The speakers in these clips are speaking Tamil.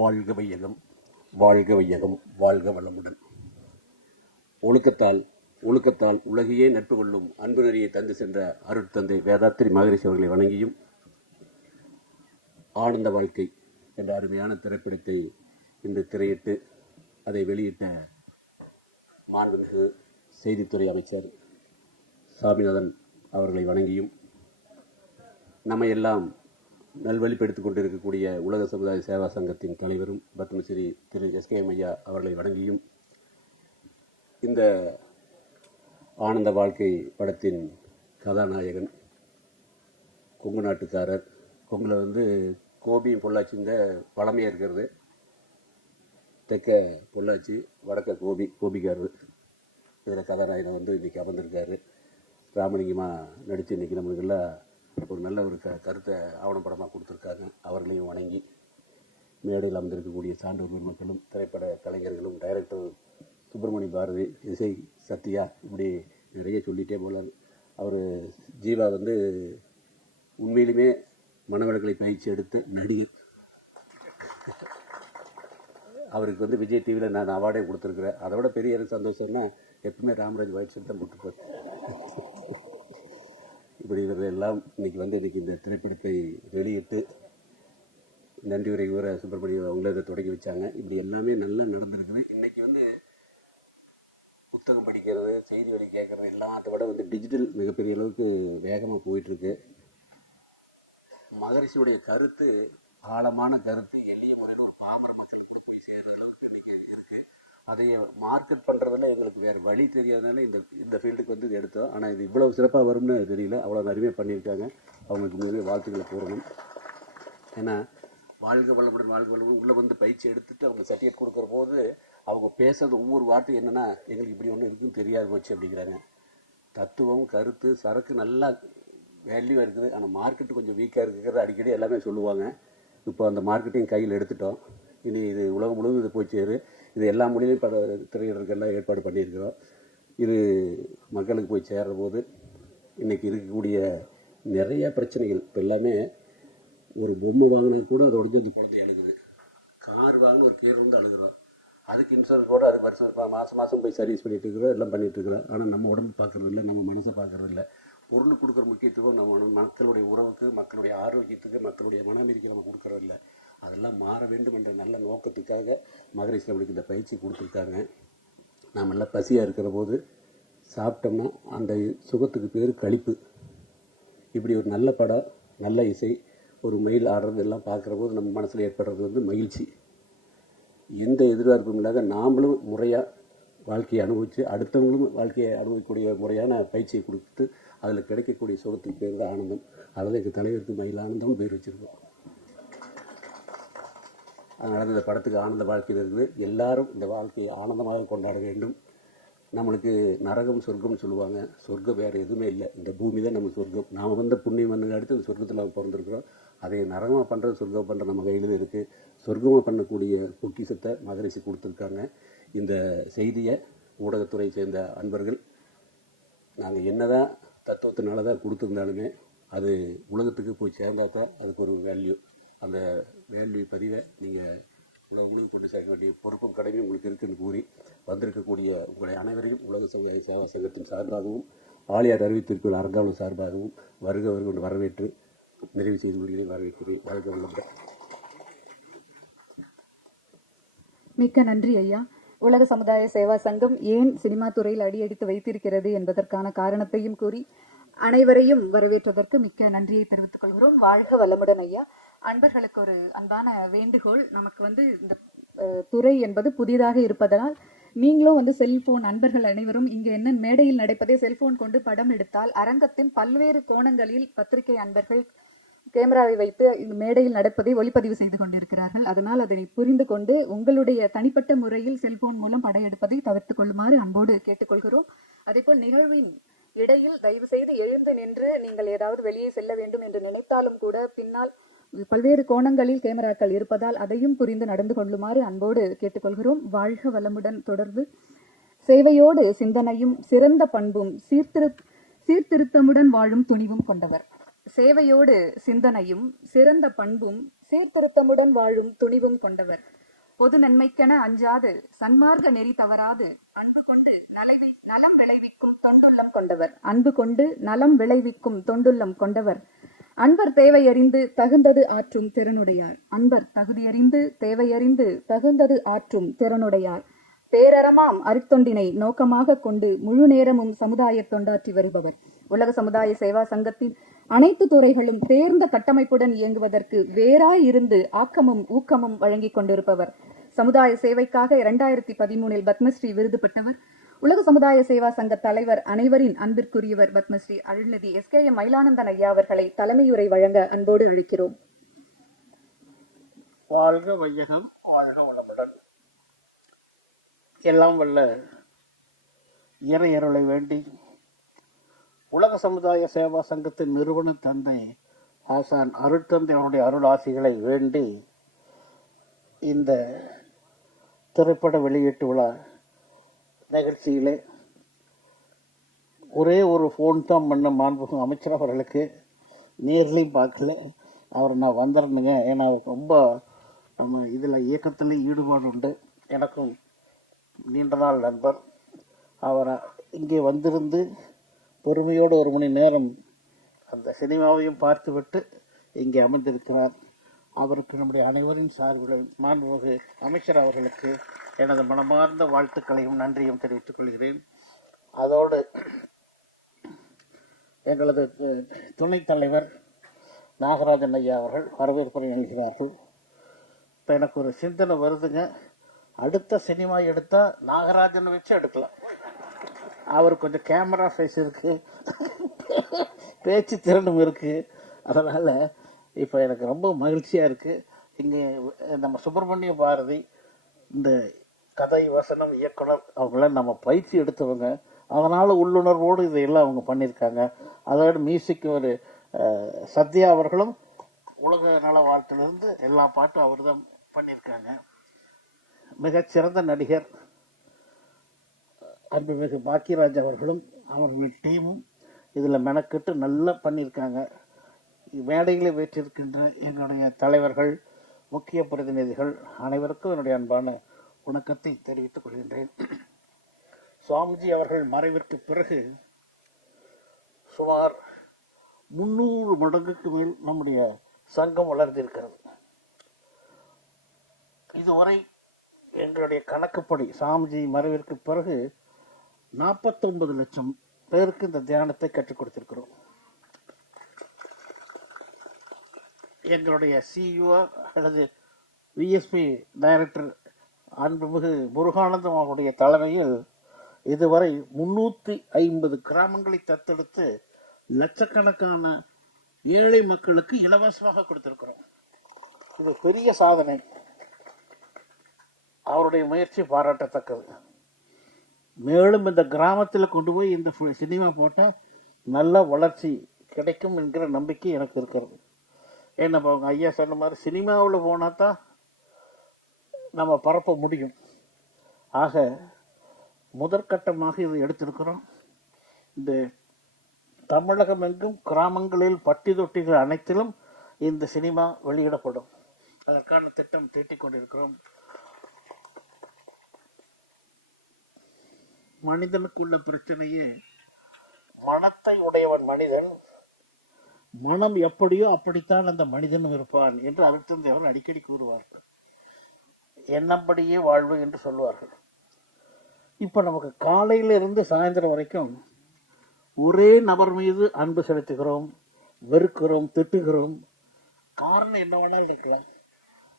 வாழ்க வையகம், வாழ்க வையகம், வாழ்க வளமுடன். ஒழுக்கத்தால் உலகையே நட்பு கொள்ளும் அன்பு நெறியை தந்து சென்ற அருட்தந்தை வேதாத்திரி மகரிஷி அவர்களை வணங்கியும், ஆனந்த வாழ்க்கை என்ற அருமையான திரைப்படத்தை இன்று திரையிட்டு அதை வெளியிட்ட மாண்புமிகு செய்தித்துறை அமைச்சர் சாமிநாதன் அவர்களை வணங்கியும், நம்மையெல்லாம் நல்வழிப்படுத்திக் கொண்டிருக்கக்கூடிய உலக சமுதாய சேவா சங்கத்தின் தலைவரும் பத்மஸ்ரீ திரு எஸ்கேஎம் ஐயா அவர்களை வணங்கியும், இந்த ஆனந்த வாழ்க்கை படத்தின் கதாநாயகன் கொங்கு நாட்டுக்காரர், கொங்குல கோபியும் பொள்ளாச்சிங்க பழமையாக இருக்கிறது, தெற்க பொள்ளாச்சி வடக்க கோபிக்காரர். இதில் கதாநாயகன் இன்றைக்கி அமர்ந்திருக்காரு. ராமலிங்கமாக நடித்து இன்றைக்கி நம்மளுக்கெல்லாம் ஒரு நல்ல ஒரு கருத்தை ஆவணப்படமாக கொடுத்துருக்காங்க. அவர்களையும் வணங்கி, மேடையில் அமர்ந்திருக்கக்கூடிய சான்றோர் பெருமக்களும் திரைப்பட கலைஞர்களும், டைரக்டர் சுப்பிரமணிய பாரதி, இசை சத்யா, இப்படி நிறைய சொல்லிகிட்டே போகலாம். அவர் ஜீவா உண்மையிலுமே மனவளக்கலை பயிற்சி எடுத்து நடிகர். அவருக்கு விஜய் டிவியில் நான் அவார்டே கொடுத்துருக்குறேன். அதை விட பெரிய எனக்கு சந்தோஷம்னா எப்பவுமே ராமராஜ் வாய்ஸ் தான் போட்டுப்பார். இப்படி எல்லாம் இன்றைக்கி இந்த திரைப்படத்தை வெளியிட்டு நன்றி உரை கூற சுப்பிரமணியம் அவங்கள இதை தொடங்கி வச்சாங்க. இப்படி எல்லாமே நல்லா நடந்திருக்குது. இன்றைக்கி புத்தகம் படிக்கிறது, செய்தி வழி கேட்குறது எல்லாத்த விட டிஜிட்டல் மிகப்பெரிய அளவுக்கு வேகமாக போயிட்டுருக்கு. மகரிஷியுடைய கருத்து, ஆழமான கருத்து எளிய முறையில் ஒரு பாமர மக்களுக்கு போய் சேர்கிற அளவுக்கு இன்றைக்கி இருக்குது. அதை மார்க்கெட் பண்ணுறதுல எங்களுக்கு வேறு வழி தெரியாதனால இந்த ஃபீல்டுக்கு எடுத்தோம். ஆனால் இது இவ்வளோ சிறப்பாக வரும்னு தெரியல. அவ்வளோ அருமையாக பண்ணியிருக்காங்க. அவங்களுக்கு மிக வாழ்த்துக்களை கூறணும். ஏன்னா வாழ்க வளமுடன் உள்ளே பயிற்சி எடுத்துகிட்டு அவங்க சர்டிஃபிகேட் கொடுக்குற போது அவங்க பேசுறது ஒவ்வொரு வார்த்தை என்னென்னா, எங்களுக்கு இப்படி ஒன்று இருக்குன்னு தெரியாது போச்சு அப்படிங்கிறாங்க. தத்துவம், கருத்து, சரக்கு நல்லா வேல்யூ இருக்குது. ஆனால் மார்க்கெட்டு கொஞ்சம் வீக்காக இருக்கிறது அடிக்கடி எல்லாமே சொல்லுவாங்க. இப்போ அந்த மார்க்கெட்டையும் கையில் எடுத்துட்டோம். இனி இது உலகம் முழுவதும் இது போய் சேரு. இது எல்லா மொழியிலையும் திரையிடறதுக்கெல்லாம் ஏற்பாடு பண்ணியிருக்கிறோம். இது மக்களுக்கு போய் சேர்ற போது இன்றைக்கி இருக்கக்கூடிய நிறைய பிரச்சனைகள், இப்போ எல்லாமே ஒரு பொம்மை வாங்கினா கூட அதை உடஞ்சி அந்த குழந்தை அழுகுது. கார் வாங்கின ஒரு கேர் அழுகிறோம். அதுக்கு இன்சூரன்ஸ் கூட அதுக்கு வருஷம் மாதம் போய் சர்வீஸ் பண்ணிகிட்டு இருக்கிறோம், எல்லாம் பண்ணிகிட்டு இருக்கிறோம். ஆனால் நம்ம உடம்பு பார்க்குறது இல்லை, நம்ம மனசை பார்க்குறது இல்லை. பொருள் கொடுக்குற முக்கியத்துவம் நம்ம மக்களுடைய உறவுக்கு, மக்களுடைய ஆரோக்கியத்துக்கு, மக்களுடைய மனநீதிக்கு நம்ம கொடுக்குறதில்ல. அதெல்லாம் மாற வேண்டும் என்ற நல்ல நோக்கத்துக்காக மகரிஷி நம்மளுக்கு இந்த பயிற்சி கொடுத்துருக்காங்க. நாம் எல்லாம் பசியாக இருக்கிற போது சாப்பிட்டோம்னா அந்த சுகத்துக்கு பேர் களிப்பு. இப்படி ஒரு நல்ல படம், நல்ல இசை, ஒரு மயில் ஆடுறது எல்லாம் பார்க்குற போது நம்ம மனசில் ஏற்படுறது மகிழ்ச்சி. எந்த எதிர்பார்ப்பும் இல்லாத நாமளும் முறையாக வாழ்க்கையை அனுபவித்து அடுத்தவங்களும் வாழ்க்கையை அனுபவிக்கக்கூடிய முறையான பயிற்சியை கொடுத்து அதில் கிடைக்கக்கூடிய சுகத்துக்கு பேர் தான் ஆனந்தம். அதில் எங்கள் தலைவருக்கு மயில் ஆனந்தம் பேர் வச்சுருக்கோம். அதனால் இந்த படத்துக்கு ஆனந்த வாழ்க்கையில் இருக்குது. எல்லாரும் இந்த வாழ்க்கையை ஆனந்தமாக கொண்டாட வேண்டும். நம்மளுக்கு நரகம் சொர்க்கம்னு சொல்லுவாங்க. சொர்க்கம் வேறு எதுவுமே இல்லை. இந்த பூமி தான் நம்ம சொர்க்கம். நாம் புண்ணியம் பண்ணுங்க அடுத்து இந்த சொர்க்கத்தில் நம்ம பிறந்திருக்கிறோம். அதை நரகமாக பண்ணுறது, சொர்க்கம் பண்ணுற நம்ம கையில் இருக்குது. சொர்க்கமாக பண்ணக்கூடிய பொக்கிஷத்தை மகரிஷி கொடுத்துருக்காங்க. இந்த செய்தியை ஊடகத்துறை சேர்ந்த அன்பர்கள் நாங்கள் என்ன தான் தத்துவத்தினால தான் கொடுத்துருந்தாலுமே அது உலகத்துக்கு போய் சேர்ந்தால் தான் அதுக்கு ஒரு வேல்யூ. அந்த வேள்வி பதிவை நீங்கள் உலகம் கொண்டு சேர்க்க வேண்டிய பொறுப்பும் கடமையும் உங்களுக்கு இருக்குன்னு கூறி வந்திருக்கக்கூடிய உங்களை அனைவரையும் உலக சேவா சங்கத்தின் சார்பாகவும் ஆலியார் அறிவித்திருக்கிற அரங்காவலர் சார்பாகவும் வருக வரவேற்று நிறைவு செய்து கொள்கிறேன். வரவேற்கிறேன். வாழ்க வளமுடன். மிக்க நன்றி ஐயா. உலக சமுதாய சேவா சங்கம் ஏன் சினிமா துறையில் அடியெடுத்து வைத்திருக்கிறது என்பதற்கான காரணத்தையும் கூறி அனைவரையும் வரவேற்றதற்கு மிக்க நன்றியை தெரிவித்துக் கொள்கிறோம். வாழ்க வளமுடன் ஐயா. அன்பர்களுக்கு ஒரு அன்பான வேண்டுகோள். நமக்கு இந்த துறை என்பது புதிதாக இருப்பதனால் நீங்களும் செல்போன், அன்பர்கள் அனைவரும் இங்கு என்ன மேடையில் நடப்பதே செல்போன் கொண்டு படம் எடுத்தால் அரங்கத்தின் பல்வேறு கோணங்களில் பத்திரிகை அன்பர்கள் கேமராவை வைத்து இந்த மேடையில் நடப்பதை ஒளிப்பதிவு செய்து கொண்டிருக்கிறார்கள். அதனால் அதனை புரிந்து கொண்டு உங்களுடைய தனிப்பட்ட முறையில் செல்போன் மூலம் படம் எடுப்பதை தவிர்த்துக் கொள்ளுமாறு அன்போடு கேட்டுக்கொள்கிறோம். அதேபோல் நிகழ்வின் இடையில் தயவு செய்து எழுந்து நின்று நீங்கள் ஏதாவது வெளியே செல்ல வேண்டும் என்று நினைத்தாலும் கூட பின்னால் பல்வேறு கோணங்களில் கேமராக்கள் இருப்பதால் அதையும் புரிந்து நடந்து கொள்ளுமாறு அன்போடு கேட்டுக்கொள்கிறோம். வாழ்க வளமுடன். தொடர்ந்து சேவையோடு சிந்தனையும் சிறந்த பண்பும் சீர்திருத்தமுடன் வாழும் துணிவும் கொண்டவர். சேவையோடு சிந்தனையும் சிறந்த பண்பும் சீர்திருத்தமுடன் வாழும் துணிவும் கொண்டவர். பொது நன்மைக்கென அஞ்சாது சன்மார்க்க நெறி தவறாது அன்பு கொண்டு நலம் விளைவிக்கும் தொண்டுள்ளம் கொண்டவர். அன்பு கொண்டு நலம் விளைவிக்கும் தொண்டுள்ளம் கொண்டவர். அன்பர் தேவையறிந்து தகுந்தது ஆற்றும் திறனுடையார். அன்பர் தகுதியறிந்து தேவையறிந்து தகுந்தது ஆற்றும் திறனுடையார். பேரறமாம் அருத்தொண்டினை நோக்கமாக கொண்டு முழு நேரமும் சமுதாய தொண்டாற்றி வருபவர். உலக சமுதாய சேவா சங்கத்தின் அனைத்து துறைகளும் தேர்ந்த கட்டமைப்புடன் இயங்குவதற்கு வேறாய் இருந்து ஆக்கமும் ஊக்கமும் வழங்கிக் கொண்டிருப்பவர். சமுதாய சேவைக்காக 2013 பத்மஸ்ரீ விருது பெற்றவர். உலக சமுதாய சேவா சங்க தலைவர் அனைவரின் அன்பிற்குரியவர் பத்மஸ்ரீ அருள்நிதி SKM மயிலானந்தன் ஐயா அவர்களை தலைமையுரை வழங்க அன்போடு அழைக்கிறோம். வாழ்க வையகம், வாழ்க வளமுடன். எல்லாம் வல்ல இறையருளை வேண்டி உலக சமுதாய சேவா சங்கத்தின் நிறுவன தந்தை ஆசான் அருட்தந்தை அவருடைய அருள் ஆசிகளை வேண்டி இந்த திரைப்பட வெளியீட்டு விழா நிகழ்ச்சியிலே ஒரே ஒரு ஃபோன் தான் பண்ண மாண்புமிகு அமைச்சர் அவர்களுக்கு. நேர்லையும் பார்க்கல, அவர் நான் வந்துடணுங்க, ஏன்னா அவர் ரொம்ப நம்ம இதில் இயக்கத்தில் ஈடுபாடு உண்டு, எனக்கும் நீண்ட நாள் நண்பர். அவரை இங்கே வந்திருந்து பொறுமையோடு 1 மணி நேரம் அந்த சினிமாவையும் பார்த்துவிட்டு இங்கே அமர்ந்திருக்கிறார். அவருக்கு நம்முடைய அனைவரின் சார்பில் மாண்புமிகு அமைச்சர் அவர்களுக்கு எனது மனமார்ந்த வாழ்த்துக்களையும் நன்றியும் தெரிவித்துக் கொள்கிறேன். அதோடு எங்களது துணைத் தலைவர் நாகராஜன் ஐயா அவர்கள் வரவேற்புரை அளிக்கிறார்கள். இப்போ எனக்கு ஒரு சிந்தனை வருதுங்க, அடுத்த சினிமா எடுத்தால் நாகராஜனை வச்சு எடுக்கலாம். அவர் கொஞ்சம் கேமரா ஃபேஸ் இருக்குது, பேச்சு திறனும் இருக்குது. அதனால் இப்போ எனக்கு ரொம்ப மகிழ்ச்சியாக இருக்குது. இங்கே நம்ம சுப்பிரமணிய பாரதி இந்த கதை வசனம் இயக்குனர் அவங்களாம் நம்ம பயிற்சி எடுத்தவங்க, அதனால் உள்ளுணர்வோடு இதையெல்லாம் அவங்க பண்ணியிருக்காங்க. அதோடு மியூசிக் ஒரு சத்யா அவர்களும் உலக நல வாழ்த்திலிருந்து எல்லா பாட்டும் அவர் தான் பண்ணியிருக்காங்க. மிகச்சிறந்த நடிகர் அன்புமிகு பாக்கியராஜ் அவர்களும் அவர்களின் டீமும் இதில் மெனக்கிட்டு நல்லா பண்ணியிருக்காங்க. மேடைகளை வேற்றிருக்கின்ற எங்களுடைய தலைவர்கள், முக்கிய பிரதிநிதிகள் அனைவருக்கும் என்னுடைய அன்பான வணக்கத்தை தெரிவித்துக் கொள்கின்றேன். சுவாமிஜி அவர்கள் மறைவிற்கு பிறகு சுமார் 300 மடங்குக்கு மேல் நம்முடைய சங்கம் வளர்ந்திருக்கிறது. இதுவரை எங்களுடைய கணக்குப்படி சாமிஜி மறைவிற்கு பிறகு 49 லட்சம் பேருக்கு இந்த தியானத்தை கற்றுக் கொடுத்திருக்கிறோம். எங்களுடைய CEO அல்லது VSP டைரக்டர் அன்புமிகு முருகானந்தம் அவருடைய தலைமையில் இதுவரை 350 கிராமங்களை தத்தெடுத்து லட்சக்கணக்கான ஏழை மக்களுக்கு இலவசமாக கொடுத்திருக்கிறோம். இது பெரிய சாதனை. அவருடைய முயற்சி பாராட்டத்தக்கது. மேலும் இந்த கிராமத்தில் கொண்டு போய் இந்த சினிமா போட்டால் நல்ல வளர்ச்சி கிடைக்கும் என்கிற நம்பிக்கை எனக்கு இருக்கிறது. ஏன்னா அவங்க ஐயா சொன்ன மாதிரி சினிமாவில் போனால் தான் நம்ம பரப்ப முடியும். ஆக முதற்கட்டமாக இதை எடுத்திருக்கிறோம். இந்த தமிழகம் எங்கும் கிராமங்களில் பட்டி தொட்டிகள் அனைத்திலும் இந்த சினிமா வெளியிடப்படும். அதற்கான திட்டம் தீட்டிக் கொண்டிருக்கிறோம். மனிதனுக்குள்ள பிரச்சனையே மனத்தை உடையவன் மனிதன், மனம் எப்படியோ அப்படித்தான் அந்த மனிதனும் இருப்பான் என்று அருட்தந்தையவர் அடிக்கடி கூறுவார்கள். எண்ணம்படியே வாழ்வு என்று சொல்வார்கள். இப்போ நமக்கு காலையில இருந்து சாயந்தரம் வரைக்கும் ஒரே நபர் மீது அன்பு செலுத்துகிறோம், வெறுக்கிறோம், திட்டுகிறோம். காரணம் என்ன வேணாலும் இருக்கலாம்.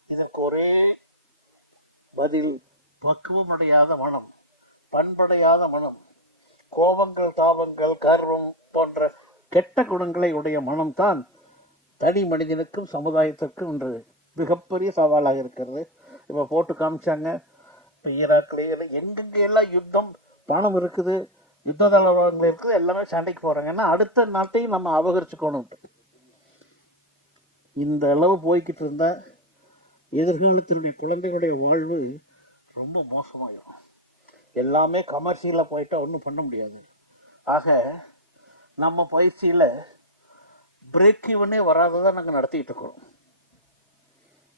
இதற்கு ஒரே பதில் பக்குவம் அடையாத மனம், பண்படையாத மனம், கோபங்கள், தாபங்கள், கர்வம் போன்ற கெட்ட குணங்களை உடைய மனம்தான் தனி மனிதனுக்கும் சமுதாயத்திற்கும் இன்று மிகப்பெரிய சவாலாக இருக்கிறது. இப்போ போட்டு காமிச்சாங்க, இப்போ ஈராக்லேயே எங்கெங்க எல்லாம் யுத்தம், பணம் இருக்குது, யுத்த தளவாடங்கள் இருக்குது, எல்லாமே சண்டைக்கு போகிறாங்க. ஏன்னா அடுத்த நாட்டையும் நம்ம அபகரிச்சுக்கணும். இந்த அளவு போய்கிட்டு இருந்தால் எதிர்காலத்தினுடைய குழந்தைகளுடைய வாழ்வு ரொம்ப மோசமாயிடும். எல்லாமே கமர்ஷியலாக போயிட்டா ஒன்றும் பண்ண முடியாது. ஆக நம்ம பயிற்சியில் பிரேக் ஈவனே வராததான் நாங்கள் நடத்திக்கிட்டு இருக்கிறோம்.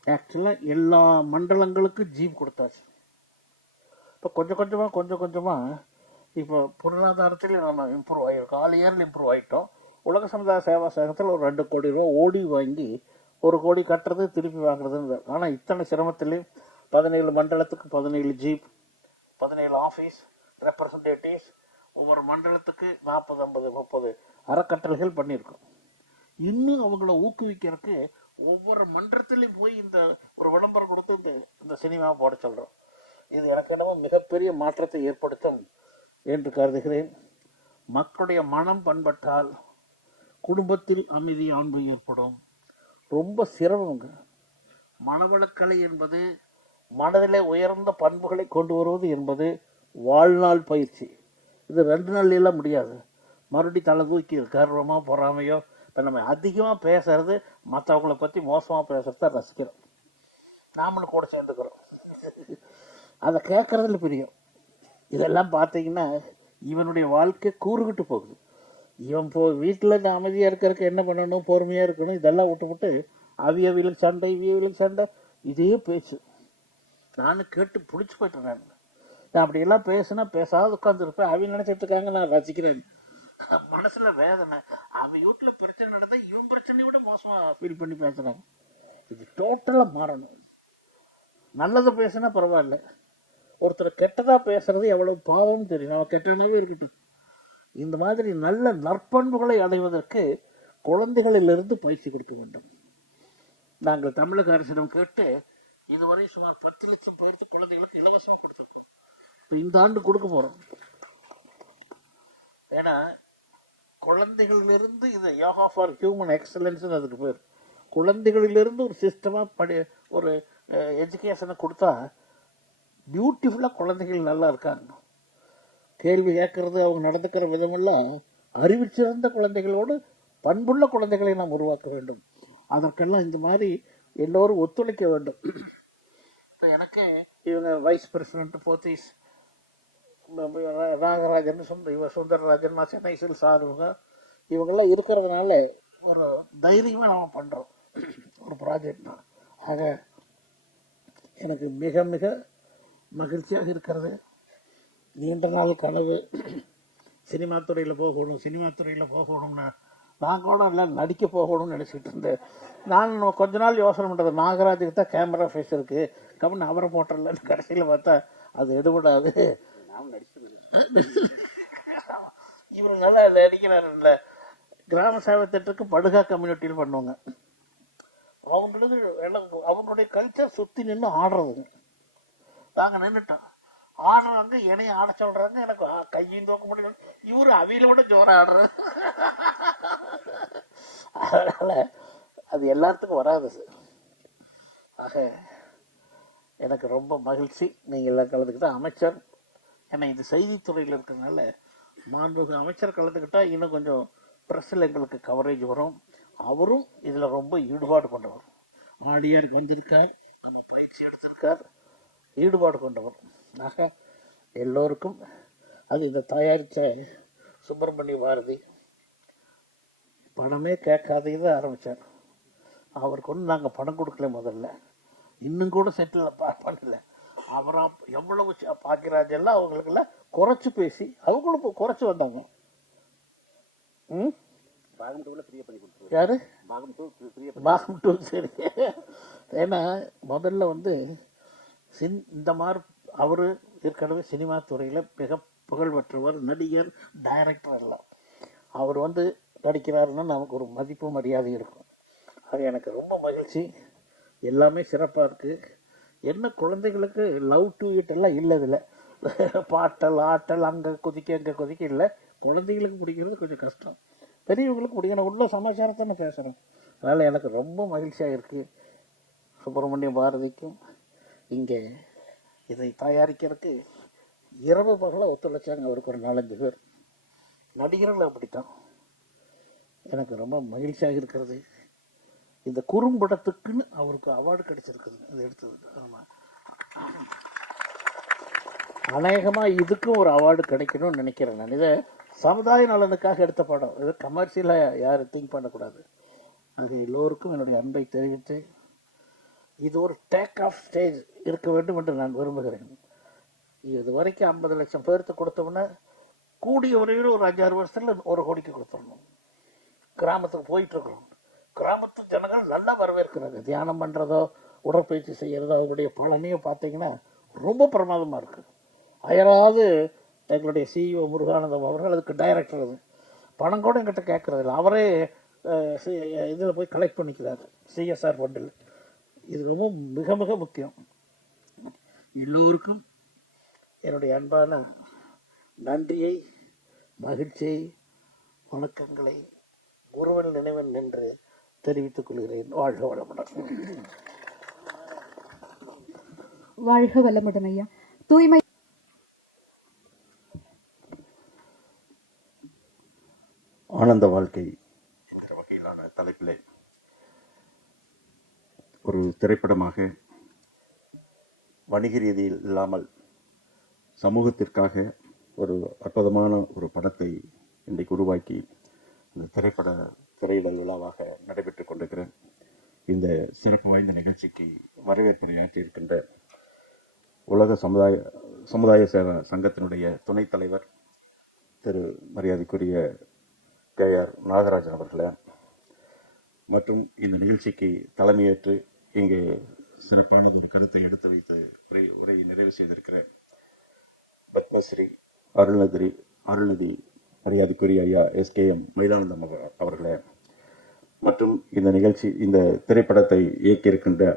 ஆக்சுவலாக எல்லா மண்டலங்களுக்கும் ஜீப் கொடுத்தாச்சு. இப்போ கொஞ்சம் கொஞ்சமாக இப்போ பொருளாதாரத்தில் நம்ம இம்ப்ரூவ் ஆகிருக்கோம். 6 இயரில் இம்ப்ரூவ் ஆகிட்டோம். உலக சமுதாய சேவா சங்கத்தில் ஒரு 2 கோடி ரூபா ஓடி வாங்கி 1 கோடி கட்டுறது திருப்பி வாங்குறதுன்னு. ஆனால் இத்தனை சிரமத்திலையும் 17 மண்டலத்துக்கு 17 ஜீப், 17 ஆஃபீஸ் ரெப்ரசன்டேட்டிவ்ஸ், ஒவ்வொரு மண்டலத்துக்கு 40, 50, 30 அறக்கட்டளைகள் பண்ணியிருக்கோம். இன்னும் அவங்கள ஊக்குவிக்கிறதுக்கு ஒவ்வொரு மன்றத்திலையும் போய் இந்த ஒரு விளம்பரம் கொடுத்து இந்த சினிமாவை போட சொல்கிறோம். இது எனக்கு என்னமோ மிகப்பெரிய மாற்றத்தை ஏற்படுத்தும் என்று கருதுகிறேன். மக்களுடைய மனம் பண்பட்டால் குடும்பத்தில் அமைதி அன்பு ஏற்படும். ரொம்ப சிரமங்க. மனவளக்கலை என்பது மனதிலே உயர்ந்த பண்புகளை கொண்டு வருவது என்பது வாழ்நாள் பயிற்சி. இது 2 நாள்லாம் முடியாது. மறுபடியும் தலை தூக்கி கர்வமோ பொறாமையோ. இப்போ நம்ம அதிகமாக பேசுறது மற்றவங்களை பற்றி மோசமாக பேசுறத ரசிக்கிறோம். நாமளும் கூட சேர்ந்துக்கிறோம். அதை கேட்கறதுல பிரியம். இதெல்லாம் பார்த்தீங்கன்னா இவனுடைய வாழ்க்கை கூறுகிட்டு போகுது. இவன் வீட்டில் அமைதியாக இருக்கிறதுக்கு என்ன பண்ணணும், பொறுமையாக இருக்கணும், இதெல்லாம் விட்டுவிட்டு அவியவிகளுக்கு சண்டை, இவியவிகளுக்கு சண்டை, இதே பேச்சு. நானும் கேட்டு பிடிச்சி போயிட்டேன். நான் அப்படியெல்லாம் பேசுனா பேசாத உட்காந்துருப்பேன். அவங்க நினைச்சிட்டு இருக்காங்க நான் ரசிக்கிறேன். மனசுல வேதனை. அவன் வீட்டில் பிரச்சனை நடந்தால் இவன் பிரச்சனையை விட மோசமாக ஃபீல் பண்ணி பேசுகிறாங்க. இது டோட்டலாக மாறணும். நல்லதை பேசுனா பரவாயில்ல. ஒருத்தர் கெட்டதாக பேசுறது எவ்வளவு பாவம்னு தெரியும். அவன் கெட்டனாவே இருக்கட்டும். இந்த மாதிரி நல்ல நற்பண்புகளை அடைவதற்கு குழந்தைகளிலிருந்து பயிற்சி கொடுக்க வேண்டும். நாங்கள் தமிழக அரசிடம் கேட்டு இதுவரை சுமார் 10 லட்சம் பேருக்கு குழந்தைகளுக்கு இலவசமாக கொடுத்துருக்கோம். இப்போ இந்த ஆண்டு கொடுக்க போகிறோம். ஏன்னா குழந்தைகளிலிருந்து இது யோகா ஃபார் ஹியூமன் எக்ஸலன்ஸ்னு அதுக்கு பேர். குழந்தைகளிலிருந்து ஒரு சிஸ்டமாக ஒரு எஜுகேஷனை கொடுத்தா பியூட்டிஃபுல்லாக குழந்தைகள் நல்லா இருக்காங்க. கேள்வி கேட்கறது, அவங்க நடந்துக்கிற விதமெல்லாம் அறிவிச்சிருந்த குழந்தைகளோடு பண்புள்ள குழந்தைகளை நாம் உருவாக்க வேண்டும். அதற்கெல்லாம் இந்த மாதிரி எல்லோரும் ஒத்துழைக்க வேண்டும். இப்போ எனக்கு இவங்க வைஸ் பிரசிடென்ட் போத்தீஸ் நாகராஜன், சுந்தரராஜன், சென்னை சில் சாருங்க, இவங்கெல்லாம் இருக்கிறதுனால ஒரு தைரியமாக நாம் பண்ணுறோம் ஒரு ப்ராஜெக்ட். ஆக எனக்கு மிக மிக மகிழ்ச்சியாக இருக்கிறது. நீண்ட நாள் கனவு சினிமா துறையில் போகணும்னா நான் கூட எல்லாம் நடிக்க போகணும்னு நினச்சிக்கிட்டு இருந்தேன். நான் கொஞ்ச நாள் யோசனை பண்ணுறது, நாகராஜுக்கு தான் கேமரா ஃபேஸ் இருக்குது, கம்முன்னு அவரை போட்டுடலன்னு. கடைசியில் பார்த்தா அது எடுபடாது. இவர் நல்லா நடிக்கிறாருல்ல. கிராம சேவை திட்டத்துக்கு படுகா கம்யூனிட்டியில் பண்ணுவாங்க. அவங்களுக்கு அவங்களுடைய கல்ச்சர் சுற்றி நின்று ஆடுறதுங்க. நாங்கள் நின்றுட்டோம். ஆடுறாங்க, என்னையும் ஆட சொல்கிறாங்க. எனக்கு கையும் தூக்க முடியல. இவரு அவியில விட ஜோரம் ஆடுறது. அதனால் அது எல்லாத்துக்கும் வராது. ஆக எனக்கு ரொம்ப மகிழ்ச்சி நீங்கள் எல்லாம் கலந்துக்கிட்டால். அமைச்சர் ஏன்னா இந்த செய்தித்துறையில் இருக்கிறதுனால மாண்புமிகு அமைச்சர் கலந்துக்கிட்டால் இன்னும் கொஞ்சம் ப்ரெஸ்ஸில் எங்களுக்கு கவரேஜ் வரும். அவரும் இதில் ரொம்ப ஈடுபாடு கொண்டவர். ஆடியாருக்கு வந்திருக்கார், நம்ம பயிற்சி எடுத்திருக்கார், ஈடுபாடு கொண்டவர். ஆக எல்லோருக்கும் அது இந்த தயாரித்த சுப்பிரமணிய பாரதி பணமே கேட்காத இதை ஆரம்பித்தார். அவருக்கு ஒன்று நாங்கள் பணம் கொடுக்கல முதல்ல, இன்னும் கூட செட்டில் பண்ணல. அவரா எவ்வளவு பாக்கியராஜ் எல்லாம் அவங்களுக்கெல்லாம் குறைச்சி பேசி அவங்களும் குறைச்சி வந்தாங்க. யாரு பாகம் 2 சரி. ஏன்னா முதல்ல இந்த மாதிரி அவரு ஏற்கனவே சினிமா துறையில் மிக புகழ் பெற்றவர், நடிகர், டைரக்டர் எல்லாம். அவர் நடிக்கிறாருன்னா நமக்கு ஒரு மதிப்பு மரியாதை இருக்கும். அது எனக்கு ரொம்ப மகிழ்ச்சி. எல்லாமே சிறப்பாக இருக்குது. என்ன குழந்தைகளுக்கு லவ் டு இட் எல்லாம் இல்லை. இதில் பாட்டல் ஆட்டல் அங்கே குதிக்க இங்கே குதிக்க இல்லை. குழந்தைகளுக்கு பிடிக்கிறது கொஞ்சம் கஷ்டம், பெரியவங்களுக்கு பிடிக்கணும். உள்ள சமாச்சாரத்தை நான் பேசுகிறேன். அதனால் எனக்கு ரொம்ப மகிழ்ச்சியாக இருக்குது. சுப்பிரமணிய பாரதிக்கும் இங்கே இதை தயாரிக்கிறதுக்கு இரவு பகலாக ஒத்துழைச்சாங்க. அவருக்கு ஒரு 4-5 பேர் நடிகர்கள். அப்படித்தான் எனக்கு ரொம்ப மகிழ்ச்சியாக இருக்கிறது. இந்த குறும்படத்துக்குன்னு அவருக்கு அவார்டு கிடைச்சிருக்குது. அது எடுத்தது. ஆமாம், அநேகமாக இதுக்கும் ஒரு அவார்டு கிடைக்கணும்னு நினைக்கிறேன் நான். இதை சமுதாய நலனுக்காக எடுத்த படம். இது கமர்ஷியலாக யாரும் திங்க் பண்ணக்கூடாது. அது எல்லோருக்கும் என்னுடைய அன்பை தெரிவித்து இது ஒரு டேக் ஆஃப் ஸ்டேஜ் இருக்க வேண்டும் என்று நான் விரும்புகிறேன். இது வரைக்கும் 50 லட்சம் பேருக்கு கொடுத்தோம்னா கூடிய வரையில் ஒரு 5-6 வருஷத்துல 1 கோடிக்கு கொடுத்துடணும். கிராமத்துக்கு போயிட்டு இருக்கிறோம். கிராமத்து ஜனங்கள் நல்லா வரவேற்கிறாங்க. தியானம் பண்ணுறதோ உடற்பயிற்சி செய்கிறதோ அவருடைய பலனையோ பார்த்தீங்கன்னா ரொம்ப பிரமாதமாக இருக்குது. அயராது எங்களுடைய சிஇஓ முருகானந்தம் அவர்கள் அதுக்கு டைரக்டர், அது பணம் கூட எங்கிட்ட கேட்குறதில்ல, அவரே இதில் போய் கலெக்ட் பண்ணிக்கிறாரு சிஎஸ்ஆர் ஃபண்டில். இது ரொம்ப மிக மிக முக்கியம். எல்லோருக்கும் என்னுடைய அன்பான நன்றியை, மகிழ்ச்சியை, வணக்கங்களை ஒருவன் நினைவன் என்று தெரிவித்துக் கொள்கிறேன். வாழ்க வளமுடன். வாழ்க வளமுடன் ஐயா. தூய்மை ஆனந்த வாழ்க்கை என்ற வகையிலான தலைப்பிலே ஒரு திரைப்படமாக வணிக ரீதியில் இல்லாமல் சமூகத்திற்காக ஒரு அற்புதமான ஒரு படத்தை இன்றைக்கு உருவாக்கி இந்த திரையிடல் விழாவாக நடைபெற்றுக் கொண்டிருக்கிறேன். இந்த சிறப்பு வாய்ந்த நிகழ்ச்சிக்கு வரவேற்புரையாற்றியிருக்கின்ற உலக சமுதாய சேவா சங்கத்தினுடைய துணைத் தலைவர் திரு மரியாதைக்குரிய KR நாகராஜன் அவர்களே, மற்றும் இந்த நிகழ்ச்சிக்கு தலைமையேற்று இங்கே சிறப்பானது ஒரு கருத்தை எடுத்து வைத்து உரையை நிறைவு செய்திருக்கிற பத்மஸ்ரீ அருள்நிதி மரியாதைக்குரிய ஐயா SKM மயிலானந்தம் அவர்களே, மற்றும் இந்த திரைப்படத்தை இயக்கியிருக்கின்ற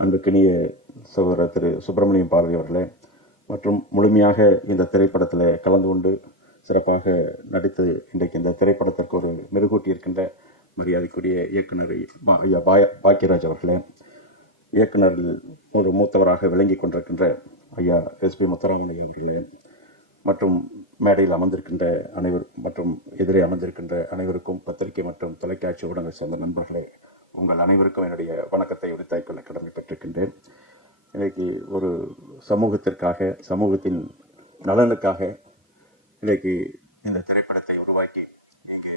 அன்புக்கினிய சகோதரர் திரு சுப்பிரமணியம் பாரதி அவர்களே, மற்றும் முழுமையாக இந்த திரைப்படத்தில் கலந்து கொண்டு சிறப்பாக நடித்து இன்றைக்கு இந்த திரைப்படத்திற்கு ஒரு மெருகூட்டி இருக்கின்ற மரியாதைக்குரிய இயக்குனர் ஐயா பாக்கியராஜ் அவர்களே, இயக்குனரில் ஒரு மூத்தவராக விளங்கி கொண்டிருக்கின்ற ஐயா SP முத்துராமன் அவர்களே, மற்றும் மேடையில் அமர்ந்திருக்கின்ற மற்றும் எதிரே அமர்ந்திருக்கின்ற அனைவருக்கும் பத்திரிகை மற்றும் தொலைக்காட்சி ஊடகங்கள் சொந்த நண்பர்களே, உங்கள் அனைவருக்கும் என்னுடைய வணக்கத்தை உரித்தாய்க் கொள்ள கடமைப்பட்டிருக்கின்றேன். இன்றைக்கு ஒரு சமூகத்திற்காக, சமூகத்தின் நலனுக்காக இன்றைக்கு இந்த திரைப்படத்தை உருவாக்கி இங்கே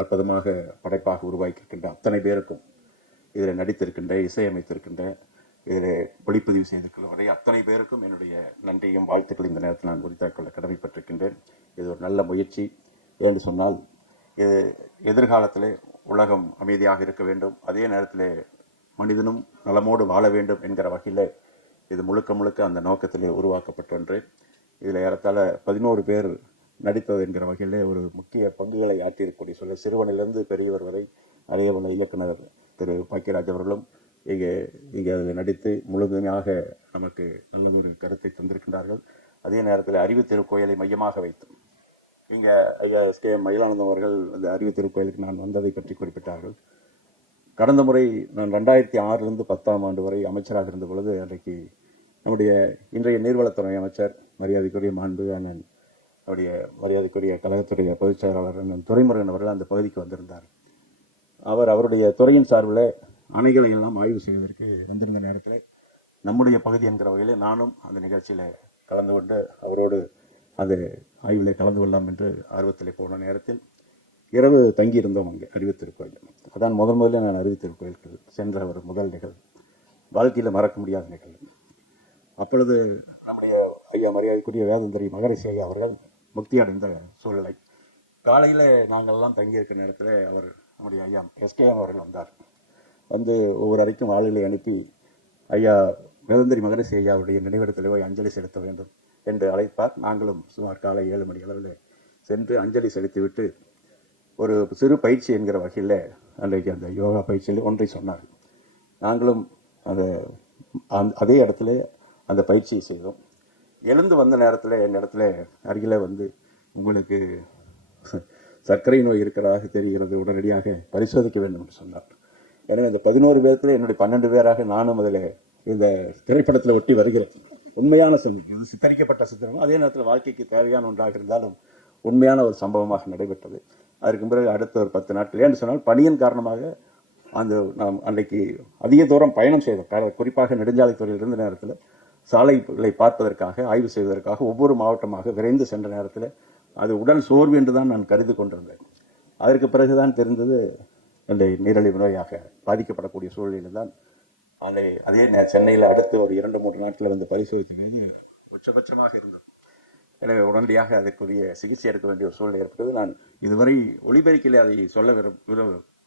அற்புதமாக படைப்பாக உருவாக்கியிருக்கின்ற அத்தனை பேருக்கும், இதில் நடித்திருக்கின்ற, இசையமைத்திருக்கின்ற, இதில் ஒளிப்பதிவு செய்திருக்கிற அத்தனை பேருக்கும் என்னுடைய நன்றியும் வாழ்த்துக்கள் இந்த நேரத்தில் நான் உரித்தாய்க் கொள்ள கடமைப்பட்டிருக்கின்றேன். இது ஒரு நல்ல முயற்சி. ஏன்னு சொன்னால், இது எதிர்காலத்தில் உலகம் அமைதியாக இருக்க வேண்டும், அதே நேரத்தில் மனிதனும் நலமோடு வாழ வேண்டும் என்கிற வகையில் இது முழுக்க அந்த நோக்கத்திலே உருவாக்கப்பட்ட ஒன்று. இதில் ஏறத்தாழ 11 பேர் நடித்தது என்கிற வகையில் ஒரு முக்கிய பங்குகளை ஆற்றியிருக்கக்கூடிய சொல்ல சிறுவனிலிருந்து பெரியவர் வரை அதே போல இயக்குனர் திரு பாக்கியராஜ் அவர்களும் இங்கே அதில் நடித்து முழுமையாக நமக்கு நல்ல கருத்தை தந்திருக்கின்றார்கள். அதே நேரத்தில் அறிவு திருக்கோயிலை மையமாக வைத்து இங்கே ஐயா SKM மயிலானந்தம் அவர்கள் அந்த அறிவு திருக்கோயிலுக்கு நான் வந்ததை பற்றி குறிப்பிட்டார்கள். கடந்த முறை நான் 2006 10ஆம் ஆண்டு வரை அமைச்சராக இருந்த பொழுது அன்றைக்கு நம்முடைய இன்றைய நீர்வளத்துறை அமைச்சர் மரியாதைக்குரிய மாண்பு அண்ணன் அவருடைய மரியாதைக்குரிய கழகத்துடைய பொதுச் செயலாளர் அண்ணன் துரைமுருகன் அவர்கள் அந்த பகுதிக்கு வந்திருந்தார். அவருடைய துறையின் சார்பில் அணைகளை எல்லாம் ஆய்வு செய்வதற்கு வந்திருந்த நேரத்தில் நம்முடைய பகுதி என்கிற வகையில் நானும் அந்த நிகழ்ச்சியில் கலந்து கொண்டு அவரோடு அந்த ஆய்வில் கலந்து கொள்ளலாம் என்று ஆர்வத்தில் போன நேரத்தில் இரவு தங்கியிருந்தோம் அங்கே அறிவுத்திருக்கோயில். அதான் முதல்ல நான் அறிவுத்திருக்கோயிலுக்கு சென்ற ஒரு முதல் நிகழ்வு, வாழ்க்கையில் மறக்க முடியாத நிகழ்வு. அப்பொழுது நம்முடைய ஐயா மரியாதைக்குரிய வேதந்தரி மகரிஷி ஐயா அவர்கள் முக்தி அடைந்த சூழ்நிலை. காலையில் நாங்கள்லாம் தங்கியிருக்கிற நேரத்தில் நம்முடைய ஐயா SKM அவர்கள் வந்தார். வந்து ஒவ்வொரு அறைக்கும் ஆளுகளை அனுப்பி ஐயா வேதந்தரி மகரிஷி ஐயாவுடைய நினைவிடத்தில் போய் அஞ்சலி செலுத்த வேண்டும் என்று அழைப்பார். நாங்களும் சுமார் காலை 7 மணி அளவில் சென்று அஞ்சலி செலுத்திவிட்டு ஒரு சிறு பயிற்சி என்கிற வகையில் அன்றைக்கு அந்த யோகா பயிற்சியில் ஒன்றை சொன்னார். நாங்களும் அதே இடத்துல அந்த பயிற்சியை செய்தோம். எழுந்து வந்த நேரத்தில் என் இடத்துல அருகில் வந்து உங்களுக்கு சர்க்கரை நோய் இருக்கிறதாக தெரிகிறது, உடனடியாக பரிசோதிக்க வேண்டும் என்று சொன்னார். எனவே இந்த 11 பேரத்தில் என்னுடைய 12 பேராக நானும் அதில் இந்த திரைப்படத்தில் ஒட்டி வருகிறேன். உண்மையான சம்பவம், இது சித்தரிக்கப்பட்ட சித்திரம், அதே நேரத்தில் வாழ்க்கைக்கு தேவையான ஒன்றாக இருந்தாலும் உண்மையான ஒரு சம்பவமாக நடைபெற்றது. அதற்கு பிறகு அடுத்த ஒரு 10 நாட்கள், ஏன்னு சொன்னால் பணியின் காரணமாக நாம் அன்றைக்கு அதிக தூரம் பயணம் செய்தோம். குறிப்பாக நெடுஞ்சாலைத்துறையில் இருந்த நேரத்தில் சாலைகளை பார்ப்பதற்காக, ஆய்வு செய்வதற்காக ஒவ்வொரு மாவட்டமாக விரைந்து சென்ற நேரத்தில் அது உடல் சோர்வு என்று தான் நான் கருதி கொண்டிருந்தேன். அதற்கு பிறகுதான் தெரிந்தது அந்த நீரிழிவு நோயாக பாதிக்கப்படக்கூடிய சூழ்நிலையில் தான் அதே சென்னையில் அடுத்து ஒரு 2-3 நாட்களில் வந்து பரிசோதித்தது உச்சபட்சமாக இருந்தது. எனவே உடனடியாக அதற்குரிய சிகிச்சை எடுக்க வேண்டிய ஒரு சூழ்நிலை ஏற்பட்டது. நான் இதுவரை ஒளிபெருக்கிலே அதை சொல்ல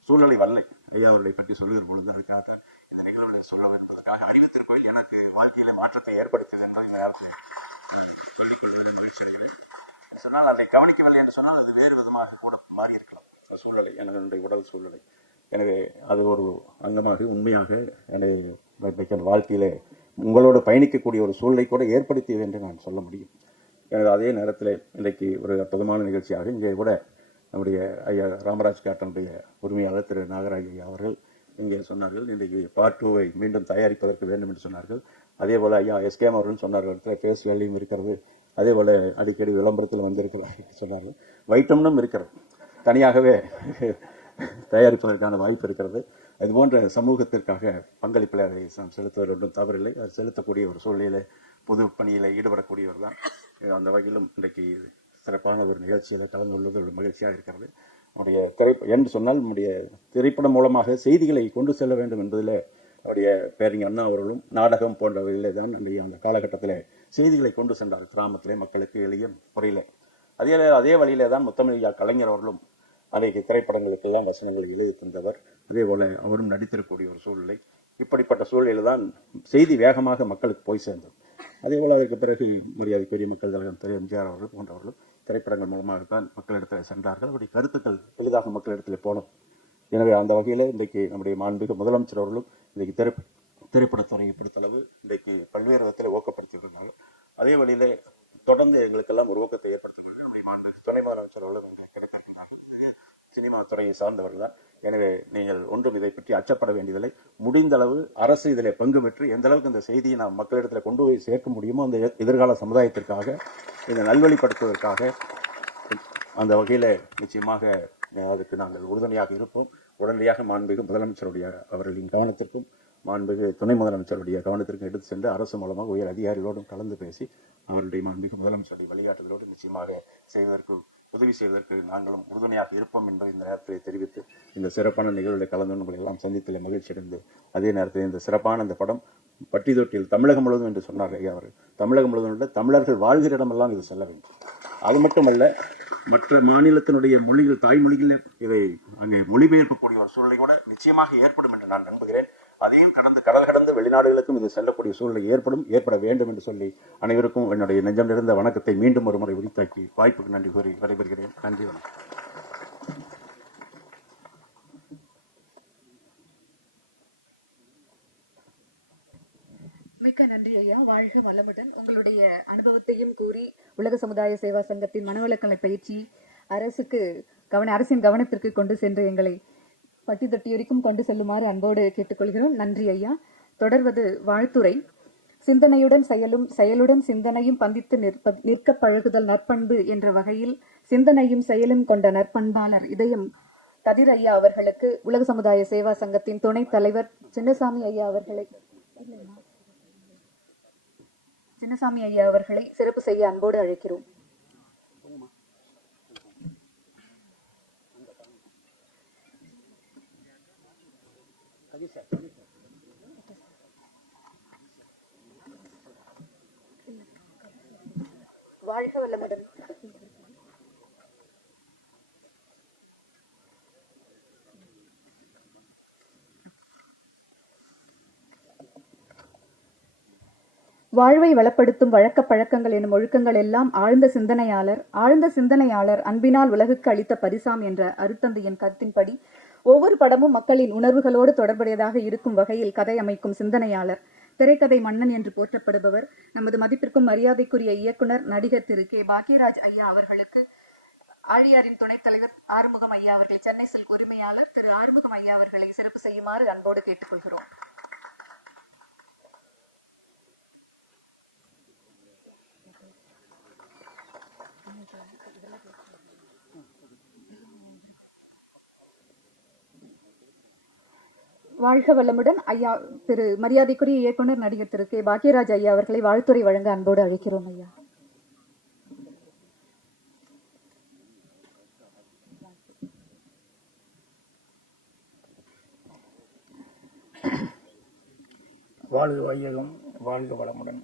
சூழ்நிலை வரலை. ஐயா அவர்களை பற்றி சொல்லுகிற பொழுது அதுக்காக சொல்ல இருப்பதற்காக அறிவித்திருப்பதில் எனக்கு வாழ்க்கையில மாற்றத்தை ஏற்படுத்தியது என்பதை இந்த நேரத்தில் சொல்லிக் கொள்வதில் மகிழ்ச்சி அடைகிறேன். சொன்னால் அதை கவனிக்கவில்லை என்று சொன்னால் அது வேறு விதமாக கூட மாறி இருக்கலாம் சூழ்நிலை, என்னுடைய உடல் சூழ்நிலை. எனவே அது ஒரு அங்கமாக உண்மையாக என்னுடைய வாழ்க்கையிலே உங்களோடு பயணிக்கக்கூடிய ஒரு சூழ்நிலை கூட ஏற்படுத்தியது என்று நான் சொல்ல முடியும். எனவே அதே நேரத்தில் இன்றைக்கு ஒரு அற்புதமான நிகழ்ச்சியாக இங்கே கூட நம்முடைய ஐயா ராமராஜ் காட்டனுடைய உரிமையாளர் திரு நாகராஜ் ஐயா அவர்கள் இங்கே சொன்னார்கள், இன்றைக்கு பார்ட் 2 மீண்டும் தயாரிப்பதற்கு வேண்டும் என்று சொன்னார்கள். அதே போல் ஐயா எஸ்கேஎம் அவர்கள் சொன்னார்கள், ஃபேஸ் வேல்யூம் இருக்கிறது, அதே போல் அடிக்கடி விளம்பரத்தில் வந்திருக்கிறார் சொன்னார்கள். வைட்டமினும் இருக்கிறது, தனியாகவே தயாரிப்பதற்கான வாய்ப்பு இருக்கிறது. இதுபோன்ற சமூகத்திற்காக பங்களிப்பில் அதை செலுத்துவது ஒன்றும் தவறில்லை. அது செலுத்தக்கூடிய ஒரு சூழ்நிலையில் பொது பணியில் ஈடுபடக்கூடியவர் தான். அந்த வகையிலும் இன்றைக்கு சிறப்பான ஒரு நிகழ்ச்சியில் கலந்து கொள்வது ஒரு மகிழ்ச்சியாக இருக்கிறது. நம்முடைய என்று சொன்னால் நம்முடைய திரைப்படம் மூலமாக செய்திகளை கொண்டு செல்ல வேண்டும் என்பதில் அவருடைய பேரறிஞர் அண்ணா அவர்களும் நாடகம் போன்றவையிலே தான் அந்த காலகட்டத்தில் செய்திகளை கொண்டு சென்றார் கிராமத்திலே மக்களுக்கு எளிய முறையில். அதே வழியிலே தான் முத்தமிழ் கலைஞர் அவர்களும் அன்றைக்கு திரைப்படங்களுக்கெல்லாம் வசனங்களை எழுதி தந்தவர். அதே போல அவரும் நடித்திருக்கக்கூடிய ஒரு சூழ்நிலை. இப்படிப்பட்ட சூழ்நிலையில் தான் செய்தி வேகமாக மக்களுக்கு போய் சேர்ந்தது. அதே போல் அதற்கு பிறகு மரியாதைக்குரிய மக்கள் தலைவர் திரு எம்ஜிஆர் அவர்கள் போன்றவர்களும் திரைப்படங்கள் மூலமாகத்தான் மக்களிடத்தில் சென்றார்கள். அவருடைய கருத்துக்கள் எளிதாக மக்களிடத்தில் போனோம். எனவே அந்த வகையில் இன்றைக்கு நம்முடைய மாண்புமிகு முதலமைச்சர் அவர்களும் இன்றைக்கு திரைப்படத்துறையை பொறுத்தளவு இன்றைக்கு பல்வேறு விதத்தில் ஊக்கப்படுத்தி வருகிறார்கள். அதே வழியிலே தொடர்ந்து எங்களுக்கெல்லாம் ஒரு ஊக்கத்தை ஏற்படுத்த துணை முதலமைச்சர் அவர்களும் சினிமா துறையை சார்ந்தவர்கள் தான். எனவே நீங்கள் ஒன்றும் இதை பற்றி அச்சப்பட வேண்டியதில்லை. முடிந்த அளவு அரசு இதில் பங்கு பெற்று எந்த அளவுக்கு இந்த செய்தியை நாம் மக்களிடத்தில் கொண்டு போய் சேர்க்க முடியுமோ அந்த எதிர்கால சமுதாயத்திற்காக இதை நல்வழிப்படுத்துவதற்காக அந்த வகையில் நிச்சயமாக அதுக்கு நாங்கள் உறுதுணையாக இருப்போம். உடனடியாக மாண்புமிகு முதலமைச்சருடைய அவர்களின் கவனத்திற்கும் மாண்புமிகு துணை முதலமைச்சருடைய கவனத்திற்கும் எடுத்து சென்று அரசு மூலமாக உயர் அதிகாரிகளோடும் கலந்து பேசி அவருடைய மாண்புமிகு முதலமைச்சருடைய வழிகாட்டுதலோடு நிச்சயமாக உதவி செய்வதற்கு நாங்களும் உறுதுணையாக இருப்போம் என்பதை இந்த நேரத்தில் தெரிவித்து இந்த சிறப்பான நிகழ்வுகளை கலந்து உங்களை எல்லாம் சந்தித்ததில் மகிழ்ச்சி அடைந்து அதே நேரத்தில் இந்த சிறப்பான இந்த படம் பட்டி தொட்டியில் தமிழகம் முழுவதும் என்று சொன்னார் ஐயா அவர். தமிழகம் முழுவதும் உள்ள தமிழர்கள் வாழ்கிற இடமெல்லாம் இது செல்ல வேண்டும். அது மட்டுமல்ல, மற்ற மாநிலத்தினுடைய மொழிகள் தாய்மொழிகளில் இதை அங்கே மொழிபெயர்க்கக்கூடிய ஒரு சூழ்நிலை கூட நிச்சயமாக ஏற்படும் என்று நான் நம்புகிறேன். அதையும் கடல் கடந்து வெளிநாடுகளுக்கும் இது செல்லக்கூடிய சூழ்நிலை ஏற்பட வேண்டும் என்று சொல்லி அனைவருக்கும் என்னுடைய நெஞ்சம் நிறைந்த வணக்கத்தை மீண்டும் ஒரு முறை உரித்தாக்கி வாய்ப்புக்கு நன்றி கூறி விடைபெறுகிறேன். நன்றி, வணக்கம். மிக்க நன்றி ஐயா. வாழ்க வளமுடன். உங்களுடைய அனுபவத்தையும் கூறி உலக சமுதாய சேவா சங்கத்தின் மனவளக்கலை பயிற்சி அரசின் கவனத்திற்கு கொண்டு சென்று எங்களை பட்டி தொட்டி வரைக்கும் கொண்டு செல்லுமாறு அன்போடு கேட்டுக்கொள்கிறோம். நன்றி ஐயா. தொடர்வது வாழ்த்துரை. சிந்தனையுடன் செயலுடன் சிந்தனையும் பந்தித்து நிற்க பழகுதல் நற்பண்பு என்ற வகையில் சிந்தனையும் செயலும் கொண்ட நற்பண்பாளர் இதயம் கதிர் ஐயா அவர்களுக்கு உலக சமுதாய சேவா சங்கத்தின் துணைத் தலைவர் சின்னசாமி ஐயா அவர்களை சிறப்பு செய்ய அன்போடு அழைக்கிறோம். வாழ்க வளமுடன். வாழ்வை வளப்படுத்தும் வழக்க பழக்கங்கள் எனும் ஒழுக்கங்கள் எல்லாம் ஆழ்ந்த சிந்தனையாளர் அன்பினால் உலகுக்கு அளித்த பரிசாம் என்ற அருத்தந்தையின் கருத்தின்படி ஒவ்வொரு படமும் மக்களின் உணர்வுகளோடு தொடர்புடையதாக இருக்கும் வகையில் கதை அமைக்கும் சிந்தனையாளர், திரைக்கதை மன்னன் என்று போற்றப்படுபவர் நமது மதிப்பிற்கும் மரியாதைக்குரிய இயக்குனர் நடிகர் திரு கே பாக்கியராஜ் ஐயா அவர்களுக்கு ஆழியாரின் துணைத் தலைவர் ஆறுமுகம் ஐயா அவர்கள், சென்னை சில்க் உரிமையாளர் திரு ஆறுமுகம் ஐயா அவர்களை சிறப்பு செய்யுமாறு அன்போடு கேட்டுக்கொள்கிறோம். வாழ்க வளமுடன். ஐயா திரு மரியாதைக்குரிய இயக்குனர் நடிகர் திரு கே பாக்கியராஜ் ஐயா அவர்களை வாழ்த்துரை வழங்க அன்போடு அழைக்கிறோம். ஐயா வாழ்க வையகம், வாழ்க வளமுடன்.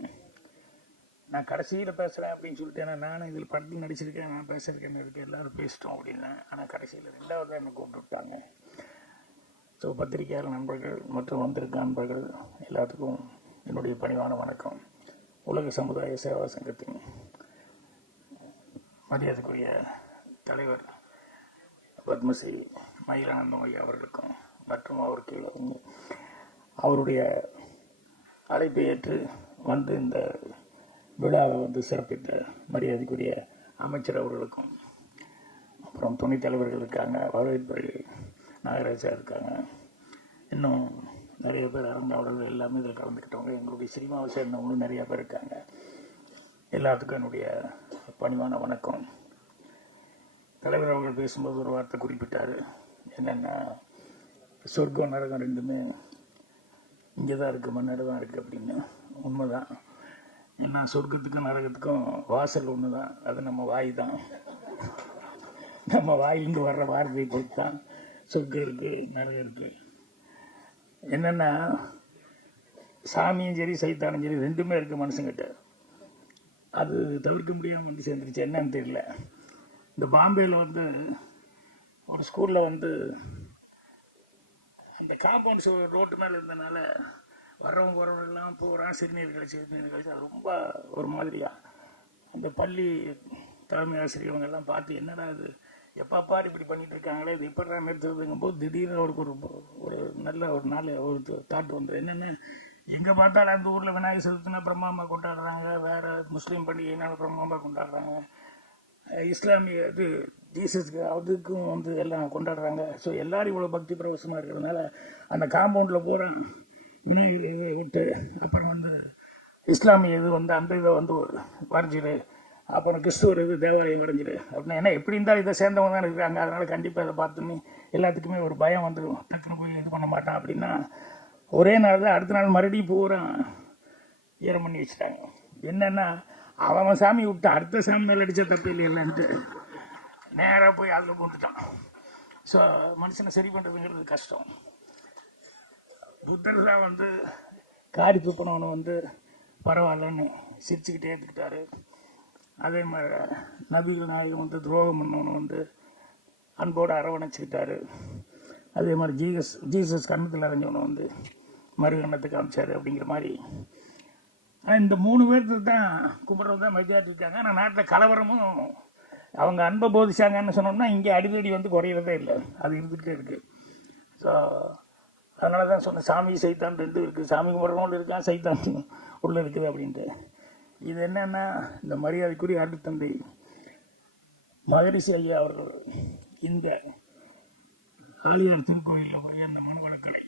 நான் கடைசியில் பேசுகிறேன் அப்படின்னு சொல்லிட்டு, ஏன்னா நானும் இதில் படத்தில் நடிச்சிருக்கேன், நான் பேசுறதுக்கு இருக்கு, எல்லாரும் பேசிட்டோம் அப்படின்னேன். ஆனால் கடைசியில் 2வது என்னை கூப்பிட்டு விட்டாங்க. ஸோ பத்திரிகையாளர் நண்பர்கள் மற்றும் வந்திருக்க நண்பர்கள் எல்லாத்துக்கும் என்னுடைய பணிவான வணக்கம். உலக சமுதாய சேவா சங்கத்தின் மரியாதைக்குரிய தலைவர் பத்மஸ்ரீ மயிலானந்தம் ஐயா அவர்களுக்கும் மற்றும் அவருக்கு அவருடைய அழைப்பை ஏற்று வந்து இந்த விழாவை வந்து சிறப்பித்த மரியாதைக்குரிய அமைச்சர் அவர்களுக்கும், அப்புறம் துணைத் தலைவர்கள் இருக்காங்க, வரவேற்புரை நாகராஜா இருக்காங்க, இன்னும் நிறைய பேர் அரங்காவலர்கள் எல்லாமே இதில் கலந்துக்கிட்டவங்க, எங்களுடைய சினிமாவை சேர்ந்தவங்களும் நிறைய பேர் இருக்காங்க. எல்லாத்துக்கும் என்னுடைய பணிவான வணக்கம். தலைவர் அவர்கள் பேசும்போது ஒரு வார்த்தை குறிப்பிட்டார். என்னென்னா, சொர்க்கம் நரகம் ரெண்டுமே இங்கே தான் இருக்குது, மண்ணாடு தான் இருக்குது அப்படின்னு. உண்மைதான். ஏன்னா சொர்க்கத்துக்கும் நரகத்துக்கும் வாசல் ஒன்று தான், அது நம்ம வாய் தான். நம்ம வாயிலிருந்து வர்ற வார்த்தையை பொறுத்து தான் சொர்க்கம் இருக்குது, நரகம் இருக்குது. என்னென்னா, சாமியும் சரி சைத்தானும் சரி ரெண்டுமே இருக்குது மனுஷங்கிட்ட. அது தவிர்க்க முடியாமல் வந்து சேர்ந்துருச்சு. என்னன்னு தெரியல. இந்த பாம்பேயில் வந்து ஒரு ஸ்கூலில் வந்து அந்த காம்பவுண்ட் ரோட்டு மேலே இருந்தனால வர்றவங்க வரவங்கெல்லாம் போகிறான், சிறுநீர் கழிச்சு அது ரொம்ப ஒரு மாதிரியாக அந்த பள்ளி தலைமை ஆசிரியர்களெல்லாம் பார்த்து, என்னடா இது எப்பப்பா இப்படி பண்ணிட்டு இருக்காங்களே, இது எப்படா நிறுத்துறதுங்கும் போது திடீர்னு அவருக்கு ஒரு நல்ல ஒரு நாள் ஒரு தாட் வந்து, என்னென்னு எங்கே பார்த்தாலும் அந்த ஊரில் விநாயகர் சதுர்த்தினா பிரம்மாண்டமாக கொண்டாடுறாங்க, வேறு முஸ்லீம் பண்டிகைனால பிரம்மாண்டமாக கொண்டாடுறாங்க, இஸ்லாமிய இது ஜீசஸ்க்கு அதுக்கும் வந்து எல்லாம் கொண்டாடுறாங்க. ஸோ எல்லோரும் இவ்வளோ பக்தி பிரவசமாக இருக்கிறதுனால அந்த காம்பவுண்டில் பூரா விநாயகர் இதை விட்டு, அப்புறம் வந்து இஸ்லாமிய இது வந்து அந்த இதை வந்து வரைஞ்சிடு, அப்புறம் கிறிஸ்துவர் இது தேவாலயம் வரைஞ்சிடு அப்படின்னா, ஏன்னா எப்படி இருந்தாலும் இதை சேர்ந்தவங்க தான் இருக்கிறாங்க, அதனால் கண்டிப்பாக இதை பார்த்துன்னு எல்லாத்துக்குமே ஒரு பயம் வந்துடும், டக்குன்னு போய் இது பண்ண மாட்டான் அப்படின்னா, ஒரே நாள் தான் அடுத்த நாள் மறுபடியும் பூரா ஈரம் பண்ணி வச்சுட்டாங்க. என்னென்னா, அவன் சாமி விட்டு அடுத்த சாமி மேலே அடித்த தப்பு இல்லைன்ட்டு நேராக போய் அதில் போட்டுட்டான். ஸோ மனுஷனை சரி பண்ணுறதுங்கிறது கஷ்டம். புத்தர் தான் வந்து காரி துப்புனவனை வந்து பரவாயில்லன்னு சிரிச்சுக்கிட்டே ஏற்றுக்கிட்டாரு. அதே மாதிரி நபிகள் நாயகம் வந்து துரோகம் பண்ணவனை வந்து அன்போடு அரவணைச்சிக்கிட்டாரு. அதே மாதிரி ஜீசஸ் கண்ணத்தில் அரைஞ்சவனை வந்து மறுகண்ணத்துக்கு காமிச்சார் அப்படிங்கிற மாதிரி. ஆனால் இந்த 3 பேருக்கு தான் கும்பிட்றது தான் மெஜாரிட்டி இருக்காங்க. ஆனால் நாட்டில் கலவரமும் அவங்க அன்பை போதிச்சாங்கன்னு சொன்னோம்னா இங்கே அடிக்கடி வந்து குறையிறதே இல்லை, அது இருந்துகிட்டே இருக்குது. ஸோ அதனால தான் சொன்னேன், சாமி சைத்தான் 2 இருக்குது, சாமி கும்பிட்றவங்களும் இருக்கான், சைத்தான் உள்ளே இருக்குது அப்படின்ட்டு. இது என்னென்னா, இந்த மரியாதைக்குரிய அருட்தந்தை மகரிஷி ஐயா அவர்கள் இந்த ஆலியார் திருக்கோயிலில் போய் அந்த மனுவளக்கலை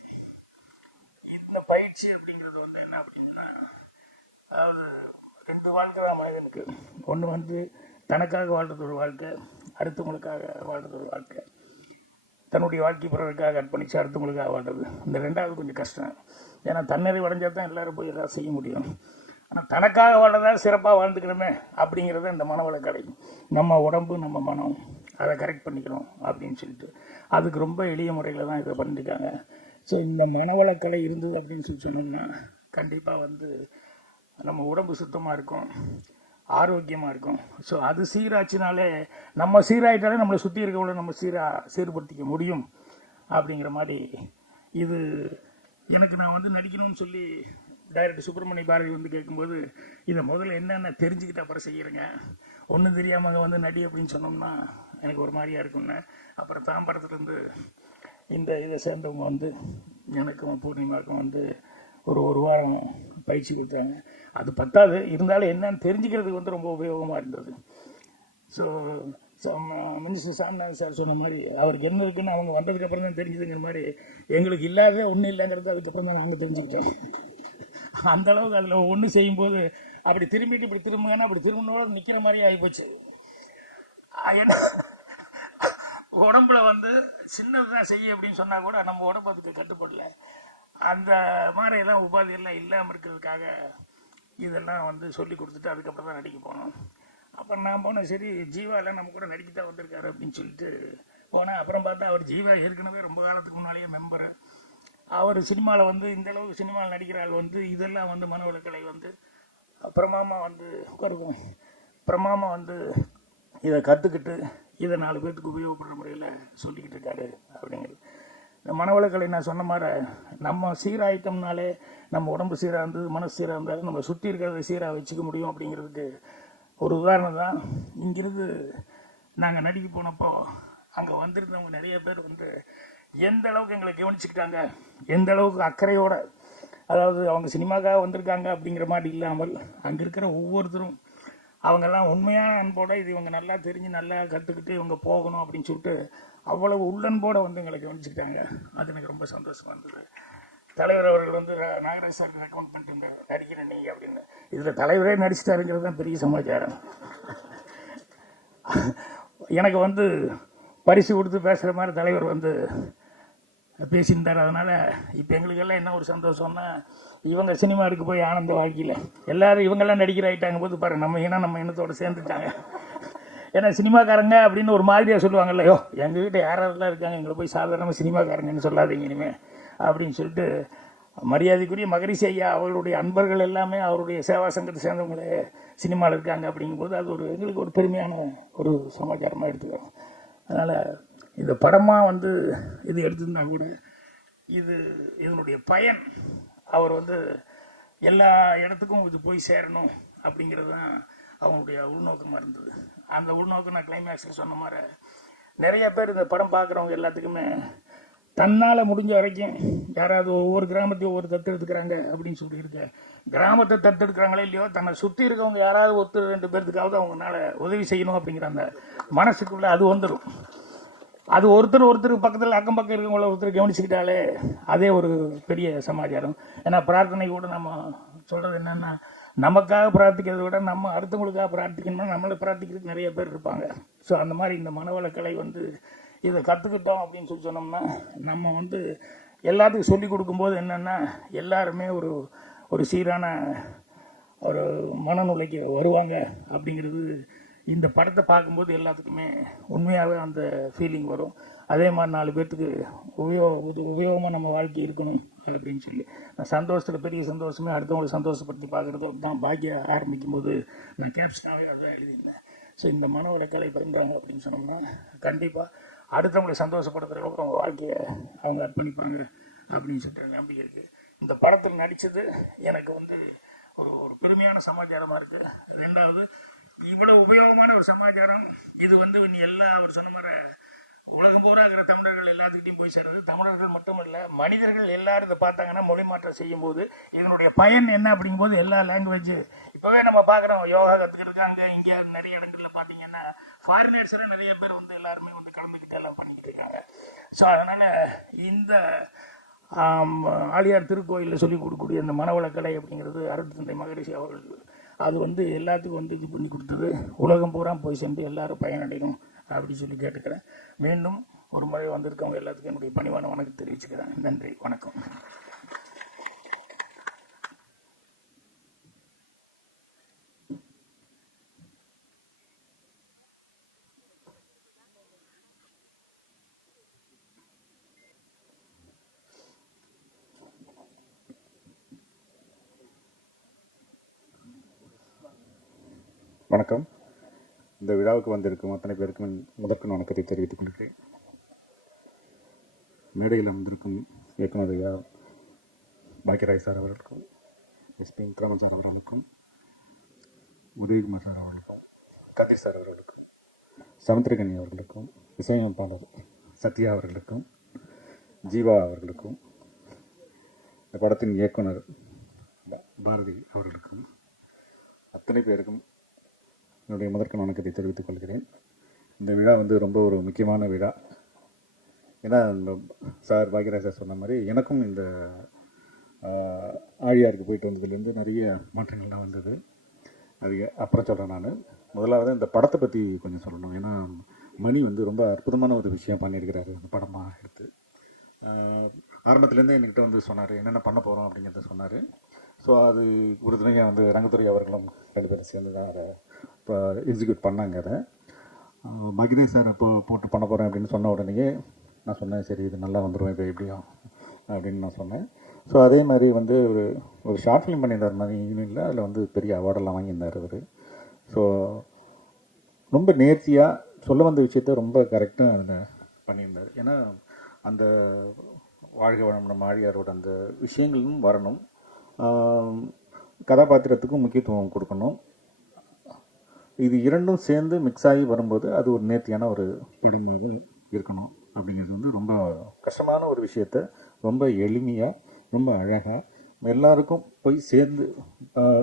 இந்த பயிற்சி அப்படிங்கிறது வந்து என்ன அப்படின்னா, அதாவது 2 வாழ்க்கை தான் மனிதனுக்கு. ஒன்று வந்து தனக்காக வாழ்றது ஒரு வாழ்க்கை, அடுத்தவங்களுக்காக வாழ்றது ஒரு வாழ்க்கை. தன்னுடைய வாழ்க்கை பிறருக்காக அர்ப்பணித்து அடுத்தவங்களுக்காக வாழ்றது, இந்த 2வது கொஞ்சம் கஷ்டம். ஏன்னா தன்னிறைவு அடைஞ்சால் தான் எல்லோரும் போய் எதாவது செய்ய முடியும். ஆனால் தனக்காக வாழ்றதா சிறப்பாக வாழ்ந்துக்கணுமே அப்படிங்கிறத இந்த மனவளக்கலை, நம்ம உடம்பு நம்ம மனம் அதை கரெக்ட் பண்ணிக்கணும் அப்படின்னு சொல்லிட்டு அதுக்கு ரொம்ப எளிய முறையில் தான் இதை பண்ணியிருக்காங்க. ஸோ இந்த மனவளக்கலை இருந்தது அப்படின்னு சொல்லி சொன்னோம்னா கண்டிப்பாக வந்து நம்ம உடம்பு சுத்தமாக இருக்கும், ஆரோக்கியமாக இருக்கும். ஸோ அது சீராச்சினாலே, நம்ம சீராயிட்டாலே நம்மளை சுற்றி இருக்கவங்கள நம்ம சீர்படுத்திக்க முடியும் அப்படிங்கிற மாதிரி. இது எனக்கு நான் வந்து நடிக்கணும்னு சொல்லி டைரக்டர் சுப்பிரமணிய பாரதி வந்து கேட்கும்போது, இதை முதல்ல என்னென்ன தெரிஞ்சுக்கிட்டு அப்புறம் செய்கிறேங்க, ஒன்றும் தெரியாமல் அங்கே வந்து நடி அப்படின்னு சொன்னோம்னா எனக்கு ஒரு மாதிரியாக இருக்கும்னு. அப்புறம் தாம்பரத்துலேருந்து இந்த இதை சேர்ந்தவங்க வந்து எனக்கும் பூர்ணிமாவுக்கும் வந்து ஒரு வாரம் பயிற்சி கொடுத்தாங்க. அது பத்தாது, இருந்தாலும் என்னன்னு தெரிஞ்சுக்கிறதுக்கு வந்து ரொம்ப உபயோகமாக இருந்தது. ஸோ மினிஸ்டர் சாமிநாதன் சார் சொன்ன மாதிரி அவருக்கு என்ன இருக்குன்னு அவங்க வந்ததுக்கப்புறம் தான் தெரிஞ்சுதுங்கிற மாதிரி, எங்களுக்கு இல்லாதே ஒன்றும் இல்லைங்கிறது அதுக்கப்புறம் தான் நாங்கள் தெரிஞ்சுக்கிட்டோம். அந்தளவுக்கு அதில் ஒன்று செய்யும்போது அப்படி திரும்பிட்டு இப்படி திரும்புங்கன்னா அப்படி திரும்பினோட நிற்கிற மாதிரி ஆகிப்போச்சு. ஏன்னா உடம்புல வந்து சின்னது தான் செய்ய அப்படின்னு சொன்னால் கூட நம்ம உடம்பு அதுக்கு கட்டுப்படல. அந்த மாதிரியெல்லாம் உபாதையெல்லாம் இல்லாமல் இருக்கிறதுக்காக இதெல்லாம் வந்து சொல்லி கொடுத்துட்டு அதுக்கப்புறம் தான் நடிக்க போனோம். அப்புறம் நான் போனேன், சரி ஜீவாலாம் நம்ம கூட நடிக்க தான் வந்திருக்காரு அப்படின்னு சொல்லிட்டு போனேன். அப்புறம் பார்த்தா அவர் ஜீவா ஏற்கனவே ரொம்ப காலத்துக்கு முன்னாலேயே மெம்பரு. அவர் சினிமாவில் வந்து இந்த அளவுக்கு சினிமாவில் நடிக்கிற ஆள் வந்து இதெல்லாம் வந்து மனவளக்கலை வந்து பிரமாமா வந்து இதை கற்றுக்கிட்டு இதை 4 பேர்த்துக்கு உபயோகப்படுற முறையில் சொல்லிக்கிட்டு இருக்காரு அப்படிங்கிறது. இந்த மனவளக்கலை நான் சொன்ன மாதிரி நம்ம சீராயிட்டோம்னாலே நம்ம உடம்பு சீராக இருந்து மனசு சீராக இருந்தாலும் நம்ம சுற்றி இருக்கிறத சீராக வச்சுக்க முடியும் அப்படிங்கிறதுக்கு ஒரு உதாரணம் தான். இங்கிருந்து நாங்கள் நடிக்க போனப்போ அங்கே வந்திருந்தவங்க நிறைய பேர் வந்து எந்த அளவுக்கு எங்களை கவனிச்சுக்கிட்டாங்க, எந்த அளவுக்கு அக்கறையோட, அதாவது அவங்க சினிமாக்காக வந்திருக்காங்க அப்படிங்கிற மாதிரி இல்லாமல் அங்கே இருக்கிற ஒவ்வொருத்தரும் அவங்கெல்லாம் உண்மையான அன்போட இது இவங்க நல்லா தெரிஞ்சு நல்லா கற்றுக்கிட்டு இவங்க போகணும் அப்படின்னு சொல்லிட்டு அவ்வளவு உள்ளன்போடு வந்து எங்களை கவனிச்சுக்கிட்டாங்க. அது எனக்கு ரொம்ப சந்தோஷமாக இருந்தது. தலைவர் அவர்கள் வந்து நாகராஜ் சாருக்கு ரெக்கமெண்ட் பண்ணிட்டு நடிக்கிறேன் நீ அப்படின்னு. இதில் தலைவரே நடிச்சிட்டாருங்கிறது தான் பெரிய சமாச்சாரம். எனக்கு வந்து பரிசு கொடுத்து பேசுகிற மாதிரி தலைவர் வந்து பேசியிருந்தார். அதனால் இப்போ எங்களுக்கெல்லாம் என்ன ஒரு சந்தோஷம்னா, இவங்க சினிமாவுக்கு போய் ஆனந்த வாழ்க்கையில் எல்லாரும் இவங்கெல்லாம் நடிக்கிற ஆகிட்டாங்க போது பாரு, நம்ம இனத்தோடு சேர்ந்துட்டாங்க. ஏன்னா சினிமாக்காரங்க அப்படின்னு ஒரு மாதிரியாக சொல்லுவாங்கல்ல, யோ எங்கள் வீட்டில் யாரெல்லாம் இருக்காங்க, எங்களை போய் சாதாரணமாக சினிமாக்காரங்கன்னு சொல்லாதீங்க இனிமேல் அப்படின்னு சொல்லிட்டு மரியாதைக்குரிய மகரிஷி ஐயா அவர்களுடைய அன்பர்கள் எல்லாமே அவருடைய சேவா சங்கத்தை சேர்ந்தவங்களே சினிமாவில் இருக்காங்க. அப்படிங்கும்போது அது எங்களுக்கு ஒரு பெருமையான ஒரு சமாச்சாரமாக எடுத்துக்கிறோம். அதனால் இந்த படமாக வந்து இது எடுத்திருந்தா கூட இதனுடைய பயன் அவர் வந்து எல்லா இடத்துக்கும் இது போய் சேரணும் அப்படிங்கிறது தான் அவங்களுடைய உள்நோக்கமாக இருந்தது. அந்த உள்நோக்கம் நான் கிளைமேக்ஸில் சொன்ன மாதிரி நிறைய பேர் இந்த படம் பார்க்குறவங்க எல்லாத்துக்குமே தன்னால் முடிஞ்ச வரைக்கும் யாராவது ஒவ்வொரு கிராமத்தையும் ஒவ்வொரு தத்து எடுத்துக்கிறாங்க அப்படின்னு சொல்லியிருக்க, கிராமத்தை தத்தெடுக்கிறாங்களே இல்லையோ, தன்னை சுற்றி இருக்கவங்க யாராவது 1-2 பேர்த்துக்காவது அவங்களால உதவி செய்யணும் அப்படிங்கிற அந்த மனசுக்குள்ளே அது வந்துடும். அது ஒருத்தர் பக்கத்தில் அக்கம் பக்கம் இருக்கவங்கள ஒருத்தர் கவனிச்சுக்கிட்டாலே அதே ஒரு பெரிய சமாச்சாரம். ஏன்னா பிரார்த்தனை கூட நம்ம சொல்கிறது என்னென்னா, நமக்காக பிரார்த்திக்கிறத விட நம்ம அடுத்தவங்களுக்காக பிரார்த்திக்கணும்னா நம்மளை பிரார்த்திக்கிறதுக்கு நிறைய பேர் இருப்பாங்க. ஸோ அந்த மாதிரி இந்த மனவளக்கலை வந்து இதை கற்றுக்கிட்டோம் அப்படின்னு சொன்னோம்னா நம்ம வந்து எல்லாத்துக்கும் சொல்லி கொடுக்கும்போது என்னென்னா எல்லாருமே ஒரு சீரான ஒரு மனநிலைக்கு வருவாங்க அப்படிங்கிறது இந்த படத்தை பார்க்கும்போது எல்லாத்துக்குமே உண்மையாகவே அந்த ஃபீலிங் வரும். அதே மாதிரி 4 பேர்த்துக்கு உபயோகமாக நம்ம வாழ்க்கை இருக்கணும் அப்படின்னு சொல்லி நான் சந்தோஷத்தில் பெரிய சந்தோஷமே அடுத்தவங்களை சந்தோஷப்படுத்தி பார்க்குறது தான் பாக்கிய ஆரம்பிக்கும் போது நான் கேப்ஷனாகவே அதான் எழுதியிருந்தேன். ஸோ இந்த மனவளக்கலை பண்ணுறாங்க அப்படின்னு சொன்னோம்னா கண்டிப்பாக அடுத்தவங்களை சந்தோஷப்படுத்துகிற அளவுக்கு அவங்க வாழ்க்கையை அவங்க அர்ப்பணிப்பாங்க அப்படின்னு சொல்லிட்டு நம்பிக்கை இருக்குது. இந்த படத்தில் நடித்தது எனக்கு வந்து ஒரு பெருமையான சமாச்சாரமாக இருக்குது. 2வது இவ்வளவு உபயோகமான ஒரு சமாச்சாரம் இது வந்து அவர் சொன்ன மாதிரி உலகம் பூரா இருக்கிற தமிழர்கள் எல்லாத்துக்கிட்டையும் போய் சேர்றது. தமிழர்கள் மட்டும் இல்லை, மனிதர்கள் எல்லாரும் இதை பார்த்தாங்கன்னா மொழி மாற்றம் செய்யும்போது இதனுடைய பயன் என்ன அப்படிங்கும்போது எல்லா லாங்குவேஜ் இப்போவே நம்ம பார்க்குறோம். யோகா கற்றுக்கிட்டு இங்கே நிறைய இடங்களில் பார்த்தீங்கன்னா ஃபாரினர்ஸில் நிறைய பேர் வந்து எல்லாருமே வந்து கலந்துக்கிட்டு எல்லாம் பண்ணிக்கிட்டு இருக்காங்க. ஸோ அதனால் இந்த ஆழியார் திருக்கோயிலில் சொல்லிக் கொடுக்கக்கூடிய இந்த மனவளக்கலை அப்படிங்கிறது அருட்தந்தை மகரிஷி அவர்கள் அது வந்து எல்லாத்துக்கும் வந்து இது பண்ணி கொடுத்தது. உலகம் பூரா போய் சென்று எல்லாரும் பயனடையணும் அப்படி சொல்லி கேட்டுக்கிறேன். மீண்டும் ஒரு முறை வந்திருக்கவங்க எல்லாத்துக்கும் என்னுடைய பணிவான வணக்கம் தெரிவிச்சுக்கிறேன். நன்றி, வணக்கம். வணக்கம். இந்த விழாவுக்கு வந்திருக்கும் அத்தனை பேருக்கும் முதற்கண் வணக்கத்தை தெரிவித்துக் கொள்கிறேன். மேடையில் வந்திருக்கும் இயக்குனர் ஐயா பாக்கியராஜ் சார் அவர்களுக்கும், எஸ்பி விக்ரமன் சார் அவர்களுக்கும், உதயகுமார் சார் அவர்களுக்கும், கதிர் சார் அவர்களுக்கும், சமுத்திரகனி அவர்களுக்கும், இசையமைப்பாளர் சத்யா அவர்களுக்கும், ஜீவா அவர்களுக்கும், இந்த படத்தின் இயக்குனர் பாரதி அவர்களுக்கும், அத்தனை பேருக்கும் என்னுடைய முதற்கண் வணக்கத்தை தெரிவித்துக் கொள்கிறேன். இந்த விழா வந்து ரொம்ப ஒரு முக்கியமான விழா. ஏன்னா சார் பாக்கியராஜ் சார் சொன்ன மாதிரி எனக்கும் இந்த ஆழியாருக்கு போயிட்டு வந்ததுலேருந்து நிறைய மாற்றங்கள்லாம் வந்தது. அது அப்புறம் சொல்கிறேன். நான் முதலாவது இந்த படத்தை பற்றி கொஞ்சம் சொல்லணும். ஏன்னா மணி வந்து ரொம்ப அற்புதமான ஒரு விஷயம் பண்ணியிருக்கிறாரு அந்த படமாக எடுத்து. ஆரம்பத்துலேருந்தே என்கிட்ட வந்து சொன்னார் என்னென்ன பண்ண போகிறோம் அப்படிங்கிறத சொன்னார். ஸோ அது உறுதுணையாக வந்து ரங்கத்துறை அவர்களும் 2 பேரும் சேர்ந்து தான் அதை இப்போ எக்ஸிக்யூட் பண்ணாங்க. அதை மகிதேஷ் சார் அப்போ போட்டு பண்ண போகிறேன் அப்படின்னு சொன்ன உடனேயே நான் சொன்னேன், சரி இது நல்லா வந்துடும், இப்போ எப்படியும் அப்படின்னு நான் சொன்னேன். ஸோ அதே மாதிரி வந்து ஒரு ஷார்ட் ஃபிலிம் பண்ணியிருந்தார் மாதிரி யூனியனில், அதில் வந்து பெரிய அவார்டெல்லாம் வாங்கியிருந்தார் அவர். ஸோ ரொம்ப நேர்த்தியாக சொல்ல வந்த விஷயத்த ரொம்ப கரெக்டாக அதில் பண்ணியிருந்தார். ஏன்னா அந்த வாழ்க வளம் நம்ம ஆழியாரோட அந்த விஷயங்களும் வரணும், கதாபாத்திரத்துக்கும் முக்கியத்துவம் கொடுக்கணும். இது இரண்டும் சேர்ந்து மிக்ஸ் ஆகி வரும்போது அது ஒரு நேர்த்தியான ஒரு படமாக இருக்கணும். அப்படிங்கிறது வந்து ரொம்ப கஷ்டமான ஒரு விஷயத்த ரொம்ப எளிமையாக ரொம்ப அழகாக எல்லாருக்கும் போய் சேர்ந்து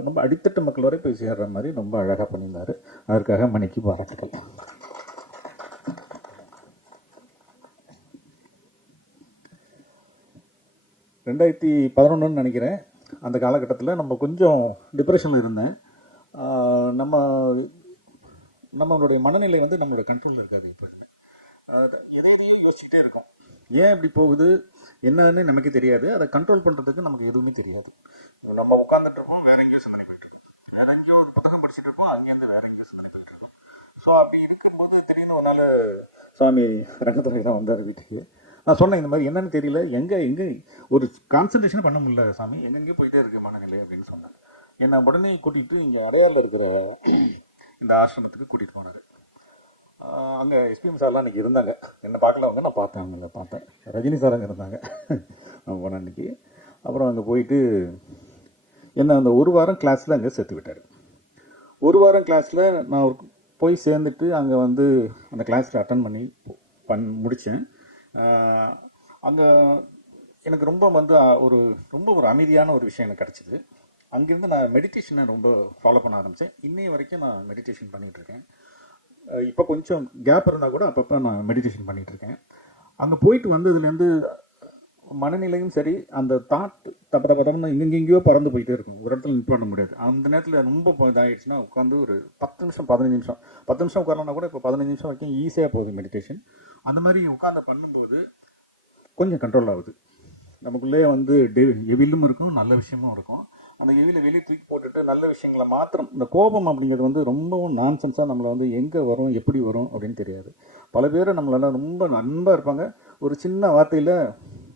ரொம்ப அடித்தட்டு மக்கள் வரை போய் சேர்ற மாதிரி ரொம்ப அழகாக பண்ணியிருந்தார். அதற்காக மணிக்கு பாராட்டுகள். ரெண்டாயிரத்தி 11 நினைக்கிறேன், அந்த காலகட்டத்தில் நம்ம கொஞ்சம் டிப்ரெஷனில் இருந்தேன். நம்மளுடைய மனநிலை வந்து நம்மளோட கண்ட்ரோலில் இருக்காது. எப்போதுமே எதையும் யோசிச்சுட்டே இருக்கோம். ஏன் இப்படி போகுது என்னன்னு நமக்கு தெரியாது. அதை கண்ட்ரோல் பண்ணுறதுக்கு நமக்கு எதுவுமே தெரியாது. நம்ம உட்காந்துட்டு இருப்போம், வேற எங்கேயும் சிந்தனை போயிட்டு இருக்கோம். வேற எங்கேயோ ஒரு புத்தகம் படிச்சுட்டு இருப்போம், அங்கேருந்து வேற எங்கேயும் சிந்தனை போயிட்டு இருக்கோம். ஸோ அப்படி இருக்கும்போது திடீர்னு ஒரு நாள் சுவாமி ரங்கத்துறை தான் வந்தார் வீட்டுக்கு. நான் சொன்னேன், இந்த மாதிரி என்னன்னு தெரியல, எங்கே ஒரு கான்சன்ட்ரேஷன் பண்ண முடியல சாமி, எங்கெங்கே போயிட்டே இருக்கு மனநிலை அப்படின்னு சொன்னேன். என்னை உடனே கூட்டிகிட்டு இங்கே அடையாறில் இருக்கிற இந்த ஆசிரமத்துக்கு கூட்டிகிட்டு போனார். அங்கே எஸ்பிஎம் சார்லாம் அன்றைக்கி இருந்தாங்க. என்னை பார்க்கலவங்க, நான் பார்த்தேன், அவங்கள பார்த்தேன். ரஜினி சார் அங்கே இருந்தாங்க. நான் போனேன் அன்றைக்கி. அப்புறம் அங்கே போயிட்டு என்னை அந்த ஒரு வாரம் கிளாஸில் அங்கே சேர்த்து விட்டார். ஒரு வாரம் கிளாஸில் நான் போய் சேர்ந்துட்டு அங்கே வந்து அந்த கிளாஸில் அட்டன் பண்ணி முடித்தேன். அங்கே எனக்கு ரொம்ப வந்து ஒரு அமைதியான ஒரு விஷயம் எனக்கு கிடச்சிது. அங்கேருந்து நான் மெடிடேஷனை ரொம்ப ஃபாலோ பண்ண ஆரம்பித்தேன். இன்னைய வரைக்கும் நான் மெடிடேஷன் பண்ணிகிட்ருக்கேன். இப்போ கொஞ்சம் கேப் இருந்தால் கூட அப்பப்போ நான் மெடிடேஷன் பண்ணிகிட்ருக்கேன். அங்கே போயிட்டு வந்ததுலேருந்து மனநிலையும் சரி, அந்த தாட் தப்பதம்னு எங்கெங்கேயோ பறந்து போயிட்டே இருக்கும். ஒரு இடத்துல நிற்பாட முடியாது. அந்த நேரத்தில் ரொம்ப இதாகிடுச்சுன்னா உட்காந்து ஒரு 10 நிமிஷம் 15 நிமிஷம் 10 நிமிஷம் உட்காரனா கூட இப்போ 15 நிமிஷம் வரைக்கும் ஈஸியாக போகுது மெடிடேஷன். அந்த மாதிரி உட்காந்து பண்ணும்போது கொஞ்சம் கண்ட்ரோல் ஆகுது. நமக்குள்ளே வந்து எவிலும் இருக்கும், நல்ல விஷயமும் இருக்கும். அந்த எவில வெளியே தூக்கி போட்டுட்டு நல்ல விஷயங்களை மாத்திரம். இந்த கோபம் அப்படிங்கிறது வந்து ரொம்பவும் நான்சென்ஸாக நம்மளை வந்து எங்கே வரும் எப்படி வரும் அப்படின்னு தெரியாது. பல பேர் நம்மளால ரொம்ப அன்பாக இருப்பாங்க, ஒரு சின்ன வார்த்தையில்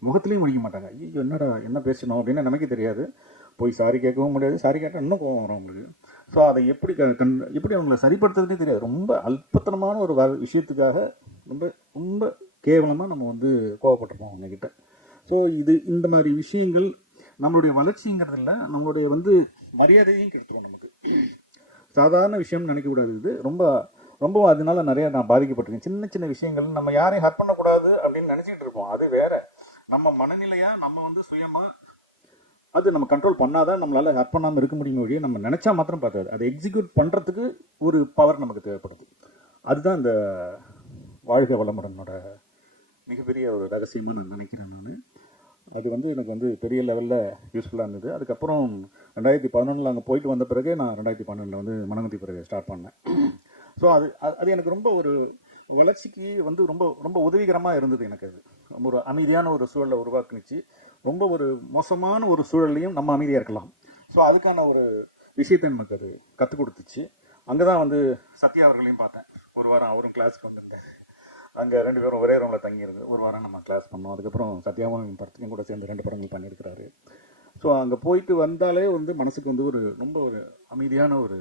முகத்துலேயும் முடிக்க மாட்டாங்க. ஐயோ என்னடா என்ன பேசணும் அப்படின்னு நமக்கு தெரியாது. போய் சாரி கேட்கவும் முடியாது, சாரி கேட்டால் இன்னும் கோபம் வரும் அவங்களுக்கு. ஸோ அதை எப்படி அவங்களை சரிப்படுத்துறதுனே தெரியாது. ரொம்ப அல்பத்தனமான ஒரு விஷயத்துக்காக ரொம்ப ரொம்ப கேவலமாக நம்ம வந்து கோவப்பட்டிருப்போம் அவங்கக்கிட்ட. ஸோ இந்த மாதிரி விஷயங்கள் நம்மளுடைய வளர்ச்சிங்கிறது இல்லை, நம்மளுடைய வந்து மரியாதையும் கெடுத்துரும் நமக்கு. சாதாரண விஷயம்னு நினைக்கக்கூடாது. இது ரொம்ப ரொம்ப அதனால நிறைய நான் பாதிக்கப்பட்டிருக்கேன். சின்ன சின்ன விஷயங்கள் நம்ம யாரையும் ஹர்ட் பண்ணக்கூடாது அப்படின்னு நினச்சிக்கிட்டு இருப்போம். அது வேற. நம்ம மனநிலையாக நம்ம வந்து சுயமாக அது நம்ம கண்ட்ரோல் பண்ணாதான் நம்மளால ஹர்ட் பண்ணாமல் இருக்க முடியும் வழியே. நம்ம நினச்சா மாத்திரம் பார்த்தாது, அதை எக்ஸிக்யூட் பண்ணுறதுக்கு ஒரு பவர் நமக்கு தேவைப்படுது. அதுதான் இந்த வாழ்க வளமுடனோட மிகப்பெரிய ஒரு ரகசியமாக நான் நினைக்கிறேன். அது வந்து எனக்கு வந்து பெரிய லெவலில் யூஸ்ஃபுல்லாக இருந்தது. அதுக்கப்புறம் 2011 அங்கே போயிட்டு வந்த பிறகு நான் 2012 வந்து மனங்குத்தி பிறகு ஸ்டார்ட் பண்ணேன். ஸோ அது எனக்கு ரொம்ப ஒரு வளர்ச்சிக்கு வந்து ரொம்ப ரொம்ப உதவிகரமாக இருந்தது. எனக்கு அது ஒரு அமைதியான ஒரு சூழலை உருவாக்குனுச்சு. ரொம்ப ஒரு மோசமான ஒரு சூழல்லையும் நம்ம அமைதியாக இருக்கலாம். ஸோ அதுக்கான ஒரு விஷயத்தை நமக்கு அது கற்றுக் கொடுத்துச்சு. அங்கே தான் வந்து சத்யா அவர்களையும் பார்த்தேன். ஒரு வாரம் அவரும் கிளாஸுக்கு வந்திருந்தேன். அங்கே 2 பேரும் ஒரே ரூமில் தங்கியிருந்து ஒரு வாரம் நம்ம கிளாஸ் பண்ணோம். அதுக்கப்புறம் சத்யாவும் படத்துக்கும் கூட சேர்ந்து 2 படங்கள் பண்ணியிருக்கிறாரு. ஸோ அங்கே போயிட்டு வந்தாலே வந்து மனசுக்கு வந்து ரொம்ப ஒரு அமைதியான ஒரு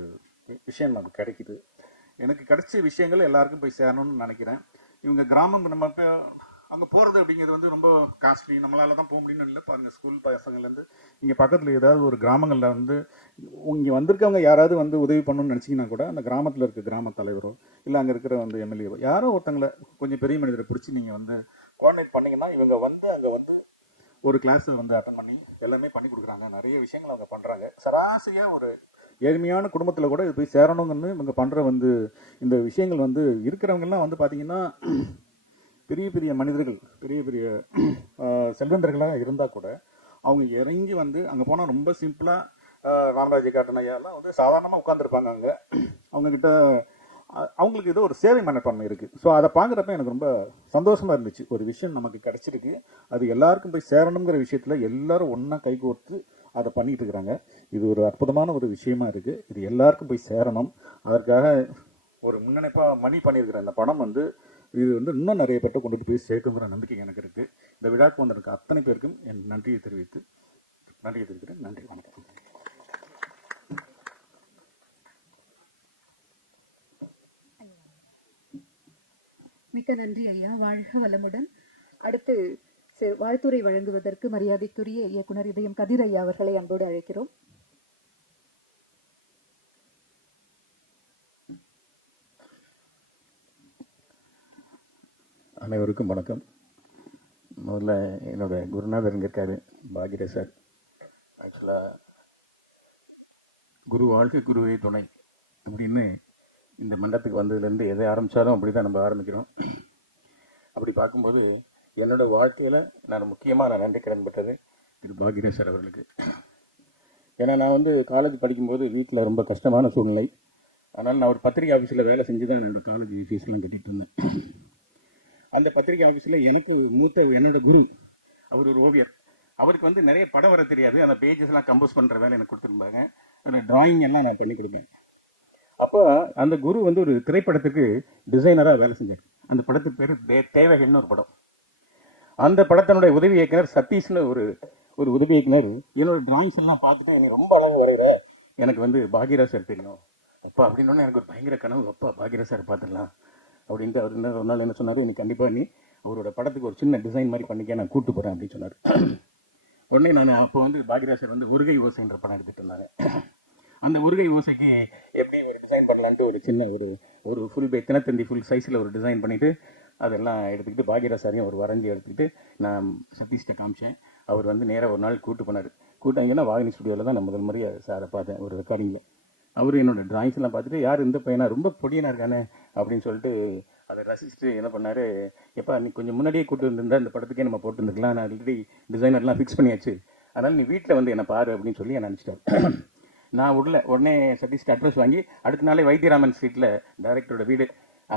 விஷயம் நமக்கு கிடைக்குது. எனக்கு கிடைச்ச விஷயங்கள் எல்லாருக்கும் போய் சேரணும்னு நினைக்கிறேன். இவங்க கிராமம் நம்ம இப்போ அங்கே போகிறது அப்படிங்கிறது வந்து ரொம்ப காஸ்ட்லி, நம்மளால தான் போக முடியும்னு இல்லை. பாருங்கள், ஸ்கூல் பசங்கள்லேருந்து இங்கே பக்கத்தில் ஏதாவது ஒரு கிராமங்களில் வந்து இங்கே வந்திருக்கவங்க யாராவது வந்து உதவி பண்ணணும்னு நினச்சிங்கன்னா கூட அந்த கிராமத்தில் இருக்க கிராம தலைவரோ இல்லை அங்கே இருக்கிற வந்து எம்எல்ஏவோ யாரோ ஒருத்தங்களை கொஞ்சம் பெரிய மனிதரை பிடிச்சி நீங்கள் வந்து கோஆர்டினேட் பண்ணிங்கன்னா இவங்க வந்து அங்கே வந்து ஒரு கிளாஸை வந்து அட்டன் பண்ணி எல்லாமே பண்ணி கொடுக்குறாங்க. நிறைய விஷயங்கள் அவங்க பண்ணுறாங்க. சராசரியாக ஒரு ஏழ்மையான குடும்பத்தில் கூட இது போய் சேரணுங்கன்னு இவங்க பண்ணுற வந்து இந்த விஷயங்கள் வந்து இருக்கிறவங்கெல்லாம் வந்து பார்த்திங்கன்னா பெரிய பெரிய மனிதர்கள், பெரிய பெரிய செல்வந்தர்களாக இருந்தால் கூட அவங்க இறங்கி வந்து அங்கே போனால் ரொம்ப சிம்பிளாக ராமராஜ் காட்டன் ஐயாலாம் வந்து சாதாரணமாக உட்காந்துருப்பாங்க. அங்கே அவங்கக்கிட்ட அவங்களுக்கு ஏதோ ஒரு சேவை மனப்பான்மை இருக்குது. ஸோ அதை பார்க்குறப்ப எனக்கு ரொம்ப சந்தோஷமாக இருந்துச்சு. ஒரு விஷயம் நமக்கு கிடச்சிருக்கு, அது எல்லாருக்கும் போய் சேரணுங்கிற விஷயத்தில் எல்லாரும் ஒன்றா கைகோர்த்து அதை பண்ணிகிட்டு இருக்கிறாங்க. இது ஒரு அற்புதமான ஒரு விஷயமா இருக்குது. இது எல்லாருக்கும் போய் சேரணும். அதற்காக ஒரு முன்னணிப்பாக மணி பண்ணியிருக்கிற இந்த படம் வந்து இது வந்து இன்னும் நிறைய பேர்ட்ட கொண்டுட்டு போய் சேர்க்குங்கிற நம்பிக்கை எனக்கு இருக்குது. இந்த விழாக்கு வந்திருக்க அத்தனை பேருக்கும் என் நன்றியை தெரிவிக்கிறேன். நன்றி, வணக்கம். மிக்க நன்றி ஐயா, வாழ்க வளமுடன். அடுத்து வாழ்த்துரை வழங்குவதற்கு மரியாதைக்குரிய இயக்குனர் இதயம் கதிர் ஐயா அவர்களை அன்போடு அழைக்கிறோம். அனைவருக்கும் வணக்கம். முதல்ல என்னோட குருநாதர் இங்கே இருக்காரு, பாகிரேஷ் சார். ஆக்சுவலாக குரு வாழ்க்கை குருவே துணை அப்படின்னு இந்த மண்டபத்துக்கு வந்ததுலேருந்து எதை ஆரம்பித்தாலும் அப்படி தான் நம்ம ஆரம்பிக்கிறோம். அப்படி பார்க்கும்போது என்னோடய வாழ்க்கையில் நான் முக்கியமாக நன்றி கடன் பட்டது திரு பாகிரேஷ் சார் அவர்களுக்கு. ஏன்னா நான் வந்து காலேஜ் படிக்கும்போது வீட்டில் ரொம்ப கஷ்டமான சூழ்நிலை. அதனால் நான் ஒரு பத்திரிகை ஆஃபீஸில் வேலை செஞ்சு தான் என்னோடய காலேஜ் ஃபீஸ்லாம் கட்டிகிட்டு இருந்தேன். அந்த பத்திரிகை ஆஃபீஸில் எனக்கு என்னோட குரு, அவர் ஒரு ஓவியர். அவருக்கு வந்து நிறைய படம் வர தெரியாது. அந்த பேஜஸ்லாம் கம்போஸ் பண்ணுற வேலை எனக்கு கொடுத்துருப்பாங்க. ஒரு டிராயிங் எல்லாம் நான் பண்ணி கொடுப்பேன். அப்போ அந்த குரு வந்து ஒரு திரைப்படத்துக்கு டிசைனராக வேலை செஞ்சார். அந்த படத்துக்கு பேர் தேவைகள்னு ஒரு படம். அந்த படத்தினுடைய உதவி இயக்குனர் சதீஷ்னு ஒரு உதவி இயக்குனர் என்னோட டிராயிங்ஸ் எல்லாம் பார்த்துட்டு என்னை ரொம்ப அழகாக வரைகிற, எனக்கு வந்து பாகிரேஷ் சார் தெரியும் அப்பா அப்படின்னு எனக்கு ஒரு பயங்கர கனவு, அப்பா பாகிரேஷ் சார் பார்த்துடலாம் அப்படின்ட்டு. அவர் என்ன ஒரு நாள் என்ன சொன்னார், நீ கண்டிப்பாக நீ அவரோட படத்துக்கு ஒரு சின்ன டிசைன் மாதிரி பண்ணிக்க, நான் கூப்பிட்டு போகிறேன் அப்படின்னு சொன்னார். உடனே நான் அப்போ வந்து பாகிரேஷ் சார் வந்து ஒருகை ஓசைன்ற படம் எடுத்துகிட்டு இருந்தாங்க. அந்த ஒருகை ஓசைக்கு எப்படி ஒரு டிசைன் பண்ணலான்ட்டு ஒரு சின்ன ஒரு ஃபுல் தினத்தந்தி ஃபுல் சைஸில் ஒரு டிசைன் பண்ணிவிட்டு அதெல்லாம் எடுத்துக்கிட்டு பாகிரேஷ் சாரையும் ஒரு வரைஞ்சி எடுத்துக்கிட்டு நான் சதீஷ்ட காமிச்சேன். அவர் வந்து நேராக ஒரு நாள் கூப்பிட்டு போனார். கூட்டாங்கன்னா வாகினி ஸ்டுடியோவில் தான் நான் முதல் முறையாக சாரை பார்த்தேன் ஒரு ரெக்கார்டிங்கில். அவர் என்னோடய டிராயிங்ஸ் எல்லாம் பார்த்துட்டு, யார் இந்த பையனா ரொம்ப பொடியனாக இருக்கானே அப்படின்னு சொல்லிட்டு அதை ரசிச்சுட்டு என்ன பண்ணார், எப்பா நீ கொஞ்சம் முன்னாடியே கூப்பிட்டு வந்துருந்தா இந்த படத்துக்கே நம்ம போட்டுருந்துக்கலாம், நான் ஆல்ரெடி டிசைனர்லாம் ஃபிக்ஸ் பண்ணியாச்சு, அதனால் நீ வீட்டில் வந்து என்னை பாரு அப்படின்னு சொல்லி என்னை நினச்சிட்டார். நான் உடனே சதீஷ்க்கு அட்ரஸ் வாங்கி அடுத்த நாளே வைத்தியராமன் ஸ்ட்ரீட்டில் டைரக்டரோட வீடு,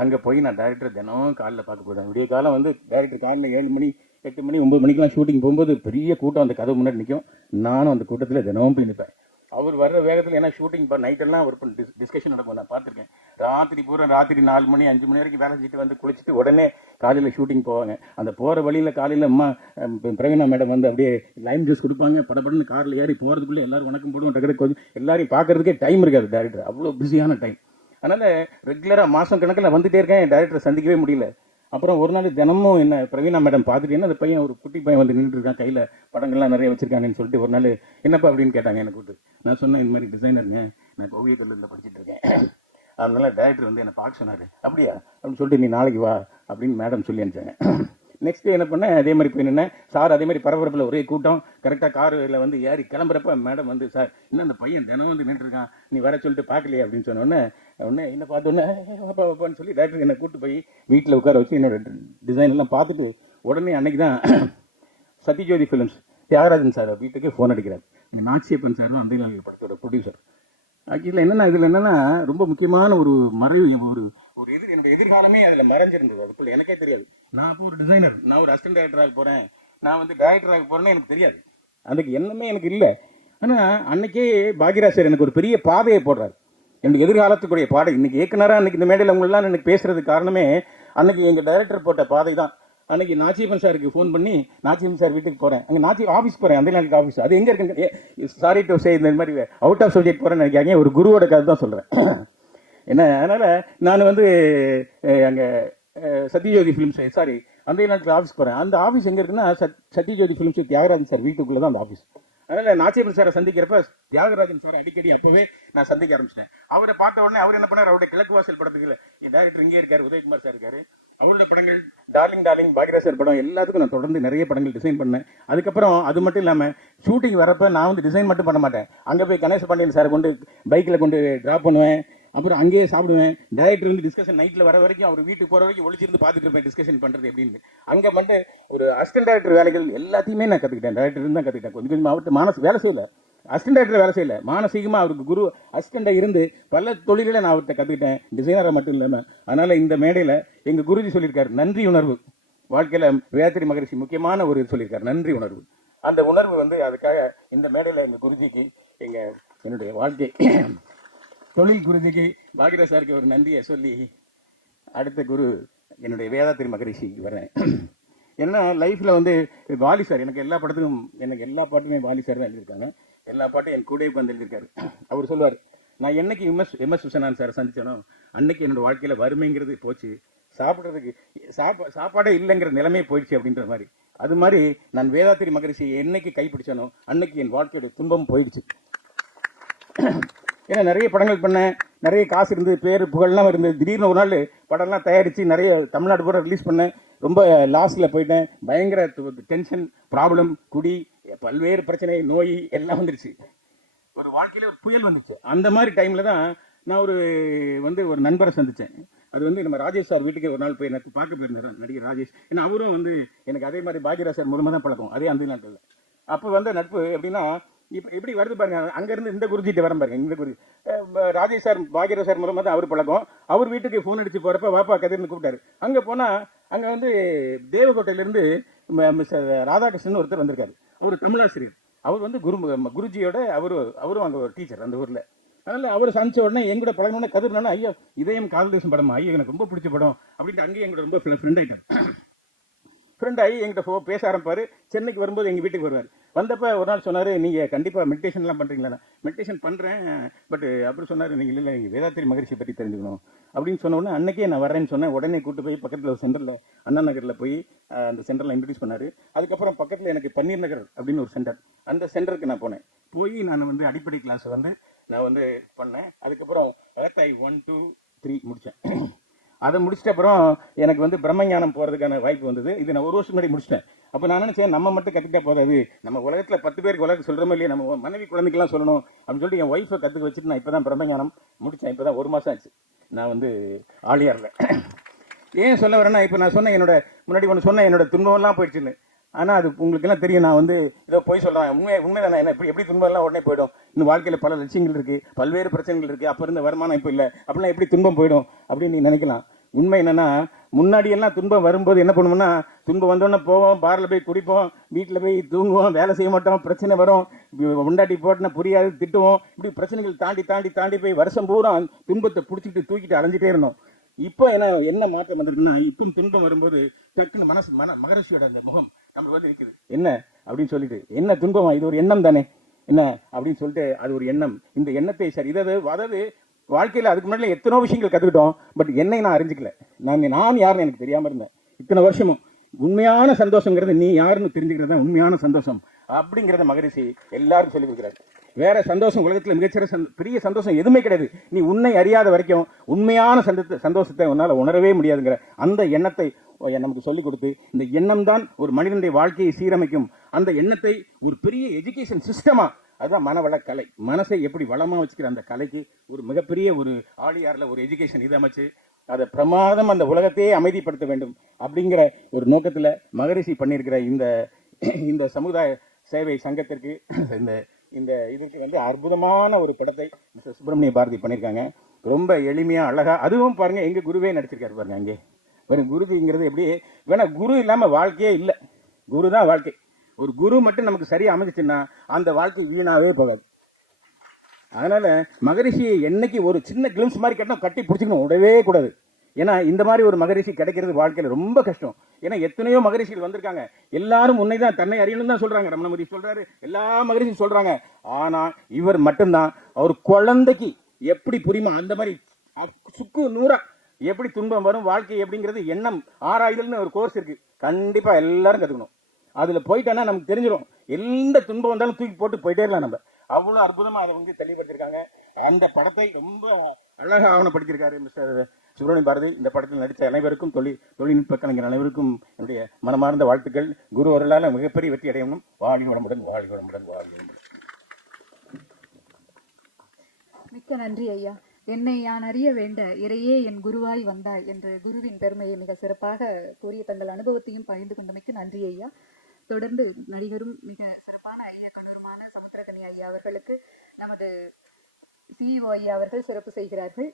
அங்கே போய் நான் டைரக்டர் தினம் காலையில் பார்க்க போகிறேன். விடிய காலம் வந்து டைரக்டர் காலையில் 7 மணி 8 மணி 9 மணிக்கெலாம் ஷூட்டிங் போகும்போது பெரிய கூட்டம் அந்த கதவு முன்னாடி நிற்கும். நானும் அந்த கூட்டத்தில் தினமும் போய் நிற்பேன். அவர் வர்ற வேகத்தில், ஏன்னா ஷூட்டிங் நைட்டெல்லாம் ஒர்க் பண்ணி டிஸ்கஷன் நடக்கும், நான் பார்த்துருக்கேன். ராத்திரி 4 மணி 5 மணி வரைக்கும் வேலை செஞ்சுட்டு வந்து குளிச்சுட்டு உடனே காலையில் ஷூட்டிங் போவாங்க. அந்த போகிற வழியில் காலையில் அம்மா பிரவீனா மேடம் வந்து அப்படியே லைம் ஜூஸ் கொடுப்பாங்க. படப்படன்னு காரில் ஏறி போகிறதுக்குள்ளே எல்லோரும் வணக்கம் போடுவோம். டக்கு கொஞ்சம் எல்லாரையும் பார்க்கறதுக்கே டைம் இருக்காது டேரக்டர், அவ்வளோ பிஸியான டைம். அதனால் ரெகுலராக மாதம் கணக்கில் வந்துகிட்டே இருக்கேன், என் டேரக்டரை சந்திக்கவே முடியல. அப்புறம் ஒரு நாள் தினமும் என்ன பிரவீனா மேடம் பார்த்துட்டு, என்ன அந்த பையன் ஒரு குட்டி பையன் வந்து நின்றுட்டு இருக்கான், கையில் படங்கள்லாம் நிறைய வச்சிருக்காங்கன்னு சொல்லிட்டு ஒரு நாள் என்னப்பா அப்படின்னு கேட்டாங்க என்னை கூப்பிட்டு. நான் சொன்னேன், இந்த மாதிரி டிசைனருங்க, நான் ஓவியத்தில் படிச்சுட்டு இருக்கேன். அதனால டேரக்டர் வந்து என்னை பார்க்க சொன்னார். அப்படியா அப்படின்னு சொல்லிட்டு நீ நாளைக்கு வா அப்படின்னு மேடம் சொல்லி அனுப்பிச்சாங்க. நெக்ஸ்ட் டே என்ன பண்ணேன், அதே மாதிரி போய் நின்னேன். சார் அதே மாதிரி பரபரப்பில் ஒரே கூட்டம். கரெக்டாக காரில் வந்து ஏறி கிளம்புறப்ப மேடம் வந்து, சார் இன்னும் அந்த பையன் தினம் வந்து நின்றுருக்கான், நீ வர சொல்லிட்டு பார்க்கலையே அப்படின்னு சொன்னோன்னே என்ன பார்த்தோன்னே வாப்பான்னு சொல்லி டேரக்டர் என்னை கூப்பிட்டு போய் வீட்டில் உட்கார வச்சு என்னோட டிசைன் எல்லாம் பார்த்துட்டு உடனே அன்னைக்கு தான் சத்யஜோதி ஃபிலிம்ஸ் தியாகராஜன் சார் வீட்டுக்கு ஃபோன் அடிக்கிறார். நாச்சியப்பன் சார் தான் அந்த படத்தோட ப்ரொடியூசர். இதில் என்னென்னா ரொம்ப முக்கியமான ஒரு மறைவு, என்னோட எதிர்காலமே அதில் மறைஞ்சிருந்தது. அதுக்குள்ள எனக்கே தெரியாது. நான் அப்போ ஒரு டிசைனர், நான் ஒரு அசிஸ்டன்ட் டைரக்டராக போகிறேன், நான் வந்து டைரக்டராக போகிறேன்னு எனக்கு தெரியாது. அதுக்கு என்னமே எனக்கு இல்லை. ஆனால் அன்னைக்கே பாகிரேஷ் சார் எனக்கு ஒரு பெரிய பாதையை போடுறாரு, என்னுடைய எதிர்காலத்துக்குரிய பாதை. இன்னைக்கு இயக்குனராக அன்னைக்கு இந்த மேடையில் உங்களெல்லாம் எனக்கு பேசுறதுக்கு காரணமே அன்னைக்கு எங்கள் டைரக்டர் போட்ட பாதை தான். அன்னைக்கு நாச்சியப்பன் சாருக்கு ஃபோன் பண்ணி நாச்சியப்பன் சார் வீட்டுக்கு போகிறேன், அங்கே ஆஃபீஸ் போகிறேன், அந்த நாளைக்கு ஆஃபீஸ் அது எங்கே இருக்குன்னு, சாரி டு சே இந்த மாதிரி அவுட் ஆஃப் சப்ஜெக்ட் போகிறேன்னு நினைக்காங்க, ஒரு குருவோட கதை தான் சொல்கிறேன். என்ன அதனால் நான் வந்து அங்கே சத்யஜோதி ஃபிலிம்ஸ் அந்த நாட்டில் ஆஃபீஸ் போகிறேன். அந்த ஆஃபீஸ் எங்கே இருக்குன்னா சத்யஜோதி ஃபிலிம்ஸ் தியாகராஜன் சார் வீட்டுக்குள்ளே தான் அந்த ஆஃபீஸ். அதனால் நாச்சியப்பன் சாரை சந்திக்கிறப்ப தியாகராஜன் சார் அடிக்கடி அப்போவே நான் சந்திக்க ஆரம்பிச்சிட்டேன். அவரை பார்த்த உடனே அவர் என்ன பண்ணார், அவருடைய கிழக்கு வாசல் படத்துக்கு என் டேரக்டர் இங்கே இருக்கார், உதயகுமார் சார் இருக்காரு, அவரோட படங்கள் டார்லிங் பாகிரேஷ் சார் படம் எல்லாத்துக்கும் நான் தொடர்ந்து நிறைய படங்கள் டிசைன் பண்ணேன். அதுக்கப்புறம் அது மட்டும் இல்லாமல் ஷூட்டிங் வரப்போ நான் வந்து டிசைன் மட்டும் பண்ண மாட்டேன், அங்கே போய் கணேச பாண்டியன் சாரை கொண்டு பைக்கில் கொண்டு ட்ராப் பண்ணுவேன். அப்புறம் அங்கேயே சாப்பிடுவேன். டைரக்டர் வந்து டிஸ்கஷன் நைட்டில் வர வரைக்கும் அவர் வீட்டுக்கு போகிற வரைக்கும் ஒளிச்சிருந்து பார்த்துட்டு இருப்பேன் டிஸ்கஷன் பண்ணுறது எப்படின்னு. அங்கே வந்து ஒரு அசிஸ்டன்ட் டைரக்டர் வேலைகள் எல்லாத்தையுமே நான் கற்றுக்கிட்டேன், டைரக்டர் தான் கற்றுக்கிட்டேன். கொஞ்சம் அவர்கிட்ட வேலை செய்யலை, அசிஸ்டன்ட் டைரக்டர் வேலை செய்யலை, மானசீகமாக அவருக்கு குரு அசிஸ்டண்டாக இருந்து பல தொழில்களை நான் அவர்கிட்ட கற்றுக்கிட்டேன், டிசைனராக மட்டும் இல்லாமல். அதனால் இந்த மேடையில் எங்கள் குருஜி சொல்லியிருக்காரு, நன்றி உணர்வு. வாழ்க்கையில் வேதாத்திரி மகரிஷி முக்கியமான ஒரு இது சொல்லியிருக்காரு, நன்றி உணர்வு. அந்த உணர்வு வந்து அதுக்காக இந்த மேடையில் எங்கள் குருஜிக்கு என்னுடைய வாழ்க்கை தொழில் குருஜிக்கு பாகிரேஷ் சாருக்கு ஒரு நன்றியை சொல்லி அடுத்த குரு என்னுடைய வேதாத்திரி மகரிஷிக்கு வரேன். ஏன்னா லைஃப்பில் வந்து வாலி சார் எனக்கு எல்லா பாட்டுமே வாலி சார் தான் எழுதியிருக்காங்க. எல்லா பாட்டும் என் கூட வந்து எழுதியிருக்காரு. அவர் சொல்லுவார், நான் என்னைக்கு எம்எஸ் விஸ்வநாதன் சாரை சந்திச்சேனோ அன்னைக்கு என்னோட வாழ்க்கையில் வறுமைங்கிறது போச்சு, சாப்பிட்றதுக்கு சாப்பாடே இல்லைங்கிற நிலைமையே போயிடுச்சு அப்படின்ற மாதிரி. அது மாதிரி நான் வேதாத்திரி மகரிஷியை என்னைக்கு கைப்பிடிச்சேனோ அன்னைக்கு என் வாழ்க்கையோட துன்பம் போயிடுச்சு. ஏன்னா நிறைய படங்கள் பண்ணேன், நிறைய காசு இருந்து பேர் புகழ்லாம் இருந்து திடீர்னு ஒரு நாள் படம்லாம் தயாரித்து நிறைய தமிழ்நாடு பூரா ரிலீஸ் பண்ணேன். ரொம்ப லாஸில் போயிட்டேன். பயங்கர டென்ஷன், ப்ராப்ளம், குடி, பல்வேறு பிரச்சனை, நோய் எல்லாம் வந்துருச்சு. ஒரு வாழ்க்கையில் ஒரு புயல் வந்துச்சு. அந்த மாதிரி டைமில் தான் நான் ஒரு நண்பரை சந்தித்தேன். அது நம்ம ராஜேஷ் சார் வீட்டுக்கு ஒரு நாள் போய் எனக்கு பார்க்க போயிருந்தார், நடிகர் ராஜேஷ். ஏன்னா அவரும் எனக்கு அதே மாதிரி பாக்யராஜ் சார் மூலமாக தான் பழக்கம், அதே அந்த நாட்டில். அப்போ நட்பு எப்படின்னா இப்போ எப்படி வருது பாருங்க, அங்கேருந்து இந்த குருஜிட்ட வர பாருங்க. இந்த குருஜி ராஜேஷ் சார் பாக்யராஜ் சார் மூலமாக தான் அவர் பழக்கம். அவர் வீட்டுக்கு ஃபோன் அடிச்சு போகிறப்ப வாப்பா கதிர்னு கூப்பிட்டாரு. அங்கே போனால் அங்கே தேவகோட்டையிலேருந்து மிஸ்டர் ராதாகிருஷ்ணன் ஒருத்தர் வந்திருக்காரு. அவர் தமிழாசிரியர். அவர் குருஜியோட அவரும் அங்கே ஒரு டீச்சர் அந்த ஊரில். அதனால் அவர் சந்திச்ச உடனே எங்கூட பழகினோடனே கதிர்னா ஐயா இதயம் காதல் தேசம் படமா, ஐயா எனக்கு ரொம்ப பிடிச்ச படம் அப்படின்ட்டு அங்கேயே எங்கூட ரொம்ப ஃப்ரெண்ட் ஆகிட்டார். ஃப்ரெண்ட் ஆகி எங்கிட்ட பேச ஆரம்பிப்பார். சென்னைக்கு வரும்போது எங்கள் வீட்டுக்கு வருவார். வந்தப்போ ஒரு நாள் சொன்னார், நீங்கள் கண்டிப்பாக மெடிடேஷன்லாம் பண்ணுறீங்களா? மெடிடேஷன் பண்ணுறேன், பட் அப்படி சொன்னார், நீங்கள் நீங்கள் வேதாத்திரி மகரிஷி பற்றி தெரிஞ்சுக்கணும் அப்படின்னு சொன்ன உடனே அன்றைக்கே நான் வரேன்னு சொன்னேன். உடனே கூட்டு போய் பக்கத்தில் ஒரு சென்டரில், அண்ணா நகரில் போய் அந்த சென்டரில் இன்ட்ரடியூஸ் பண்ணார். அதுக்கப்புறம் பக்கத்தில் எனக்கு பன்னீர் நகர் அப்படின்னு ஒரு சென்டர், அந்த சென்டருக்கு நான் போனேன். போய் நான் அடிப்படை கிளாஸ் நான் பண்ணேன். அதுக்கப்புறம் ஐ 1, 2, 3 முடித்தேன். அதை முடிச்சிட்ட அப்புறம் எனக்கு பிரம்மஞானம் போகிறதுக்கான வாய்ப்பு வந்தது. இது நான் 1 வருஷம் முன்னாடி முடிச்சிட்டேன். அப்போ நான் நினச்சேன், நம்ம மட்டும் கற்றுக்கிட்டா போதாது, நம்ம உலகத்தில் 10 பேருக்கு உலகத்துக்கு சொல்கிறோமோ இல்லையா, நம்ம மனைவி குழந்தைக்கெல்லாம் சொல்லணும் அப்படின்னு சொல்லிட்டு என் ஒய்ஃபை கற்றுக்க வச்சுட்டு நான் இப்போ தான் பிரம்மஞானம் முடித்தேன். இப்போ தான் 1 மாதம் ஆச்சு நான் ஆழியாரில். ஏன் சொல்ல வரேன்னா, இப்போ நான் சொன்னேன் முன்னாடி ஒன்று சொன்னேன், என்னோட துன்பம்லாம் போயிடுச்சுன்னு. ஆனால் அது உங்களுக்கெல்லாம் தெரியும், நான் இதோ போய் சொல்கிறேன். உண்மை தானே. என்ன எப்படி துன்பம்லாம் உடனே போயிடும்? இந்த வாழ்க்கையில் பல லட்சியங்கள் இருக்குது, பல்வேறு பிரச்சனைகள் இருக்குது, அப்போ இருந்த வருமானம் இப்போ இல்லை, அப்படிலாம் எப்படி துன்பம் போயிடும் அப்படின்னு நீ நினைக்கலாம். உண்மை என்னென்னா, முன்னாடியெல்லாம் துன்பம் வரும்போது என்ன பண்ணுவோம்னா, துன்பம் வந்தோடனே போவோம், பாரில் போய் குடிப்போம், வீட்டில் போய் தூங்குவோம், வேலை செய்ய மாட்டோம், பிரச்சனை வரும், உண்டாட்டி போட்டுனா புரியாது, திட்டுவோம். இப்படி பிரச்சனைகள் தாண்டி போய் வருஷம் பூரா துன்பத்தை பிடிச்சிட்டு தூக்கிட்டு அலைஞ்சிட்டே இருந்தோம். இப்போ என்ன மாற்றம் வந்திருக்குன்னா, இப்போ துன்பம் வரும்போது டக்குன்னு மகரிஷியோட அந்த முகம் நம்ம இருக்குது. என்ன அப்படின்னு சொல்லிட்டு, என்ன துன்பமா, இது ஒரு எண்ணம் தானே என்ன அப்படின்னு சொல்லிட்டு, அது ஒரு எண்ணம். இந்த எண்ணத்தை சரி அதாவது வாழ்க்கையில் அதுக்கு முன்னாடி எத்தனோ விஷயங்கள் கற்றுக்கிட்டோம். பட் என்னை நான் அறிஞ்சிக்கல. நான் யாருன்னு எனக்கு தெரியாமல் இருந்தேன் இத்தனை வருஷமும். உண்மையான சந்தோஷங்கிறது நீ யாருன்னு தெரிஞ்சுக்கிறது தான் உண்மையான சந்தோஷம் அப்படிங்கிறத மகரிஷி எல்லாரும் சொல்லிக் கொடுக்குறாரு. வேற சந்தோஷம் உலகத்தில் மிகச்சிற பெரிய சந்தோஷம் எதுவுமே கிடையாது. நீ உன்னை அறியாத வரைக்கும் உண்மையான சந்தோஷத்தை உன்னால் உணரவே முடியாதுங்கிற அந்த எண்ணத்தை நமக்கு சொல்லிக் கொடுத்து, இந்த எண்ணம் தான் ஒரு மனிதனுடைய வாழ்க்கையை சீரமைக்கும். அந்த எண்ணத்தை ஒரு பெரிய எஜுகேஷன் சிஸ்டமா, அதுதான் மனவள கலை, மனசை எப்படி வளமாக வச்சுக்கிற அந்த கலைக்கு ஒரு மிகப்பெரிய ஒரு ஆழியாரில் ஒரு எஜுகேஷன் இது அமைச்சு அதை பிரமாதம் அந்த உலகத்தையே அமைதிப்படுத்த வேண்டும் அப்படிங்கிற ஒரு நோக்கத்தில் மகரிஷி பண்ணியிருக்கிற இந்த சமுதாய சேவை சங்கத்திற்கு இந்த இதற்கு அற்புதமான ஒரு படத்தை மிஸ்டர் சுப்பிரமணிய பாரதி பண்ணியிருக்காங்க. ரொம்ப எளிமையாக அழகாக. அதுவும் பாருங்கள், எங்கள் குருவே நடிச்சிருக்காரு பாருங்க. அங்கே வெறும் குருங்கிறது எப்படி வேணா, குரு இல்லாமல் வாழ்க்கையே இல்லை. குரு தான் வாழ்க்கை. ஒரு குரு மட்டும் நமக்கு சரியாக அமைஞ்சிச்சுன்னா அந்த வாழ்க்கை வீணாவே போகாது. அதனால மகரிஷியை என்னைக்கு ஒரு சின்ன கிளிம்ஸ் மாதிரி கட்டி பிடிச்சிக்கணும், விடவே கூடாது. ஏன்னா இந்த மாதிரி ஒரு மகரிஷி கிடைக்கிறது வாழ்க்கையில் ரொம்ப கஷ்டம். ஏன்னா எத்தனையோ மகரிஷிகள் வந்திருக்காங்க, எல்லாரும் உன்னை தான் தன்னை அறியணும் தான் சொல்றாங்க. ரமண மகரிஷி சொல்றாரு, எல்லா மகரிஷியும் சொல்றாங்க. ஆனா இவர் மட்டும்தான் அவர் குழந்தைக்கு எப்படி புரியுமா அந்த மாதிரி சுக்கு நூறா எப்படி துன்பம் வரும் வாழ்க்கை எப்படிங்கிறது எண்ணம் ஆராய்தல்னு ஒரு கோர்ஸ் இருக்கு. கண்டிப்பா எல்லாரும் கத்துக்கணும். அதுல போயிட்டோன்னா நமக்கு தெரிஞ்சிடும். எந்த துன்பம் வந்தாலும் தூக்கி போட்டு போயிட்டே இருக்கலாம். நம்ம அவ்வளவு அற்புதமா அதை தெளிவுபடுத்திருக்காங்க. அந்த படத்தை ரொம்ப அழகாக ஆவணப்படுத்தியிருக்காரு மிஸ்டர் சுப்பிரமணிய பாரதி. இந்த படத்தில் நடித்த அனைவருக்கும் தொழில்நுட்ப கலைஞர் அனைவருக்கும் என்னுடைய மனமார்ந்த வாழ்த்துக்கள். குரு அவர்களால் மிகப்பெரிய வெற்றி அடையணும். வாழி வளமுடன், வாழி வளமுடன், வாழி வளமுடன். மிக்க நன்றி ஐயா. என்னை யான் அறிய வேண்ட இறையே என் குருவாய் வந்தாய் என்று குருவின் பெருமையை மிக சிறப்பாக கூறிய தங்கள் அனுபவத்தையும் பகிர்ந்து கொண்டமைக்கு நன்றி ஐயா. தொடர்ந்து நடிகரும் மிக சிறப்பான இயக்குனருமான சமுத்திரகனி ஐயா அவர்களுக்கு நமது CEO ஐயா அவர்கள் சிறப்பு செய்கிறார்கள்.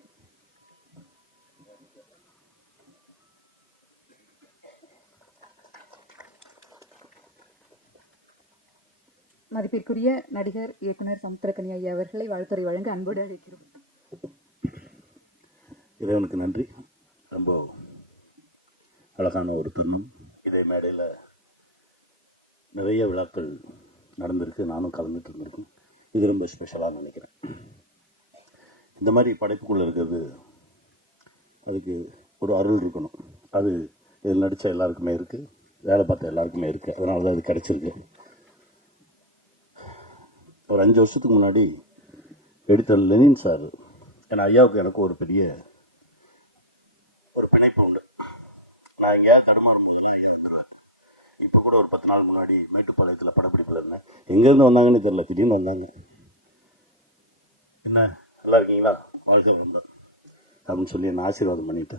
மதிப்பிற்குரிய நடிகர் இயக்குனர் சமுத்திரகனி ஐயா அவர்களை வாழ்த்துறை வழங்க அன்போடு அழைக்கிறோம். இறைவனுக்கு நன்றி. ரொம்ப அழகான ஒரு தருணம். இதே மேடையில் நிறைய விழாக்கள் நடந்திருக்கு, நானும் கலந்துட்டு இருந்திருக்கேன். இது ரொம்ப ஸ்பெஷலாக நினைக்கிறேன். இந்த மாதிரி படைப்புக்குள்ளே இருக்கிறது, அதுக்கு ஒரு அருள் இருக்கணும். அது இதில் நடித்த எல்லாருக்குமே இருக்குது, வேலை பார்த்த எல்லாருக்குமே இருக்குது. அதனால தான் இது கிடச்சிருக்கு. ஒரு 5 வருஷத்துக்கு முன்னாடி எடிட்டர் லெனின் சார், ஏன்னா ஐயாவுக்கு எனக்கு ஒரு பெரிய ஒரு பிணைப்பு உண்டு. நான் எங்கேயாவது தடுமாற முடியல இருந்துருவேன். இப்போ கூட ஒரு 10 நாள் முன்னாடி மேட்டுப்பாளையத்தில் படப்பிடிப்பில் இருந்தேன். எங்கேருந்து வந்தாங்கன்னு தெரியல, திடீர்னு வந்தாங்க. என்ன நல்லா இருக்கீங்களா, வாழ்க்கை நண்பர் அப்படின்னு சொல்லி என்ன ஆசீர்வாதம் பண்ணிவிட்டு,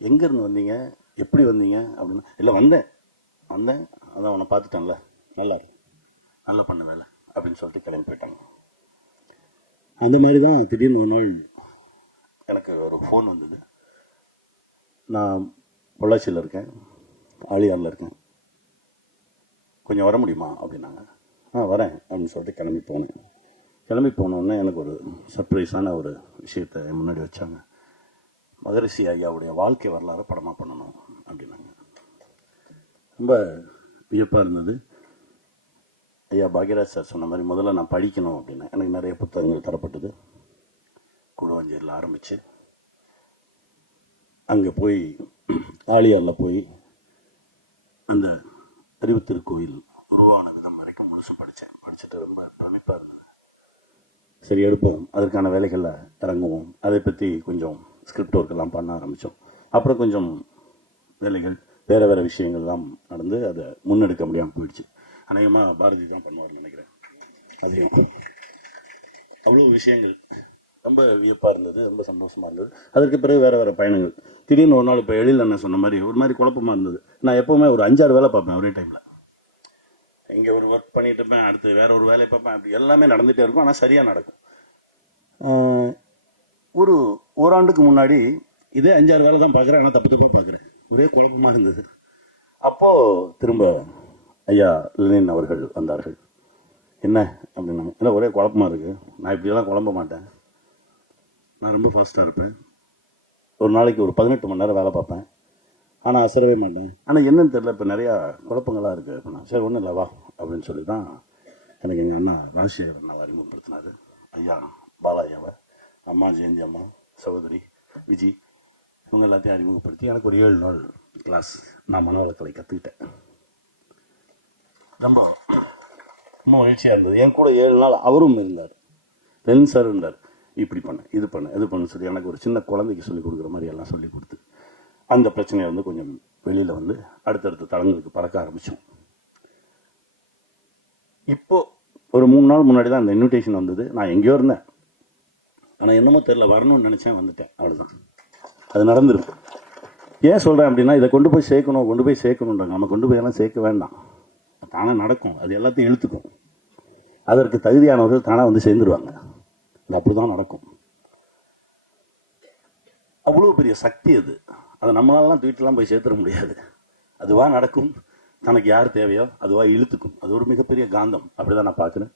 எங்கேருந்து வந்தீங்க, எப்படி வந்தீங்க அப்படின்னா, இல்லை வந்தேன் அதான் உன்னை பார்த்துட்டேன்ல, நல்லா இருக்கு, நல்லா பண்ண வேலை அப்படின்னு சொல்லிட்டு கிளம்பி போயிட்டாங்க. அந்த மாதிரி தான் திடீர்னு ஒரு நாள் எனக்கு ஒரு ஃபோன் வந்தது. நான் பொள்ளாச்சியில் இருக்கேன், ஆழியாரில் இருக்கேன், கொஞ்சம் வர முடியுமா அப்படின்னாங்க. வரேன் அப்படின்னு சொல்லிட்டு கிளம்பி போனோடனே எனக்கு ஒரு சர்ப்ரைஸான ஒரு விஷயத்தை முன்னாடி வச்சாங்க. மகரிஷி ஐயாவுடைய வாழ்க்கை வரலாறு படமாக பண்ணணும் அப்படின்னாங்க. ரொம்ப வியப்பாக இருந்தது. ஐயா பாக்யராஜ் சார் சொன்ன மாதிரி முதல்ல நான் படிக்கணும் அப்படின்னு எனக்கு நிறைய புத்தகங்கள் தரப்பட்டது. குடுவாஞ்சேரியில் ஆரம்பித்து அங்கே போய் ஆழியாரில் போய் அந்த அறிவுத்திருக்கோயில் உருவான விதம் வரைக்கும் முழுசு படிச்சுட்டு ரொம்ப பிரமிப்பாக இருந்தது. சரி எடுப்போம், அதற்கான வேலைகளில் இறங்குவோம், அதை பற்றி கொஞ்சம் ஸ்கிரிப்ட் ஒர்க்கெல்லாம் பண்ண ஆரம்பித்தோம். அப்புறம் கொஞ்சம் வேலைகள் வேறு விஷயங்கள்லாம் நடந்து அதை முன்னெடுக்க முடியாமல் போயிடுச்சு. அநேகமாக பாரதி தான் பண்ணுவார்னு நினைக்கிறேன். அதையும் அவ்வளோ விஷயங்கள் ரொம்ப வியப்பாக இருந்தது, ரொம்ப சந்தோஷமாக இருந்தது. அதற்கு பிறகு வேறு பயணங்கள். திடீர்னு ஒரு நாள் இப்போ எழில் அண்ணன் சொன்ன மாதிரி ஒரு மாதிரி குழப்பமாக இருந்தது. நான் எப்போவுமே ஒரு 5-6 வேலை பார்ப்பேன் ஒரே டைமில். இங்கே ஒரு ஒர்க் பண்ணிட்டு இருப்பேன், அடுத்து வேற ஒரு வேலையை பார்ப்பேன், அப்படி எல்லாமே நடந்துகிட்டே இருக்கும். ஆனால் சரியாக நடக்கும். ஒரு ஓராண்டுக்கு முன்னாடி இதே 5-6 வேலை தான் பார்க்குறேன், ஆனால் தப்பாக பார்க்குறேன். ஒரே குழப்பமாக இருந்தது. அப்போது திரும்ப ஐயா லெனின் அவர்கள் வந்தார்கள். என்ன அப்படின்னாங்க. இல்லை ஒரே குழப்பமாக இருக்குது, நான் இப்படியெல்லாம் குழம்ப மாட்டேன், நான் ரொம்ப ஃபாஸ்ட்டாக இருப்பேன், ஒரு நாளைக்கு ஒரு 18 மணி நேரம் வேலை பார்ப்பேன், ஆனால் அசரவே மாட்டேன். ஆனால் என்னன்னு தெரியல, இப்போ நிறையா குழப்பங்களாக இருக்குது அப்படின்னா. சரி ஒன்றும் இல்லை வா அப்படின்னு சொல்லி தான் எனக்கு எங்கள் அண்ணா ராஜசேகர் அண்ணாவை அறிமுகப்படுத்தினார். ஐயா பாலாயாவை, அம்மா ஜெயந்தி அம்மா, சகோதரி விஜி, இவங்க எல்லாத்தையும் அறிமுகப்படுத்தி எனக்கு ஒரு 7 நாள் கிளாஸ் நான் மனவளக்கலை கற்றுக்கிட்டேன். ரொம்ப ரொம்ப மகிழ்ச்சியாக இருந்தது. என் கூட 7 நாள் அவரும் இருந்தார், லெனின் சார் இருந்தார். இப்படி பண்ண இது பண்ண சொல்லி எனக்கு ஒரு சின்ன குழந்தைக்கு சொல்லிக் கொடுக்குற மாதிரி எல்லாம் சொல்லி கொடுத்து அந்த பிரச்சனையை வந்து கொஞ்சம் வெளியில் வந்து அடுத்தடுத்த தளங்களுக்கு பறக்க ஆரம்பித்தோம். இப்போது ஒரு 3 நாள் முன்னாடி தான் அந்த இன்விடேஷன் வந்தது. நான் எங்கேயோ இருந்தேன், ஆனால் என்னமோ தெரில, வரணும்னு நினச்சேன், வந்துட்டேன், அவ்வளோதான். அது நடந்துருக்கு. ஏன் சொல்கிறேன் அப்படின்னா, இதை கொண்டு போய் சேர்க்கணுன்றாங்க. நம்ம கொண்டு போய் எல்லாம் சேர்க்க வேண்டாம், தானே நடக்கும். அது எல்லாத்தையும் இழுத்துக்கும். அதற்கு தகுதியானவர்கள் தானாக வந்து சேர்ந்துருவாங்க. அது அப்படி தான் நடக்கும். அவ்வளோ பெரிய சக்தி அது. அதை நம்மளாலாம் தூக்கிட்டுலாம் போய் சேர்த்துட முடியாது. அதுவாக நடக்கும். தனக்கு யார் தேவையோ அதுவாக இழுத்துக்கும். அது ஒரு மிகப்பெரிய காந்தம். அப்படி தான் நான் பார்க்குறேன்.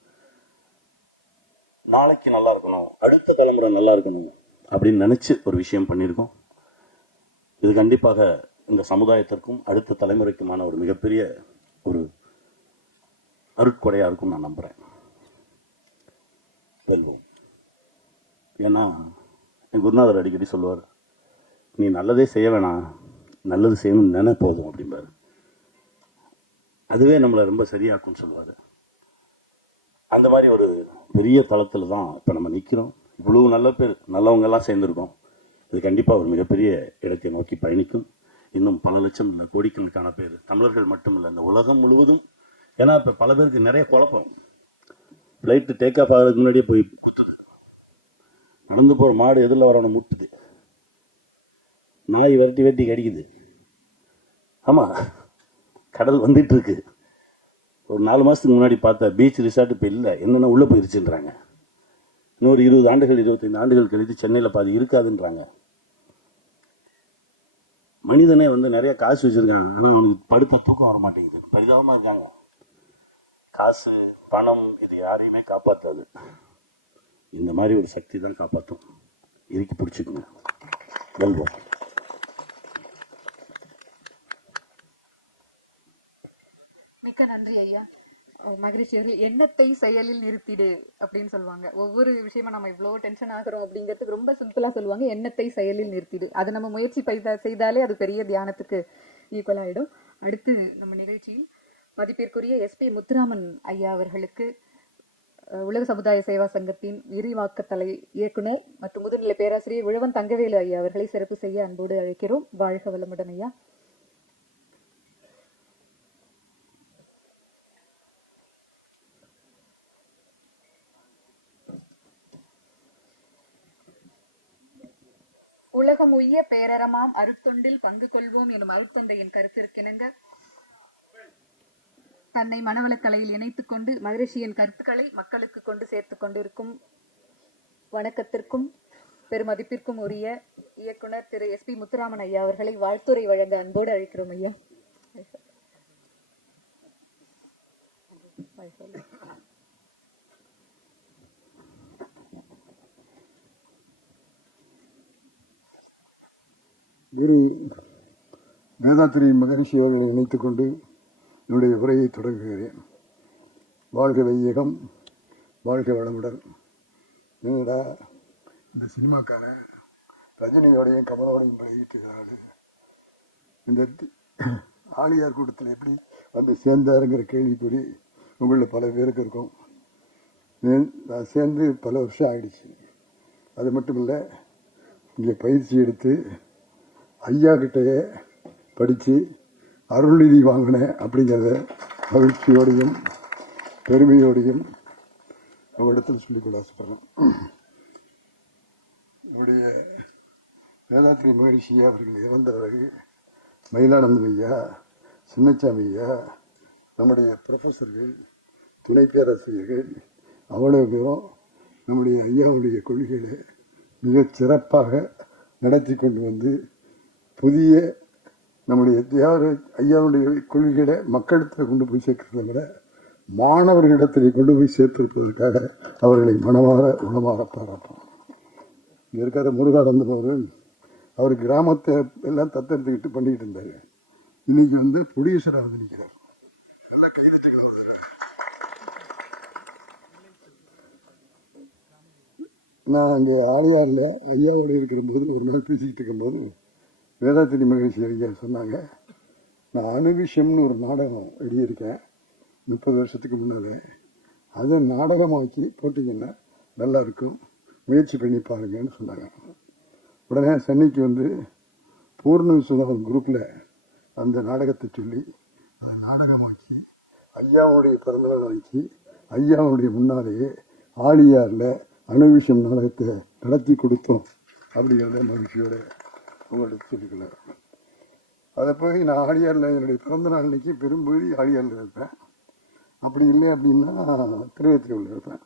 நாளைக்கு நல்லா இருக்கணும், அடுத்த தலைமுறை நல்லா இருக்கணும் அப்படின்னு நினச்சி ஒரு விஷயம் பண்ணியிருக்கோம். இது கண்டிப்பாக இந்த சமுதாயத்திற்கும் அடுத்த தலைமுறைக்குமான ஒரு மிகப்பெரிய ஒரு அருட்கொடையாக இருக்கும் நான் நம்புகிறேன். வெல்வோம். ஏன்னா என் குருநாதர் அடிக்கடி சொல்லுவார், நீ நல்லதே செய்ய வேணாம், நல்லது செய்யணும்னு நினை போதும் அப்படிம்பார். அதுவே நம்மளை ரொம்ப சரியாக்கும்னு சொல்லுவார். அந்த மாதிரி ஒரு பெரிய தளத்தில் தான் இப்போ நம்ம நிற்கிறோம். இவ்வளவு நல்ல பேர் நல்லவங்கெல்லாம் சேர்ந்துருக்கோம். இது கண்டிப்பாக ஒரு மிகப்பெரிய இடத்தை நோக்கி பயணிக்கும். இன்னும் பல லட்சம் இல்லை கோடிக்கணக்கான பேர், தமிழர்கள் மட்டும் இல்லை, இந்த உலகம் முழுவதும். ஏன்னா இப்போ பல பேருக்கு நிறைய குழப்பம். ஃப்ளைட்டு டேக் ஆஃப் ஆகிறதுக்கு முன்னாடியே போய் குத்துது, நடந்து போகிற மாடு எதில் வரணும் முட்டுது, நாய் வெட்டி கடிக்குது. ஆமாம், கடல் வந்துட்டு இருக்கு. ஒரு 4 மாதத்துக்கு முன்னாடி பார்த்த பீச் ரிசார்ட் இப்போ இல்லை, என்னென்ன உள்ளே போயிருச்சுன்றாங்க. இன்னொரு 20 ஆண்டுகள் 25 ஆண்டுகள் கழித்து சென்னையில் பாதி இருக்காதுன்றாங்க. மனிதனே வந்து நிறைய காசு வச்சுருக்காங்க, ஆனால் அவனுக்கு படுத்த தூக்கம் வர மாட்டேங்குது. பரிதாபமாக இருக்காங்க. காசு பணம் இது யாரையுமே காப்பாற்றாது. இந்த மாதிரி ஒரு சக்தி தான் காப்பாற்றும். இறுக்கி பிடிச்சிக்கோங்க, வெல்வோம். நன்றி ஐயா. மகரிஷி அவர்கள் எண்ணத்தை செயலில் நிறுத்திடு அப்படின்னு சொல்லுவாங்க. ஒவ்வொரு விஷயமா நம்ம இவ்வளோ டென்ஷன் ஆகிறோம் அப்படிங்கிறதுக்கு ரொம்ப சிம்பிளா சொல்லுவாங்க, எண்ணத்தை செயலில் நிறுத்திடு. அதை நம்ம முயற்சி செய்தாலே அது பெரிய தியானத்துக்கு ஈக்குவல் ஆயிடும். அடுத்து நம்ம நிகழ்ச்சியில் மதிப்பிற்குரிய SP முத்துராமன் ஐயா அவர்களுக்கு உலக சமுதாய சேவா சங்கத்தின் விரிவாக்க தலை இயக்குனர் மற்றும் முதுநிலை பேராசிரியர் உழவன் தங்கவேலு ஐயா அவர்களை சிறப்பு செய்ய அன்போடு அழைக்கிறோம். வாழ்க வளமுடன் ஐயா. உலகம் உய்ய பேரறமாம் அருட்தொண்டில் பங்கு கொள்வோம் எனும் அருட்தந்தையின் கருத்திற்கிணங்க தன்னை மனவளக்கலையில் இணைத்துக் கொண்டு மகரிஷியின் கருத்துக்களை மக்களுக்கு கொண்டு சேர்த்து கொண்டிருக்கும் வணக்கத்திற்கும் பெருமதிப்பிற்கும் உரிய இயக்குனர் திரு SP முத்துராமன் ஐயா அவர்களை வாழ்த்துரை வழங்க அன்போடு அழைக்கிறோம் ஐயா. குரு வேதாத்திரி மகரிஷி அவர்களை இணைத்துக் கொண்டு என்னுடைய உரையை தொடங்குகிறேன். வாழ்க வையகம், வாழ்க வளமுடன். என்னடா இந்த சினிமாக்கான ரஜினியோடையும் கமலோடையும் பழகிட்டு இந்த ஆலியார் கூட்டத்தில் எப்படி வந்து சேர்ந்தாருங்கிற கேள்விக்குறி உங்களில் பல பேருக்கு இருக்கும். நான் சேர்ந்து பல வருஷம் ஆகிடுச்சு. அது மட்டும் இல்லை, இங்கே பயிற்சி எடுத்து ஐயா கிட்டே படித்து அருள்நிதி வாங்கினேன் அப்படிங்கிறத மகிழ்ச்சியோடையும் பெருமையோடையும் உங்களிடத்தில் சொல்லிக்கொள்ள ஆசைப்படுறேன். நம்முடைய வேதாத்திரி மகரிஷி அவர்கள் இறந்தவர்கள் மயிலானந்தம் ஐயா, சின்னச்சாமி ஐயா, நம்முடைய ப்ரொஃபஸர்கள், துணை பேராசிரியர்கள் அவ்வளவு பேரும் நம்முடைய ஐயாவுடைய கொள்கைகளை மிகச் சிறப்பாக நடத்தி கொண்டு வந்து புதிய நம்முடைய ஐயாவுடைய கொள்கைகளை மக்களிடத்தில் கொண்டு போய் சேர்க்கிறத விட மாணவர்களிடத்தில் கொண்டு போய் சேர்த்திருப்பதற்காக அவர்களை மனமாற உணமாற பாராட்டோம். இங்கே இருக்கிற முருகானந்தம் அவர் கிராமத்தை எல்லாம் தத்தெடுத்துக்கிட்டு பண்ணிக்கிட்டு இருந்தார். இன்னைக்கு வந்து புடியூசராக வந்து நிற்கிறார். நான் அங்கே ஆலியாரில் ஐயாவோடு இருக்கிற போது ஒரு நாள் பேசிக்கிட்டு இருக்கும்போது வேதாத்திரி மகரிஷி ஐயா சொன்னாங்க, நான் அணுவிஷம்னு ஒரு நாடகம் எழுதியிருக்கேன் 30 வருஷத்துக்கு முன்னால். அதை நாடகமாக்கி போட்டிங்கன்னா நல்லாயிருக்கும், முயற்சி பண்ணி பாருங்கன்னு சொன்னாங்க. உடனே சென்னைக்கு வந்து பூர்ண விஸ்வநாதன் குரூப்பில் அந்த நாடகத்தை சொல்லி அதை நாடகமாக்கி ஐயாவுடைய பிறந்தநாள் வச்சு ஐயாவுடைய முன்னாலேயே ஆலியாரில் அணுவிஷம் நாடகத்தை நடத்தி கொடுத்தோம் அப்படிங்கிறத மகிழ்ச்சியோட உங்களுக்கு சொல்லிக்கலாம். அதை போய் நான் ஆலியாரில் என்னுடைய பிறந்த நாள் அன்னைக்கு பெரும்பகுதி ஆலியாரில் இருப்பேன். அப்படி இல்லை அப்படின்னா திருவத்தியூரில் இருப்பேன்.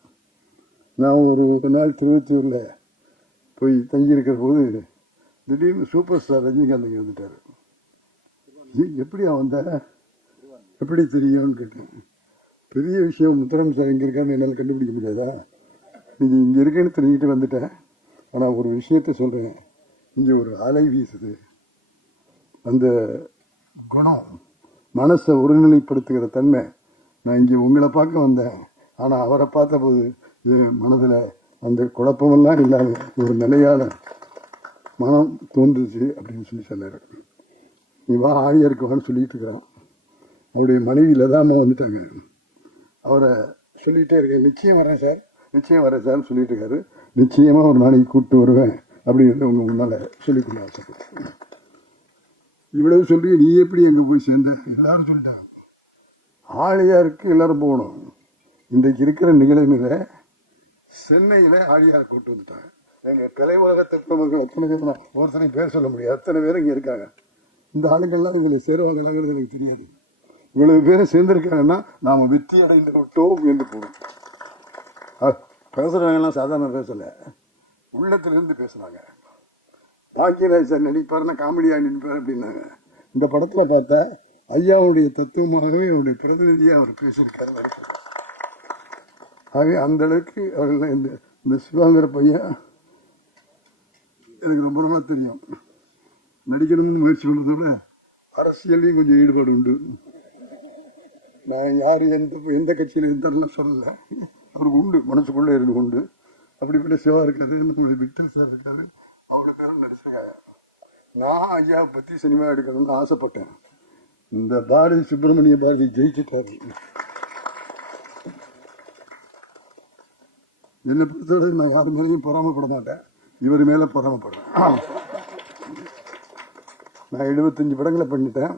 நான் ஒரு நாள் திருவத்தியூரில் போய் தங்கியிருக்கிற போது திடீர்னு சூப்பர் ஸ்டார் ரஜினிகாந்த் இங்கே வந்துட்டார். எப்படி வந்த எப்படி தெரியும்னு கேட்டேன். பெரிய விஷயம், முத்துராமன் சார் இங்கே இருக்கான்னு என்னால் கண்டுபிடிக்க முடியாதா? நீங்கள் இங்கே இருக்கேன்னு தெரிஞ்சுக்கிட்டு வந்துட்டேன். ஆனால் ஒரு விஷயத்த சொல்கிறேன், இங்கே ஒரு அலை வீசுது. அந்த குணம், மனசை ஒருநிலைப்படுத்துகிற தன்மை. நான் இங்கே உங்களை பார்க்க வந்தேன், ஆனால் அவரை பார்த்தபோது மனதில் அந்த குழப்பமெல்லாம் இல்லாமல் ஒரு நிலையான மனம் தோன்றுச்சு அப்படின்னு சொல்லி சொன்னார். நீ வா ஆலியாருக்குவான்னு சொல்லிட்டு இருக்கிறான். அவருடைய மனைவி லதாமா வந்துட்டாங்க. அவரை சொல்லிகிட்டே இருக்கேன், நிச்சயம் வரேன் சார், நிச்சயம் வரேன் சார்னு சொல்லிட்டு இருக்காரு. நிச்சயமாக ஒரு நாளைக்கு கூப்பிட்டு வருவேன் அப்படிங்கிறத உங்கள் முன்னால் சொல்லிக்கொள்ள ஆசைப்படுறேன். இவ்வளவு சொல்லி நீ எப்படி எங்கே போய் சேர்ந்த? எல்லாரும் சொல்லிட்டாங்க, ஆலியாருக்கு எல்லாரும் போகணும். இன்றைக்கு இருக்கிற நிகழ்வுல சென்னையில் ஆலியார் கூப்பிட்டு வந்துட்டாங்க. எங்கள் கலை உலகத்தை மக்கள் எத்தனை பேர், நான் ஒருத்தனையும் பேர் சொல்ல முடியாது, அத்தனை பேர் இங்கே இருக்காங்க. இந்த ஆளுங்கள்லாம் இதில் சேருவாங்களாங்கிறது எனக்கு தெரியாது. இவ்வளவு பேரும் சேர்ந்திருக்காங்கன்னா நாம் வெற்றி அடைந்து விட்டோம் என்று போகணும். பேசுகிறவங்கலாம் சாதாரண பேசலை, உள்ளத்திலிருந்து பேசுனாங்க. பாக்கியராஜ் சார் நடிப்பார்னா காமெடியாக நிற்பார் அப்படின்னாங்க. இந்த படத்தில் பார்த்தா ஐயாவுடைய தத்துவமாகவே அவருடைய பிரதிநிதியாக அவர் பேசியிருக்காரு. ஆகவே அந்த அளவுக்கு அவர்கள் இந்த சிவாங்கிற பையன் எனக்கு ரொம்ப ரொம்ப தெரியும். நடிக்கணும்னு முயற்சி பண்ணுறத விட அரசியல்லையும் கொஞ்சம் ஈடுபாடு உண்டு. நான் யார் எந்த கட்சியில் இருந்தாலும் சொல்லலை. அவருக்கு உண்டு, மனசுக்குள்ளே இருந்து உண்டு. அப்படிப்பட்ட சிவா இருக்காது, நம்மளுடைய விக்டர் சார் இருக்காரு, அவ்வளோ பேரும் நடிச்சிருக்காங்க. நான் ஐயாவை பற்றி சினிமா எடுக்கணும்னு ஆசைப்பட்டேன். இந்த பாரதி சுப்பிரமணிய பாரதி ஜெயிச்சிட்டாரு. என்னை பொறுத்தவரை நான் யார் மேலேயும் பொறாமப்பட மாட்டேன், இவர் மேலே பொறாமப்படுறேன். நான் 75 படங்களை பண்ணிட்டேன்.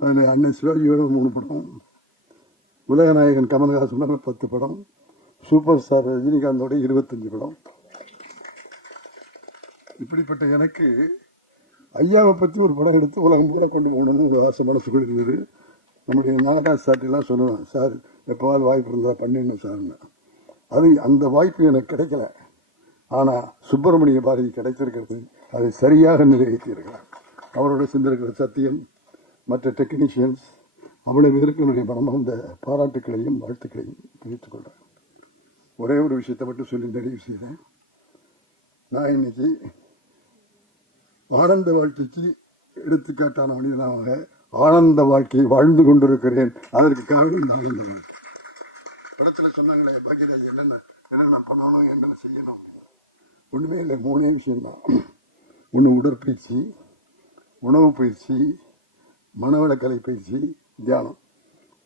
அதில் அண்ணன் சிவாஜியோட 3 படம், உலகநாயகன் கமல்ஹாசனோட 10 படம், சூப்பர் ஸ்டார் ரஜினிகாந்தோட 25 படம். இப்படிப்பட்ட எனக்கு ஐயாவை பற்றி ஒரு படம் எடுத்து உலகம் பூரா கொண்டு போகணும்னு ஒரு ஆசை மனசுக்குள்ள இருந்தது. நம்முடைய ஞானராஜ் சார்ட்டெல்லாம் சொல்லுவேன், சார் எப்போவாது வாய்ப்பு இருந்தால் பண்ணிடணும் சார்னு. அந்த வாய்ப்பு எனக்கு கிடைக்கல. ஆனால் சுப்பிரமணிய பாரதி கிடைத்திருக்கிறது, அதை சரியாக நிறைவேற்றியிருக்கிறார். அவரோட சிந்திருக்கிற சத்தியம், மற்ற டெக்னீஷியன்ஸ், அவ்வளவு பேருக்கு என்னுடைய மனமார்ந்த பாராட்டுக்களையும் வாழ்த்துக்களையும் தெரிவித்துக் கொள்கிறேன். ஒரே ஒரு விஷயத்தை மட்டும் சொல்லி நிறைவு செய்தேன். நான் இன்னைக்கு ஆனந்த வாழ்க்கைக்கு எடுத்துக்காட்டான மனிதனாக ஆனந்த வாழ்க்கையை வாழ்ந்து கொண்டிருக்கிறேன். அதற்கு காரணம் இந்த ஆனந்த வாழ்க்கை. படத்தில் சொன்னாங்களே பாக்கியராஜ் என்னென்ன பண்ணணும், என்னென்ன செய்யணும், ஒன்றுமே இல்லை, 3 விஷயம்தான். ஒன்று உடற்பயிற்சி, உணவு பயிற்சி, மனவளக்கலை பயிற்சி, தியானம்.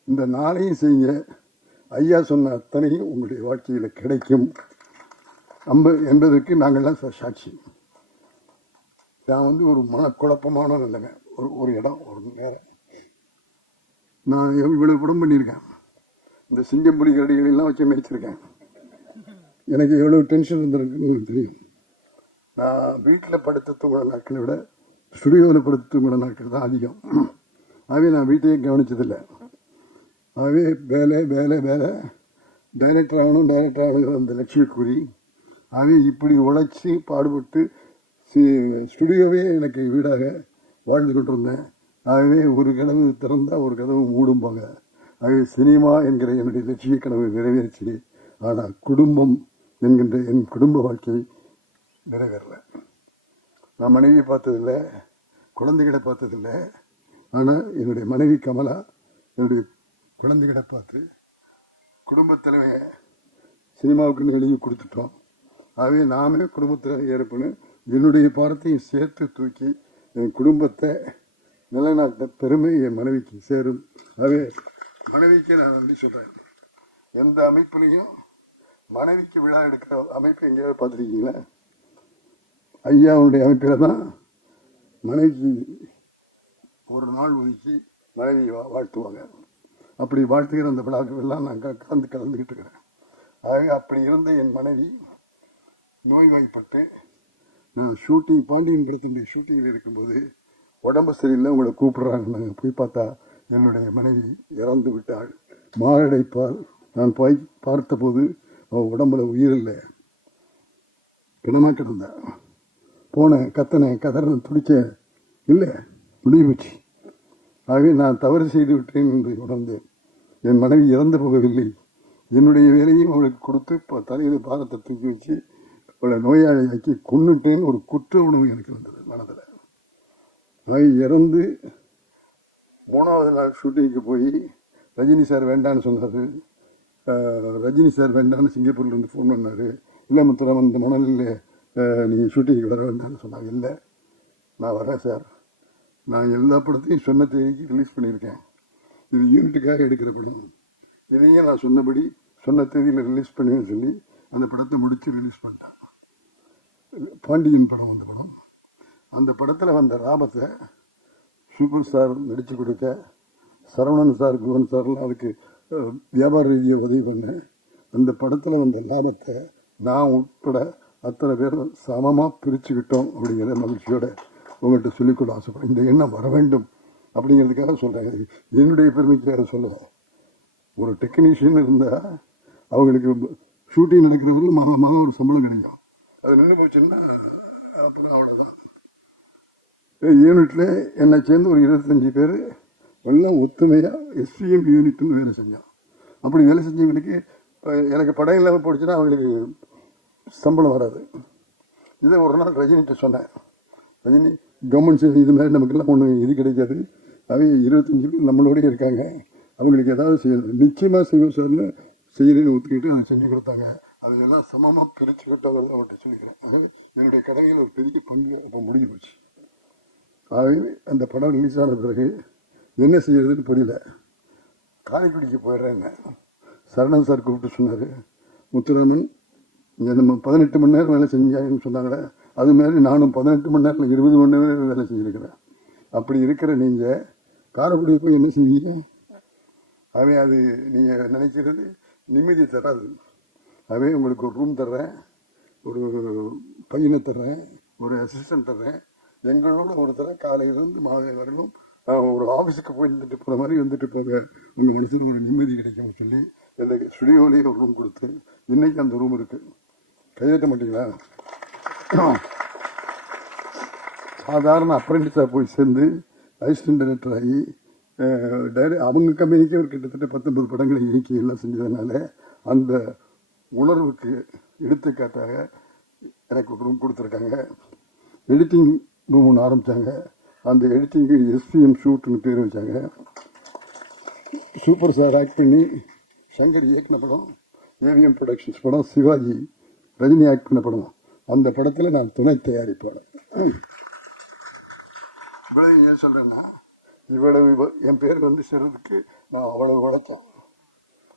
இந்த 4ஐயும் செய்ய ஐயா சொன்ன அத்தனையும் உங்களுடைய வாழ்க்கையில் கிடைக்கும் என்பதற்கு நாங்கள்லாம் சாட்சி. நான் ஒரு மனக்குழப்பமான நிலைமை, ஒரு இடம், ஒரு நேரம். நான் இவ்வளவு படம் பண்ணியிருக்கேன், இந்த சிங்கம்புலி கரடிகளெல்லாம் வச்சு மேய்ச்சிருக்கேன். எனக்கு எவ்வளவு டென்ஷன் இருந்திருக்குன்னு தெரியும். நான் வீட்டில் படுத்து தூங்குற நாட்களை விட ஸ்டுடியோவில் படுத்து தூங்குற நாட்கள் தான் அதிகம். ஆகவே நான் வீட்டையே கவனிச்சதில்லை. ஆகவே வேலை வேலை வேலை, டைரக்டர் ஆகணுங்கிற அந்த லட்சிய கூறி, ஆகவே இப்படி உழைச்சி பாடுபட்டு ஸ்டுடியோவே எனக்கு வீடாக வாழ்ந்து கொண்டிருந்தேன். ஆகவே ஒரு கதவு திறந்தால் ஒரு கதவு மூடும்பாங்க. ஆகவே சினிமா என்கிற என்னுடைய லட்சிய கனவு நிறைவேறிச்சு. ஆனால் குடும்பம் என்கின்ற என் குடும்ப வாழ்க்கை நிறைவேறல. நான் மனைவியை பார்த்ததில்லை, குழந்தைகளை பார்த்ததில்லை. ஆனால் என்னுடைய மனைவி கமலா என்னுடைய குழந்தைகளை பார்த்து குடும்பத்தலைமையை சினிமாவுக்குன்னு எழுதி கொடுத்துட்டோம். ஆகவே நாமே குடும்பத்தில் ஏற்பன்னு என்னுடைய பாரத்தையும் சேர்த்து தூக்கி என் குடும்பத்தை நிலைநாட்ட பெருமை என் மனைவிக்கு சேரும். ஆகவே மனைவிக்கு நான் நன்றி சொல்கிறேன். எந்த அமைப்புலையும் மனைவிக்கு விழா எடுக்கிற அமைப்பு எங்கேயாவது பார்த்துருக்கீங்களா? ஐயாவுடைய அமைப்பில் தான் மனைவிக்கு ஒரு நாள் ஒதுக்கி மனைவி வாழ்த்துவாங்க. அப்படி வாழ்த்துகிற அந்த விழாக்கள் நான் கலந்துக்கிட்டு இருக்கிறேன். ஆகவே அப்படி இருந்த என் மனைவி நோய்வாய்ப்பட்டு நான் பாண்டியன் படத்தினுடைய ஷூட்டிங்கில் இருக்கும்போது உடம்பு சரியில்லை, உங்களை கூப்பிடுறாங்க. நாங்கள் போய் பார்த்தா என்னுடைய மனைவி இறந்து விட்டாள். மாரடைப்பால் நான் போய் பார்த்தபோது அவள் உடம்புல உயிர் இல்லை, பிணமாக கிடந்த. போனேன், கத்தனை கதறன் துடிச்ச, இல்லை முடிவு போச்சு. ஆகவே நான் தவறு செய்து விட்டேன் என்று உணர்ந்தேன். என் மனைவி இறந்து போகவில்லை, என்னுடைய வேலையும் அவளுக்கு கொடுத்து தலையில் பாரத்தை தூக்கி வச்சு அவளை நோயாளியாக்கி கொன்னுட்டேன்னு ஒரு குற்ற உணவு எனக்கு வந்தது மனதில். இறந்து 3வது நாள் ஷூட்டிங்க்கு போய் ரஜினி சார் வேண்டான்னு சொன்னார். ரஜினி சார் வேண்டான்னு சிங்கப்பூர்லேருந்து ஃபோன் பண்ணார். இல்லை முத்துராமன், இந்த மணலில் நீங்கள் ஷூட்டிங்க்கு வர வேண்டாம்னு சொன்னாங்க. இல்லை, நான் வரேன் சார், நான் எல்லா படத்தையும் சொன்ன தேதிக்கு ரிலீஸ் பண்ணியிருக்கேன். இது யூனிட்டுக்காக எடுக்கிற படம், இதையும் நான் சொன்னபடி சொன்ன தேதியில் ரிலீஸ் பண்ணுவேன்னு சொல்லி அந்த படத்தை முடித்து ரிலீஸ் பண்ணிட்டேன். பாண்டியன் படம் வந்த படம். அந்த படத்தில் வந்த லாபத்தை சூப்பர் ஸ்டார் நடித்து கொடுக்க, சரவணன் சார், குவன் சார்லாம் அதுக்கு வியாபார ரீதியாக உதவி பண்ணேன். அந்த படத்தில் வந்த லாபத்தை நான் உட்பட அத்தனை பேரும் சமமாக பிரிச்சுக்கிட்டோம் அப்படிங்கிற மகிழ்ச்சியோட உங்கள்கிட்ட சொல்லிக்கொள்ள ஆசைப்படுறேன். இந்த எண்ணம் வர வேண்டும் அப்படிங்கிறதுக்காக சொல்கிறேன், என்னுடைய பெருமைக்காக சொல்லுவேன். ஒரு டெக்னீஷியன் இருந்தால் அவங்களுக்கு ஷூட்டிங் நடக்கிறவர்கள் மாதமாக ஒரு சம்பளம் கிடைக்கும். அது நின்று போச்சுன்னா அப்புறம் அவ்வளோதான். யூனிட்டில் என்னை சேர்ந்து ஒரு 25 பேர் எல்லாம் ஒத்துமையாக எஸ்பிஎம் யூனிட்னு வேலை செஞ்சோம். அப்படி வேலை செஞ்சவங்களுக்கு எனக்கு படம் இல்லாமல் போயிடுச்சுன்னா அவங்களுக்கு சம்பளம் வராது. இதை ஒரு நாள் ரஜினிகிட்ட சொன்னேன், ரஜினி கவர்மெண்ட் இது மாதிரி நமக்கெல்லாம் ஒன்று இது கிடைக்காது, அவை 25 பேர் நம்மளோடய இருக்காங்க, அவங்களுக்கு ஏதாவது செய்யணும், நிச்சயமாக செய்வோம் சார்னு செய்யணும்னு ஒத்துக்கிட்டு அதை செஞ்சு கொடுத்தாங்க. அதிலெல்லாம் சமமாக பிரித்து விட்டதெல்லாம் அவர்கிட்ட சொல்லிக்கிறேன். என்னுடைய கடமையில் ஒரு பெரிய பங்கு அப்போ முடிஞ்சு போச்சு. ஆகவே அந்த படம் ரிலீஸ் ஆன பிறகு என்ன செய்யறதுன்னு புரியல. காரைக்குடிக்கு போயிடுறேன்னு சரணன் சார் கூப்பிட்டு சொன்னார், முத்துராமன் இங்கே நம்ம 18 மணி நேரம் வேலை செஞ்சாங்கன்னு சொன்னாங்களே, அது மாதிரி நானும் 18 மணி நேரம் 20 மணி நேரம் வேலை செஞ்சுருக்கிறேன். அப்படி இருக்கிற நீங்கள் காரைக்குடிக்கு போய் என்ன செய்வீங்க? அவன் அது நீங்கள் நினைக்கிறது நிம்மதி தராது. அவன் உங்களுக்கு ஒரு ரூம் தர்றேன், ஒரு பையனை தர்றேன், ஒரு அசிஸ்டன்ட் தர்றேன், எங்களோட ஒருத்தர காலையிலேருந்து மாலை வரலும் ஒரு ஆஃபீஸுக்கு போய் வந்துட்டு போகிற மாதிரி வந்துட்டு போக உங்கள் மனசில் ஒரு நிம்மதி கிடைக்கும்னு சொல்லி இந்த ஸ்டுடியோலேயே ஒரு ரூம் கொடுத்து இன்னைக்கு அந்த ரூம் இருக்குது. கையெழுத்த மாட்டீங்களா? சாதாரண அப்ரெண்டிஸாக போய் சேர்ந்து அசிஸ்டன்ட் டைரக்டர் ஆகி அவங்க கம்பெனிக்கே ஒரு கிட்டத்தட்ட 19 படங்களை இயக்கி எல்லாம் செஞ்சதுனால அந்த உணர்வுக்கு எடுத்துக்காட்டாக எனக்கு ஒரு ரூம் கொடுத்துருக்காங்க. எடிட்டிங் ரூம் ஒன்று ஆரம்பித்தாங்க. அந்த எடிட்டிங்கு எஸ்பிஎம் ஷூட்னு பேர் வச்சாங்க. சூப்பர் ஸ்டார் ஆக்ட் பண்ணி சங்கர் இயக்கின படம், ஏவிஎம் ப்ரொடக்ஷன்ஸ் படம், சிவாஜி ரஜினி ஆக்ட் பண்ண படம். அந்த படத்தில் நான் துணை தயாரிப்பாளர். இவ்வளவு ஏன் சொல்கிறேன்னா, இவ்வளவு என் பேர் வந்து சேர்றதுக்கு நான் அவ்வளவு உழைச்சேன்.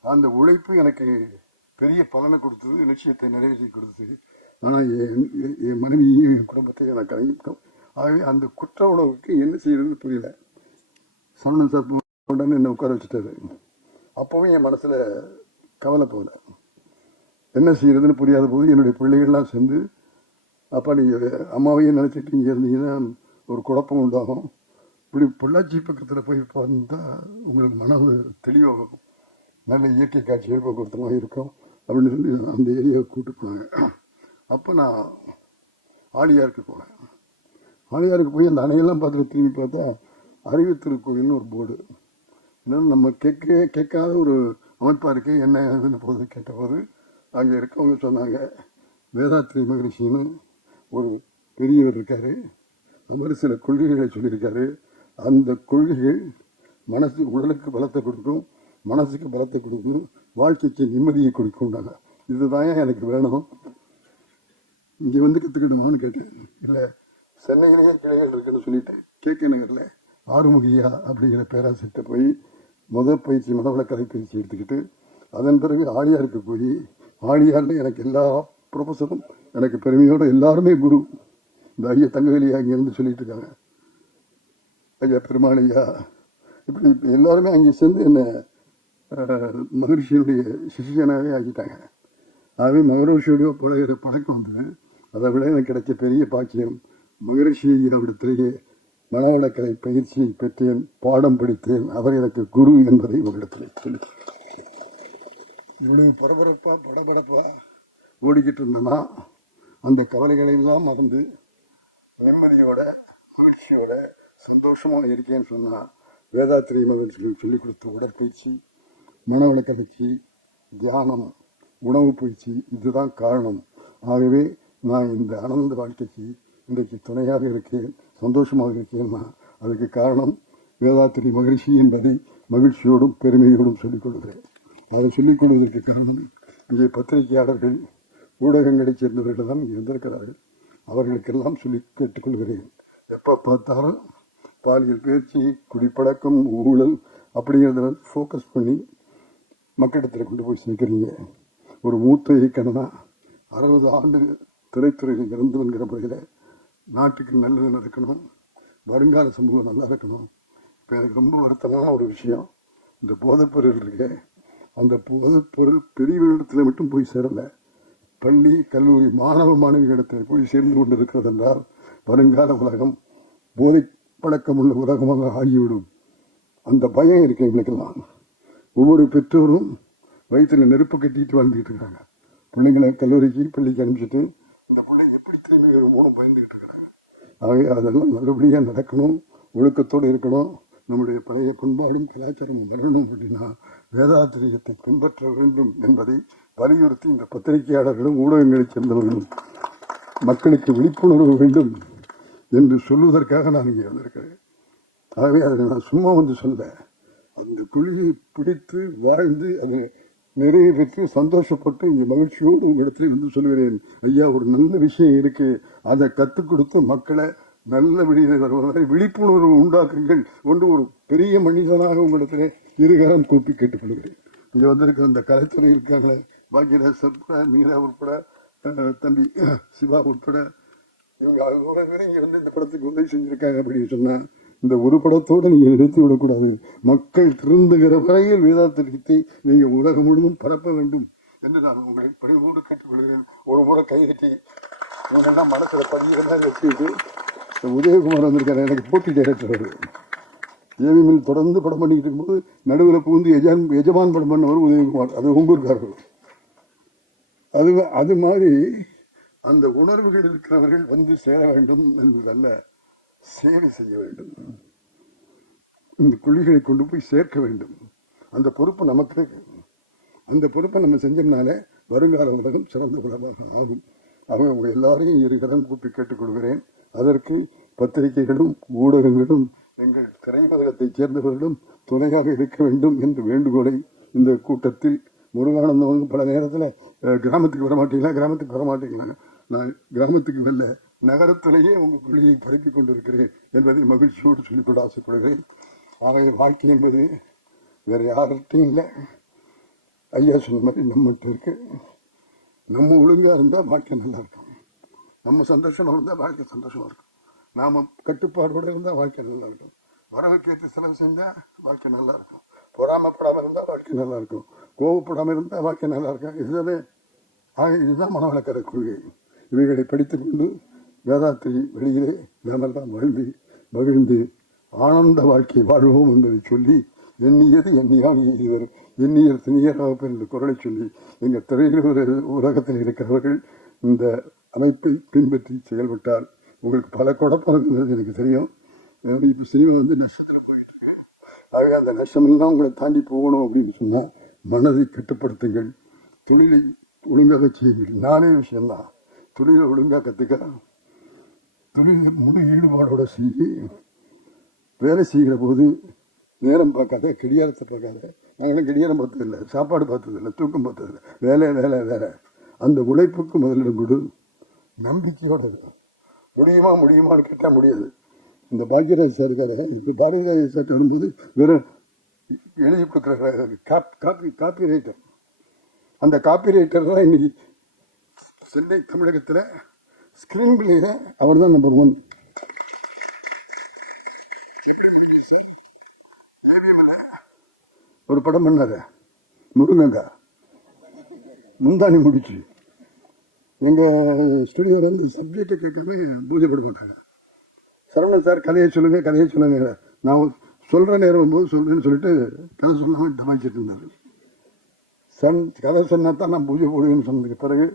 அந்த உழைப்பு எனக்கு பெரிய பலனை கொடுத்தது, நிச்சயத்தை நிறைவேற்றி கொடுத்தது. ஆனால் என் மனைவியையும் என் குடும்பத்தையும் எனக்கு கலங்கிட்டோம். ஆகவே அந்த குற்ற உணவுக்கு என்ன செய்யறதுன்னு புரியல. சரவணன் சார் உடனே என்னை உட்கார வச்சுட்டாரு. அப்போவும் என் மனசில் கவலை போகல. என்ன செய்யறதுன்னு புரியாத போது என்னுடைய பிள்ளைகள்லாம் சேர்ந்து, அப்பா நீங்கள் அம்மாவையும் நினச்சிட்டு இங்கே இருந்தீங்கன்னா ஒரு குழப்பம் உண்டாகும், இப்படி பொள்ளாச்சி பக்கத்தில் போய் வந்தால் உங்களுக்கு மனது தெளிவாகும், நல்ல இயற்கை காட்சிகள் போக்குவரத்துமாக இருக்கும் அப்படின்னு சொல்லி அந்த ஏரியாவை கூப்பிட்டு போனாங்க. அப்போ நான் ஆழியாருக்கு போனேன். ஆழியாருக்கு போய் அந்த அணையெல்லாம் பார்த்துட்டு திரும்பி பார்த்தா அறிவு திருக்கோயில்னு ஒரு போர்டு. என்னென்னு நம்ம கேட்காத ஒரு அமைப்பாக இருக்கு, என்ன ஏதுன்னு போது கேட்டபோது அங்கே இருக்கவங்க சொன்னாங்க, வேதாத்ரி மகரிஷின்னு ஒரு பெரியவர் இருக்கார், அவர் சில கொள்கைகளை சொல்லியிருக்காரு. அந்த கொள்கைகள் உடலுக்கு பலத்தை கொடுக்கும், மனசுக்கு பலத்தை கொடுக்கும், வாழ்க்கைக்கு நிம்மதியை கொடுக்கும்னாங்க. இதுதான் எனக்கு வேணும், இங்கே வந்து கற்றுக்கிடுமான்னு கேட்டேன். இல்லை, சென்னையிலேயே கிளைகள் இருக்குன்னு சொல்லிட்டேன். கேகே நகரில் ஆறுமுகியா அப்படிங்கிற பேராசிரியர்கிட்ட போய் முதல் பயிற்சி மனவளக்கலை பயிற்சி எடுத்துக்கிட்டு, அதன் பிறகு ஆழியாருக்கு போய் ஆழியாரில் எனக்கு எல்லா ப்ரொஃபஸரும் எனக்கு பெருமையோடு எல்லாருமே குரு. இந்த ஐயா தங்கவேலியா அங்கேருந்து சொல்லிட்டு இருக்காங்க, ஐயா பெருமாளையா, இப்படி எல்லாருமே அங்கே சேர்ந்து என்னை மகரிஷியுடைய சிஷியனாகவே ஆக்கிட்டாங்க. ஆகவே மகரிஷியோடைய பழகிற பழக்கம் வந்தேன். அதை விட எனக்கு கிடைச்ச பெரிய பாக்கியம், மகரிஷி அவரிடத்திலேயே மனவளக்கலை பயிற்சியை பெற்றேன், பாடம் படித்தேன், அவர் எனக்கு குரு என்பதை உங்களிடத்தில் சொல்லி. இவ்வளவு பரபரப்பாக படபடப்பாக ஓடிக்கிட்டு இருந்தேன்னா அந்த கவலைகளெல்லாம் மறந்து நிம்மதியோட மகிழ்ச்சியோட சந்தோஷமாக இருக்கேன்னு சொன்னால் வேதாத்திரி மகிழ்ச்சிகள் சொல்லிக் கொடுத்த உடற்பயிற்சி, மனவளக்கலைச்சி, தியானம், உணவு பயிற்சி, இதுதான் காரணம். ஆகவே நான் இந்த ஆனந்த வாழ்க்கைக்கு இன்றைக்கு துணையாக இருக்கேன், சந்தோஷமாக இருக்கேன்னா அதுக்கு காரணம் வேதாத்திரி மகிழ்ச்சி என்பதை மகிழ்ச்சியோடும் பெருமையோடும் சொல்லிக் கொள்கிறேன். அதை சொல்லிக் கொள்வதற்கு காரணம் இங்கே பத்திரிகையாளர்கள், ஊடகங்களைச் சேர்ந்தவர்கள் தான் இங்கே வந்திருக்கிறார்கள். அவர்களுக்கெல்லாம் சொல்லி கேட்டுக்கொள்கிறேன், எப்போ பார்த்தாலும் பாலியல் பயிற்சி, குடிப்பழக்கம், ஊழல் அப்படிங்கிறத ஃபோக்கஸ் பண்ணி மக்களிடத்தில் கொண்டு போய் சேர்க்குறீங்க. ஒரு மூத்த இயக்கணும்னா 60 ஆண்டு திரைத்துறையில் இறந்துங்கிற முறையில் நாட்டுக்கு நல்லது நடக்கணும், வருங்கால சமூகம் நல்லா இருக்கணும். இப்போ எனக்கு ரொம்ப வருத்தமான ஒரு விஷயம், இந்த போதைப்பொருள் இருக்கு, அந்த போதைப்பொருள் பெரியவர்களிடத்தில் மட்டும் போய் சேரலை, பள்ளி கல்லூரி மாணவ மாணவிகளிடத்தில் போய் சேர்ந்து கொண்டு இருக்கிறது என்றால் வருங்கால உலகம் போதை பழக்கம் உள்ள உலகமாக ஆகிவிடும். அந்த பயம் இருக்கு எங்களுக்கெல்லாம். ஒவ்வொரு பெற்றோரும் வயிற்றில் நெருப்பு கட்டிட்டு வாழ்ந்துக்கிட்டு இருக்காங்க. பிள்ளைங்களை கல்லூரிக்கு பள்ளிக்கு அனுப்பிச்சிட்டு இந்த பிள்ளை எப்படி திரும்பி வருமோன்னு பயந்துக்கிட்டு இருக்கிறாங்க. ஆகவே அதெல்லாம் நல்லபடியாக நடக்கணும், ஒழுக்கத்தோடு இருக்கணும், நம்முடைய பழைய பண்பாடும் கலாச்சாரமும் வரணும். அப்படின்னா வேதாத்திரியத்தை பின்பற்ற வேண்டும் என்பதை வலியுறுத்தி இந்த பத்திரிகையாளர்களும் ஊடகங்களைச் சேர்ந்தவர்களும் மக்களுக்கு விழிப்புணர்வு வேண்டும் என்று சொல்வதற்காக நான் இங்கே வந்திருக்கிறேன். ஆகவே அதை நான் சும்மா வந்து சொல்ல, அந்த குழியை பிடித்து வாழ்ந்து அதை நிறைய பெற்று சந்தோஷப்பட்டு இங்கே மகிழ்ச்சியோடு உங்களிடத்தில் வந்து சொல்கிறேன், ஐயா ஒரு நல்ல விஷயம் இருக்கு, அதை கற்றுக் கொடுத்து மக்களை நல்ல வழியில் வருவதை விழிப்புணர்வு உண்டாக்குங்கள் என்று ஒரு பெரிய மனிதனாக உங்களிடத்திலே இருகரம் கூப்பி கேட்டுக்கொள்கிறேன். இங்கே வந்திருக்கிற இந்த கலைத்துறை இருக்காங்களே, பாக்யராஜ் உட்பட, மீரா உட்பட, தம்பி சிவா உட்பட, இவங்க அவ்வளோ பேரும் இங்கே வந்து இந்த படத்துக்கு உதவி செஞ்சுருக்காங்க. அப்படின்னு சொன்னால் இந்த ஒரு படத்தோடு நீங்கள் நிறுத்தி விடக்கூடாது. மக்கள் திருந்துகிற வரையில் வேதாத்திரத்தை நீங்கள் உலகம் முழுவதும் பரப்ப வேண்டும் என்று நான் உங்களை பணிவோடு கேட்டுக்கொள்கிறேன். ஒரு முறை கைதட்டி இவங்கெல்லாம் மனசில் பதிகிறதா வச்சுக்கிட்டு உதயகுமார் வந்திருக்காரு, எனக்கு போட்டி டைரக்டர். அவர் ஏவிஎம்மில் தொடர்ந்து படம் பண்ணிக்கிட்டு இருக்கும்போது நடுவில் பூந்து எஜமான் படம் பண்ணவர் உதயகுமார், அது உங்கூர்காரர்கள். அது மாதிரி அந்த உணர்வுகள் இருக்கிறவர்கள் வந்து சேர வேண்டும் என்பதல்ல, சேவை செய்ய வேண்டும். இந்த குழிகளை கொண்டு போய் சேர்க்க வேண்டும். அந்த பொறுப்பு நமக்கு. அந்த பொறுப்பை நம்ம செஞ்சோம்னாலே வருங்கால உலகம் சிறந்த உலகமாக ஆகும். அவங்க எல்லாரையும் இருகரம் கூப்பி கேட்டுக்கொள்கிறேன். அதற்கு பத்திரிகைகளும் ஊடகங்களும் எங்கள் திரையுலகத்தைச் சேர்ந்தவர்களும் துணையாக இருக்க வேண்டும் என்ற வேண்டுகோளை இந்த கூட்டத்தில் முருகானந்தவங்க பல நேரத்தில் கிராமத்துக்கு வரமாட்டீங்களா, நான் கிராமத்துக்கு வரல, நகரத்திலேயே உங்கள் கொள்கையை பரப்பிக் கொண்டிருக்கிறேன் என்பதை மகிழ்ச்சியோடு சொல்லிக்கொள்ள ஆசைப்படுகிறேன். ஆகவே வாழ்க்கை என்பது வேறு யார்கிட்டையும் இல்லை. ஐயா சொன்ன மாதிரி நம்மகிட்ட இருக்கு. நம்ம ஒழுங்காக இருந்தால் வாழ்க்கை நல்லா இருக்கும். நம்ம சந்தோஷமாக இருந்தால் வாழ்க்கை சந்தோஷமாக இருக்கும். நாம் கட்டுப்பாடோடு இருந்தால் வாழ்க்கை நல்லா இருக்கும். வரவுக்கேற்று செலவு செஞ்சால் வாழ்க்கை நல்லா இருக்கும். பொறாமப்படாமல் இருந்தால் வாழ்க்கை நல்லா இருக்கும். கோவப்படாமல் இருந்தால் வாழ்க்கை நல்லா இருக்கும். இதுதான் மனவளக்கரை கொள்கை. இவைகளை படித்துக்கொண்டு வேதாத்திரி வெளியிலே நாமெல்லாம் வாழ்ந்து மகிழ்ந்து ஆனந்த வாழ்க்கை வாழ்வோம் என்பதை சொல்லி, எண்ணியது எண்ணியான் எய்துவர், எண்ணியர் திணியர் வகுப்பு என்ற குரலை சொல்லி, எங்கள் திரையுலக உலகத்தில் இருக்கிறவர்கள் இந்த அமைப்பை பின்பற்றி செயல்பட்டால் உங்களுக்கு பல குழப்பம் இருக்கிறது எனக்கு தெரியும். இப்போ சினிமா வந்து நஷ்டத்தில் போயிட்டு இருக்கு. ஆகவே அந்த நஷ்டமெல்லாம் உங்களை தாண்டி போகணும் அப்படின்னு சொன்னால் மனதை கட்டுப்படுத்துங்கள், தொழிலை ஒழுங்காக செய்யுங்கள். நானே விஷயம்தான், தொழிலை ஒழுங்காக கற்றுக்க, தொழிலை முழு ஈடுபாடோட செய்து வேலை செய்கிற போது நேரம் பார்க்காத, கடிகாரத்தை பார்க்காத. நாங்களும் கடிகாரம் பார்த்ததில்லை, சாப்பாடு பார்த்ததில்லை, தூக்கம் பார்த்ததில்லை, வேலை வேலை வேலை. அந்த உழைப்புக்கு முதலிடம் கொடு, நம்பிக்கையோடு முடியுமான்னு கேட்டால் முடியாது. இந்த பாக்யராஜ் சார் இருக்காரு, இப்போ பாரதிராஜ் சார் வரும்போது வெறும் எழுதி கொடுக்குற காப்பி ரைட்டர். அந்த காப்பி ரைட்டர் தான் இன்னைக்கு சென்னை தமிழகத்தில் ஸ்கிரீன் பிளேல அவர் தான் நம்பர் 1. ஒரு படம் பண்ணாரு முருங்கங்கா, முந்தானி முடிச்சு. எங்கள் ஸ்டுடியோவில் வந்து சப்ஜெக்டை கேட்காம பூஜை பண்ண மாட்டாங்க. சரவணன் சார் கதையை சொல்லுங்க, நான் சொல்கிற நேரம் போது சொல்கிறேன்னு சொல்லிட்டு கதை சொல்லாமல் டமாச்சிட்டு இருந்தார். கதை சொன்னா தான் நான் பூஜை போடுவேன்னு சொன்னதுக்கு பிறகு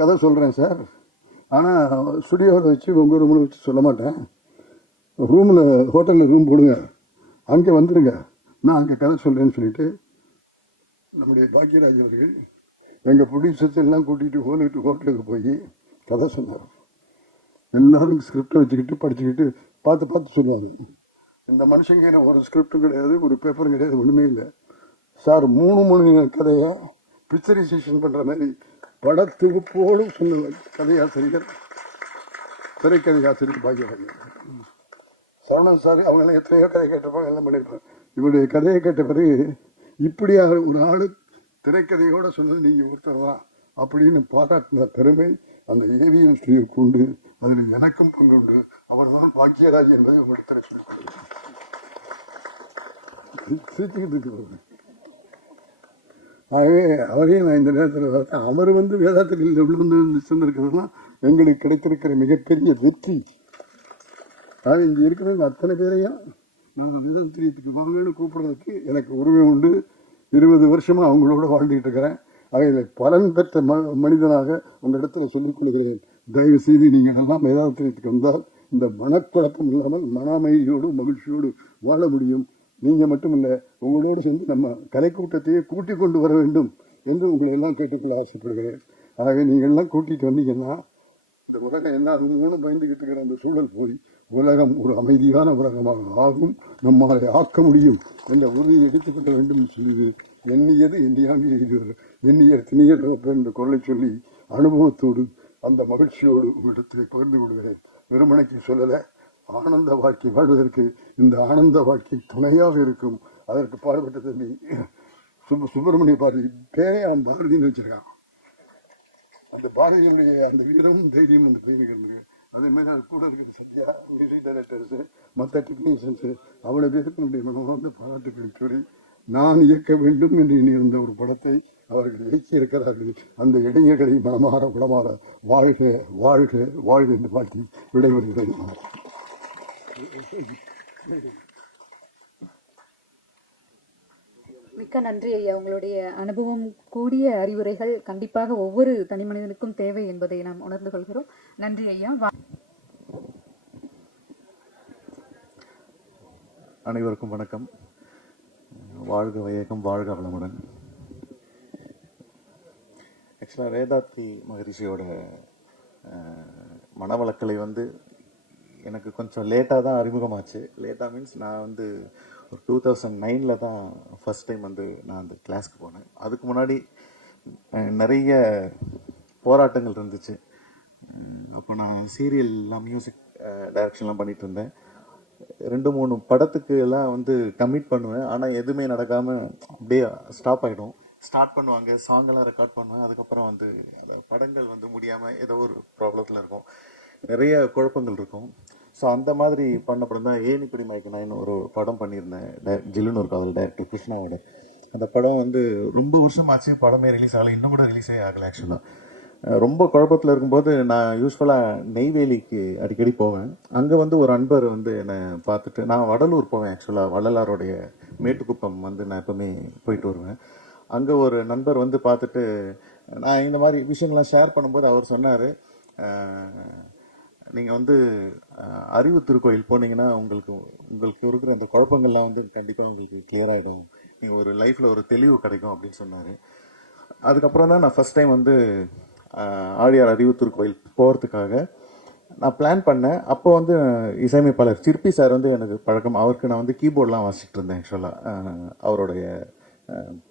கதை சொல்கிறேன் சார், ஆனால் ஸ்டுடியோவில் வச்சு உங்கள் ரூமில் வச்சு சொல்ல மாட்டேன், ரூமில் ஹோட்டலில் ரூம் போடுங்க, அங்கே வந்துடுங்க, நான் அங்கே கதை சொல்கிறேன்னு சொல்லிட்டு நம்முடைய பாக்யராஜ் அவர்கள் எங்கள் ப்ரொடியூசர்ஸ் எல்லாம் கூட்டிகிட்டு ஹோட்டலுக்கு போய் கதை சொன்னார். எல்லாரும் ஸ்கிரிப்டை வச்சுக்கிட்டு படிச்சுக்கிட்டு பார்த்து சொல்லுவாங்க. இந்த மனுஷங்க ஒரு ஸ்கிரிப்டும் கிடையாது, ஒரு பேப்பரும் கிடையாது, ஒன்றுமே இல்லை சார். 3 மணி கதையை பிக்சரைசேஷன் பண்ணுற மாதிரி படத்தொகுப்போடு சொன்ன கதையாசிரியர், திரைக்கதை ஆசிரியர் பாக்யராஜ். சரவணன் சார் அவங்கெல்லாம் எத்தனையோ கதை கேட்டிருப்பாங்க, எல்லாம் பண்ணியிருப்பாங்க. இவருடைய கதையை கேட்ட பிறகு இப்படியாக ஒரு ஆள் திரைக்கதையோடு சொன்னது நீங்கள் ஒருத்தர் தான் அப்படின்னு பாராட்டின பெருமை அந்த ஏவிஎம் ஸ்டுடியோவுக்கு உண்டு. அதில் எனக்கும் பங்குண்டு. அவர் தான் பாக்யராஜ் என்பதை உங்களுக்கு சிரிச்சுக்கிட்டு இருக்கு. ஆகவே அவரையும் நான் இந்த நேரத்தில் பார்த்தேன். அவர் வந்து வேதாத்திரியில் வந்து சேர்ந்திருக்கிறதுனா எங்களுக்கு கிடைத்திருக்கிற மிகப்பெரிய வெற்றி. அது இங்கே இருக்கிறவங்க அத்தனை பேரையும் நாங்கள் வேதாத்திரியத்துக்கு வாங்கன்னு கூப்பிடுறதுக்கு எனக்கு உரிமை உண்டு. 20 வருஷமாக அவங்களோட வாழ்ந்துகிட்டு இருக்கிறேன். அதில் பலன் பெற்ற மனிதனாக உங்கள் இடத்துல சொல்லிக் கொள்கிறேன். தயவு செய்து நீங்கள் எல்லாம் வேதாத்திரியத்துக்கு வந்தால் இந்த மனக்குழப்பம் இல்லாமல் மன அமைதியோடு மகிழ்ச்சியோடு வாழ முடியும். நீங்கள் மட்டும் இல்லை, உங்களோடு சேர்ந்து நம்ம கலைக்கூட்டத்தையே கூட்டிக் கொண்டு வர வேண்டும் என்று உங்களை எல்லாம் கேட்டுக்கொள்ள ஆசைப்படுகிறேன். ஆகவே நீங்கள் எல்லாம் கூட்டிகிட்டு வந்தீங்கன்னா இந்த உலகம் என்ன அது மூணு பயந்துகிட்டு இருக்கிற அந்த சூழல் போய் உலகம் ஒரு அமைதியான உலகமாக ஆகும், நம்மாலை ஆக்க முடியும் என்ற உறுதியை எடுத்துக்கொள்ள வேண்டும் என்று சொல்லுது. எண்ணியது எண்ணியாங்க எழுதுவது எண்ணியர் திணியர் என்ற குரலை சொல்லி அனுபவத்தோடு அந்த மகிழ்ச்சியோடு உங்களிடத்தில் பகிர்ந்து கொள்கிறேன். வெறுமனைக்கு சொல்லலை, ஆனந்த வாழ்க்கை வாழ்வதற்கு இந்த ஆனந்த வாழ்க்கை துணையாக இருக்கும். அதற்கு பாடுபட்ட தம்பி சுப்பிரமணிய பாரதி பேரே அவன் பாரதின்னு வச்சிருக்கான். அந்த பாரதியினுடைய அந்த வீரமும் தைரியம் அந்த பிள்ளைங்க அதே மாதிரி அது கூட இருக்கிற சத்யா மியூசிக் டைரக்டர்ஸு மற்ற டெக்னீஷியன்ஸு அவ்வளோ பேருக்கு என்னுடைய மனமார்ந்த பாராட்டுகளை சொல்லி நான் இயக்க வேண்டும் என்று எண்ணியிருந்த ஒரு படத்தை அவர்கள் இயக்கி இருக்கிறார்கள். அந்த இளைஞர்களை மனமாற குணமாற வாழ்க வாழ்க வாழ்க என்று வாழ்த்தி விடைபெறுகிறேன். மிக்க நன்றி ஐயா. உங்களுடைய அனுபவம் கூடிய அறிவுரைகள் கண்டிப்பாக ஒவ்வொரு தனி மனிதனுக்கும் தேவை என்பதை நாம் உணர்ந்து கொள்கிறோம். நன்றி ஐயா. அனைவருக்கும் வணக்கம். வாழ்க வையகம், வாழ்க வளமுடன். ஆக்சுவலாக வேதாத்ரி மகரிஷியோட மனவளக்கலை எனக்கு கொஞ்சம் லேட்டாக தான் அறிமுகமாச்சு. லேட்டாக மீன்ஸ் நான் ஒரு 2009 தான் ஃபஸ்ட் டைம் நான் அந்த கிளாஸ்க்கு போனேன். அதுக்கு முன்னாடி நிறைய போராட்டங்கள் இருந்துச்சு. அப்போ நான் சீரியல்லாம் மியூசிக் டைரக்ஷன்லாம் பண்ணிகிட்டு இருந்தேன். 2-3 படத்துக்கு எல்லாம் கமிட் பண்ணுவேன். ஆனால் எதுவுமே நடக்காமல் அப்படியே ஸ்டாப் ஆகிடும். ஸ்டார்ட் பண்ணுவாங்க, சாங்கெல்லாம் ரெக்கார்ட் பண்ணுவேன். அதுக்கப்புறம் படங்கள் முடியாமல் ஏதோ ஒரு ப்ராப்ளத்தில் இருக்கும், நிறைய குழப்பங்கள் இருக்கும். ஸோ அந்த மாதிரி பண்ண படம் தான் ஏனிப்படி மயக்கினான்னு ஒரு படம் பண்ணியிருந்தேன். ஜில்லுன்னு ஒரு காதல், டைரக்டர் கிருஷ்ணாவோட. அந்த படம் ரொம்ப வருஷமாச்சு, படமே ரிலீஸ் ஆகலை, இன்னும் கூட ரிலீஸே ஆகலை. ஆக்சுவலாக ரொம்ப குழப்பத்தில் இருக்கும்போது நான் யூஸ்வலாக நெய்வேலிக்கு அடிக்கடி போவேன். அங்கே ஒரு அன்பர் என்னை பார்த்துட்டு, நான் வடலூர் போவேன். ஆக்சுவலாக வள்ளலாருடைய மேட்டுக்குப்பம் நான் எப்பவுமே போயிட்டு வருவேன். அங்கே ஒரு நண்பர் பார்த்துட்டு, நான் இந்த மாதிரி விஷயங்கள்லாம் ஷேர் பண்ணும்போது அவர் சொன்னார், நீங்கள் அறிவு திருக்கோயில் போனீங்கன்னா உங்களுக்கு இருக்கிற அந்த குழப்பங்கள்லாம் கண்டிப்பாக உங்களுக்கு கிளியர் ஆகிடும், நீங்கள் ஒரு லைஃப்பில் ஒரு தெளிவு கிடைக்கும் அப்படின்னு சொன்னார். அதுக்கப்புறம் தான் நான் ஃபஸ்ட் டைம் ஆழியார் அறிவு திருக்கோயில் போகிறதுக்காக நான் பிளான் பண்ணேன். அப்போ இசையமைப்பாளர் சிற்பி சார் எனக்கு பழக்கம். அவருக்கு நான் கீபோர்டெலாம் வாசிச்சுட்டு இருந்தேன். ஆக்சுவலாக அவருடைய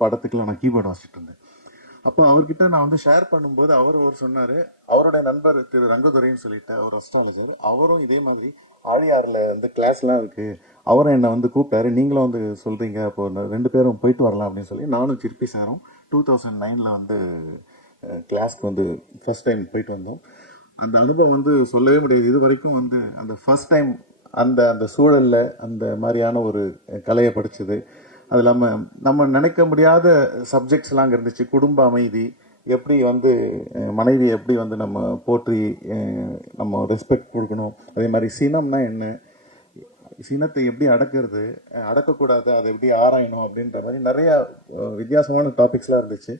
படத்துக்கெலாம் நான் கீபோர்டு வாசிச்சுட்டு இருந்தேன். அப்போ அவர்கிட்ட நான் ஷேர் பண்ணும்போது அவர் சொன்னார், அவருடைய நண்பர் திரு ரங்கதுரைன்னு சொல்லிட்டு அவர் அஸ்ட்ராலஜர், அவரும் இதே மாதிரி ஆழியாரில் கிளாஸ்லாம் இருக்குது, அவரும் என்னை கூப்பிட்டாரு, நீங்களும் சொல்கிறீங்க, அப்போ 2 பேரும் போயிட்டு வரலாம் அப்படின்னு சொல்லி நானும் சிற்பி சாரும் 2009 கிளாஸ்க்கு ஃபஸ்ட் டைம் போயிட்டு வந்தோம். அந்த அனுபவம் சொல்லவே முடியாது. இது வரைக்கும் அந்த ஃபஸ்ட் டைம் அந்த சூழலில் அந்த மாதிரியான ஒரு கலையை படித்தது. அது இல்லாமல் நம்ம நினைக்க முடியாத சப்ஜெக்ட்ஸ்லாம் அங்கே இருந்துச்சு. குடும்ப அமைதி, எப்படி மனைவி எப்படி நம்ம போற்றி நம்ம ரெஸ்பெக்ட் கொடுக்கணும், அதே மாதிரி சினம்னா என்ன, சினத்தை எப்படி அடக்கிறது, அடக்கக்கூடாது, அதை எப்படி ஆராயணும் அப்படின்ற மாதிரி நிறையா வித்தியாசமான டாபிக்ஸ்லாம் இருந்துச்சு.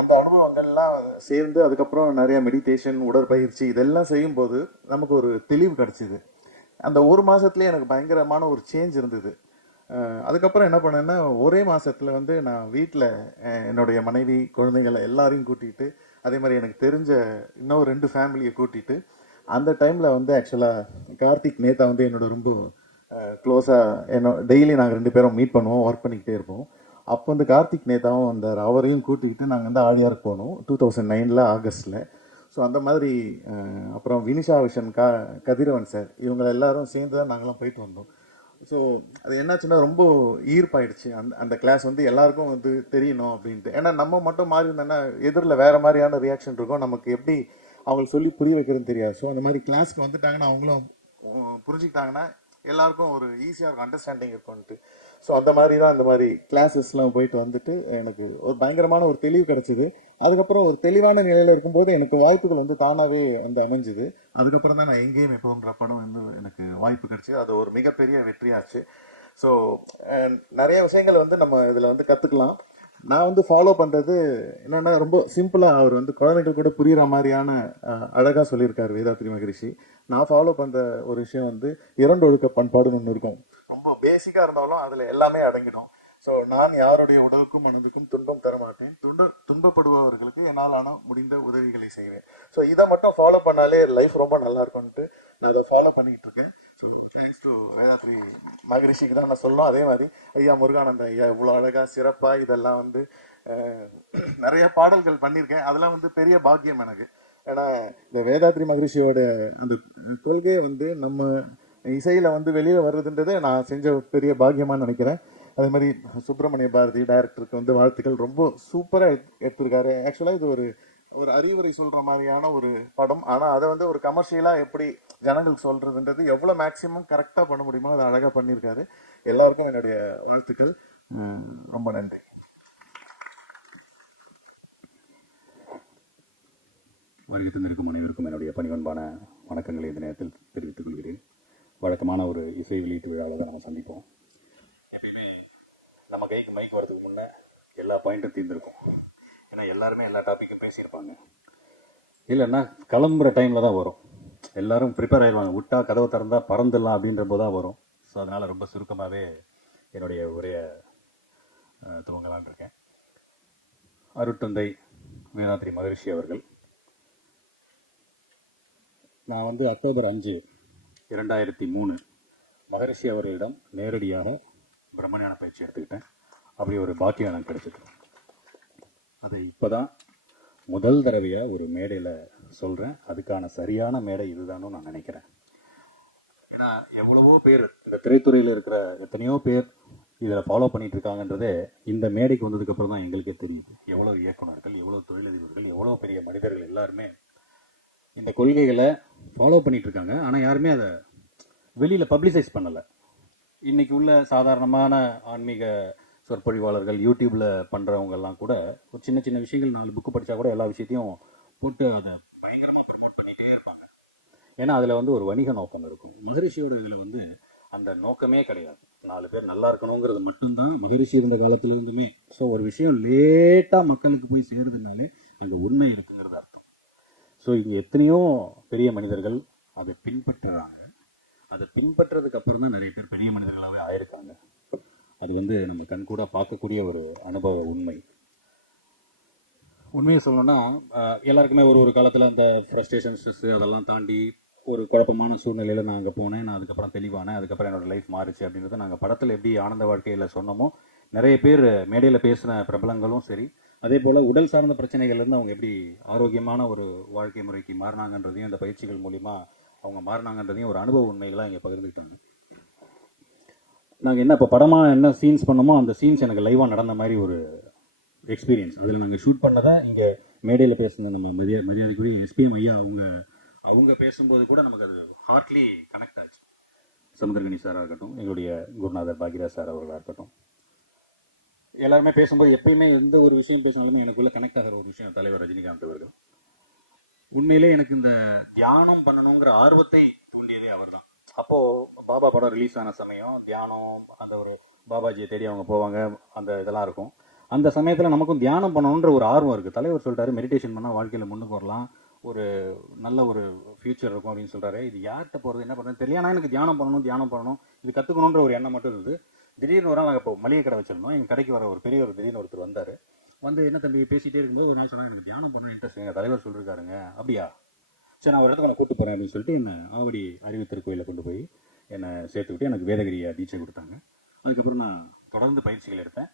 அந்த அனுபவங்கள்லாம் சேர்ந்து அதுக்கப்புறம் நிறைய மெடிடேஷன், உடற்பயிற்சி இதெல்லாம் செய்யும்போது நமக்கு ஒரு தெளிவு கிடச்சிது. அந்த ஒரு மாதத்துலேயே எனக்கு பயங்கரமான ஒரு சேஞ்ச் இருந்தது. அதுக்கப்புறம் என்ன பண்ணேன்னா, ஒரே மாதத்தில் நான் வீட்டில் என்னுடைய மனைவி, குழந்தைகளை எல்லாரையும் கூட்டிகிட்டு, அதே மாதிரி எனக்கு தெரிஞ்ச இன்னும் 2 ஃபேமிலியை கூட்டிகிட்டு, அந்த டைமில் ஆக்சுவலாக கார்த்திக் நேதா என்னோட ரொம்ப க்ளோஸாக டெய்லி நாங்கள் 2 பேரும் மீட் பண்ணுவோம், ஒர்க் பண்ணிக்கிட்டே இருப்போம். அப்போ கார்த்திக் நேதாவும் வந்தார். அவரையும் கூட்டிக்கிட்டு நாங்கள் ஆழியாருக்கு போனோம் 2009 ஆகஸ்ட்டில். ஸோ அந்த மாதிரி அப்புறம் வினிஷா விஷன், கதிரவன் சார், இவங்க எல்லாரும் சேர்ந்து தான் நாங்களாம் போயிட்டு வந்தோம். ஸோ அது என்னாச்சுன்னா ரொம்ப ஈர்ப்பாயிடுச்சு. அந்த கிளாஸ் எல்லாருக்கும் தெரியணும் அப்படின்ட்டு. ஏன்னா நம்ம மட்டும் மாறி இருந்தோன்னா எதிரில் வேறு மாதிரியான ரியாக்ஷன் இருக்கும், நமக்கு எப்படி அவங்களுக்கு சொல்லி புரிய வைக்கிறதுன்னு தெரியாது. ஸோ அந்த மாதிரி கிளாஸ்க்கு வந்துட்டாங்கன்னா அவங்களும் புரிஞ்சுக்கிட்டாங்கன்னா எல்லாருக்கும் ஒரு ஈஸியாக இருக்கும், அண்டர்ஸ்டாண்டிங் இருக்கும்ன்ட்டு. ஸோ அந்த மாதிரி தான் அந்த மாதிரி கிளாஸஸ்லாம் போயிட்டு எனக்கு ஒரு பயங்கரமான ஒரு தெளிவு கிடச்சிது. அதுக்கப்புறம் ஒரு தெளிவான நிலையில் இருக்கும்போது எனக்கு வாய்ப்புகள் தானாகவே அமைஞ்சுது. அதுக்கப்புறம் தான் நான் எங்கேயும் எப்போன்ற படம் எனக்கு வாய்ப்பு கிடச்சிது. அது ஒரு மிகப்பெரிய வெற்றியாச்சு. ஸோ நிறைய விஷயங்கள் நம்ம இதில் கற்றுக்கலாம். நான் ஃபாலோ பண்ணுறது என்னென்னா, ரொம்ப சிம்பிளாக அவர் குழந்தைகள் கூட புரிகிற மாதிரியான அழகாக சொல்லியிருக்காரு வேதாத்ரி மகரிஷி. நான் ஃபாலோ பண்ணுற ஒரு விஷயம் இரண்டொழுக்க பண்பாடுன்னு ஒன்று இருக்கும். ரொம்ப பேசிக்காக இருந்தாலும் அதில் எல்லாமே அடங்கிடும். ஸோ நான் யாருடைய உடலுக்கும் மனதுக்கும் துன்பம் தர மாட்டேன். துன்பப்படுபவர்களுக்கு என்னால் முடிந்த உதவிகளை செய்வேன். ஸோ இதை மட்டும் ஃபாலோ பண்ணாலே லைஃப் ரொம்ப நல்லா இருக்கும்ட்டு நான் அதை ஃபாலோ பண்ணிக்கிட்டு இருக்கேன். ஸோ தேங்க்ஸ் டு வேதாத்ரி மகரிஷிக்கு தான் நான் சொல்லணும். அதே மாதிரி ஐயா முருகானந்த ஐயா இவ்வளோ அழகாக சிறப்பாக இதெல்லாம் நிறைய பாடல்கள் பண்ணியிருக்கேன். அதெல்லாம் பெரிய பாக்கியம் எனக்கு. ஏன்னா இந்த வேதாத்ரி மகரிஷியோட அந்த கொள்கையை நம்ம இசையில் வெளியில் வர்றதுன்றதே நான் செஞ்ச பெரிய பாக்கியமானு நினைக்கிறேன். அதே மாதிரி சுப்பிரமணிய பாரதி டைரக்டருக்கு வாழ்த்துக்கள். ரொம்ப சூப்பராக எடுத்திருக்காரு. ஆக்சுவலாக இது ஒரு அறிவுரை சொல்கிற மாதிரியான ஒரு படம். ஆனால் அதை ஒரு கமர்ஷியலாக எப்படி ஜனங்களுக்கு சொல்கிறதுன்றது எவ்வளோ மேக்ஸிமம் கரெக்டாக பண்ண முடியுமோ அதை அழகாக பண்ணியிருக்காரு. எல்லாருக்கும் என்னுடைய வாழ்த்துக்கள். ரொம்ப நன்றி. வருகை தந்திருக்கும் அனைவருக்கும் என்னுடைய பணிவன்பான வணக்கங்களை இந்த நேரத்தில் தெரிவித்துக் கொள்கிறேன். வழக்கமான ஒரு இசை வெளியீட்டு விழாவில் தான் நம்ம சந்திப்போம். எப்பயுமே நம்ம கைக்கு மைக் வரதுக்கு முன்னே எல்லா பாயிண்ட்டும் தீர்ந்துருக்கும். ஏன்னா எல்லாருமே எல்லா டாப்பிக்கும் பேசியிருப்பாங்க. இல்லைன்னா கிளம்புற டைமில் தான் வரும். எல்லாரும் ப்ரிப்பேர் ஆகிடுவாங்க. விட்டா கதவை திறந்தா பறந்துடலாம் அப்படின்ற போது தான் வரும். ஸோ அதனால் ரொம்ப சுருக்கமாகவே என்னுடைய உரையை துவங்கலான் இருக்கேன். அருட்தந்தை வேதாத்ரி மகரிஷி அவர்கள், நான் அக்டோபர் 5, 2003 மகரிஷி அவர்களிடம் நேரடியாக பிரம்மஞான பயிற்சி எடுத்துக்கிட்டேன். அப்படி ஒரு பாக்கியம் எனக்கு கிடைச்சிது. அதை இப்போ தான் முதல் தடவையாக ஒரு மேடையில் சொல்கிறேன். அதுக்கான சரியான மேடை இதுதான்னு நான் நினைக்கிறேன். ஏன்னா எவ்வளவோ பேர் இந்த திரைத்துறையில் இருக்கிற எத்தனையோ பேர் இதில் ஃபாலோ பண்ணிட்டு இருக்காங்கன்றதே இந்த மேடைக்கு வந்ததுக்கப்புறம் தான் எங்களுக்கே தெரியுது. எவ்வளோ இயக்குனர்கள், எவ்வளோ தொழிலதிபர்கள், எவ்வளோ பெரிய மனிதர்கள் எல்லாருமே இந்த கொள்கைகளை ஃபாலோ பண்ணிட்டு இருக்காங்க. ஆனால் யாருமே அதை வெளியில் பப்ளிசைஸ் பண்ணலை. இன்றைக்கி உள்ள சாதாரணமான ஆன்மீக சொற்பொழிவாளர்கள், யூடியூப்பில் பண்ணுறவங்கெல்லாம் கூட ஒரு சின்ன சின்ன விஷயங்கள் 4 புக்கு படித்தா கூட எல்லா விஷயத்தையும் போட்டு அதை பயங்கரமாக ப்ரமோட் பண்ணிகிட்டே இருப்பாங்க. ஏன்னா அதில் ஒரு வணிக நோக்கம் இருக்கும். மகரிஷியோட இதில் அந்த நோக்கமே கிடையாது. 4 பேர் நல்லா இருக்கணுங்கிறது மட்டும்தான் மகரிஷி இருந்த காலத்துலேருந்துமே. ஸோ ஒரு விஷயம் லேட்டாக மக்களுக்கு போய் சேருதுனாலே அங்கே உண்மை இருக்குங்கிறது அர்த்தம். ஸோ இங்கே எத்தனையோ பெரிய மனிதர்கள் அதை பின்பற்றுறாங்க. அதை பின்பற்றதுக்கு அப்புறம் தான் நிறைய பேர் பெரிய மனிதர்களாகவே ஆயிருக்காங்க. அது நம்ம கண்கூட பார்க்கக்கூடிய ஒரு அனுபவ உண்மை. உண்மையை சொல்லணும்னா எல்லாருக்குமே ஒரு காலத்தில் அந்த ஃப்ரஸ்ட்ரேஷன், ஸ்ட்ரெஸ்ஸு அதெல்லாம் தாண்டி ஒரு குழப்பமான சூழ்நிலையில் நான் அங்கே போனேன். நான் அதுக்கப்புறம் தெளிவானேன். அதுக்கப்புறம் என்னோடய லைஃப் மாறிச்சு அப்படின்றத நாங்கள் படத்தில் எப்படி ஆனந்த வாழ்க்கையில் சொன்னோமோ, நிறைய பேர் மேடையில் பேசின பிரபலங்களும் சரி, அதே போல் உடல் சார்ந்த பிரச்சனைகள்லேருந்து அவங்க எப்படி ஆரோக்கியமான ஒரு வாழ்க்கை முறைக்கு மாறினாங்கன்றதையும் இந்த பயிற்சிகள் மூலிமா அவங்க மாறினாங்கன்றதையும் ஒரு அனுபவ உண்மைகளாக இங்கே பகிர்ந்துக்கிட்டாங்க. நாங்கள் என்ன இப்போ படமாக என்ன சீன்ஸ் பண்ணோமோ அந்த சீன்ஸ் எனக்கு லைவாக நடந்த மாதிரி ஒரு எக்ஸ்பீரியன்ஸ். அதில் நாங்கள் ஷூட் பண்ணதை இங்கே மேடையில் பேசுன நம்ம மரியாதைக்குரிய எஸ்பிஎம் ஐயா அவங்க பேசும்போது கூட நமக்கு அது ஹார்ட்லி கனெக்ட் ஆச்சு. சமுத்திரகனி சாராக இருக்கட்டும், எங்களுடைய குருநாதர் பாக்யராஜ் சார் அவர்களாக இருக்கட்டும், எல்லாருமே பேசும்போது எப்பயுமே எந்த ஒரு விஷயம் பேசினாலுமே எனக்குள்ளே கனெக்ட் ஆகிற ஒரு விஷயம் தலைவர் ரஜினிகாந்த் அவர்கள். உண்மையிலே எனக்கு இந்த தியானம் பண்ணணுங்கிற ஆர்வத்தை தூண்டியதே அவர் தான். அப்போது பாபா படம் ரிலீஸ் ஆன சமயம் தியானம், அந்த ஒரு பாபாஜியை தேடி அவங்க போவாங்க, அந்த இதெல்லாம் இருக்கும். அந்த சமயத்தில் நமக்கும் தியானம் பண்ணணுன்ற ஒரு ஆர்வம் இருக்குது. தலைவர் சொல்லிட்டாரு, மெடிடேஷன் பண்ணால் வாழ்க்கையில் முன்னுக்கு வரலாம், ஒரு நல்ல ஒரு ஃபியூச்சர் இருக்கும் அப்படின்னு சொல்கிறாரு. இது யார்கிட்ட போகிறது, என்ன பண்ணுறது தெரியல. ஆனால் எனக்கு தியானம் பண்ணணும், இது கற்றுக்கணுன்ற ஒரு எண்ணம் மட்டும் இருந்தது. திடீர்னு ஒரு நாள் நாங்கள் இப்போ மளிகை கடை வச்சிருந்தோம். எங்கள் கடைக்கு வர ஒரு பெரியவர் திடீர்னு ஒருத்தர் வந்தார். என்ன தம்பி பேசிகிட்டே இருக்கும்போது ஒரு நாள் சொன்னாங்க, எனக்கு தியானம் பண்ணணும் இன்ட்ரெஸ்ட், எங்கள் தலைவர் சொல்லியிருக்காருங்க. அப்படியா, சரி நான் ஒரு இடத்துக்கு நான் கூப்பிட்டு போகிறேன் அப்படின்னு சொல்லிட்டு என்னை ஆவடி அறிவு திருக்கோயிலில் கொண்டு போய் என்னை சேர்த்துக்கிட்டு எனக்கு வேதகிரியை தீட்சை கொடுத்தாங்க. அதுக்கப்புறம் நான் தொடர்ந்து பயிற்சிகள் எடுத்தேன்.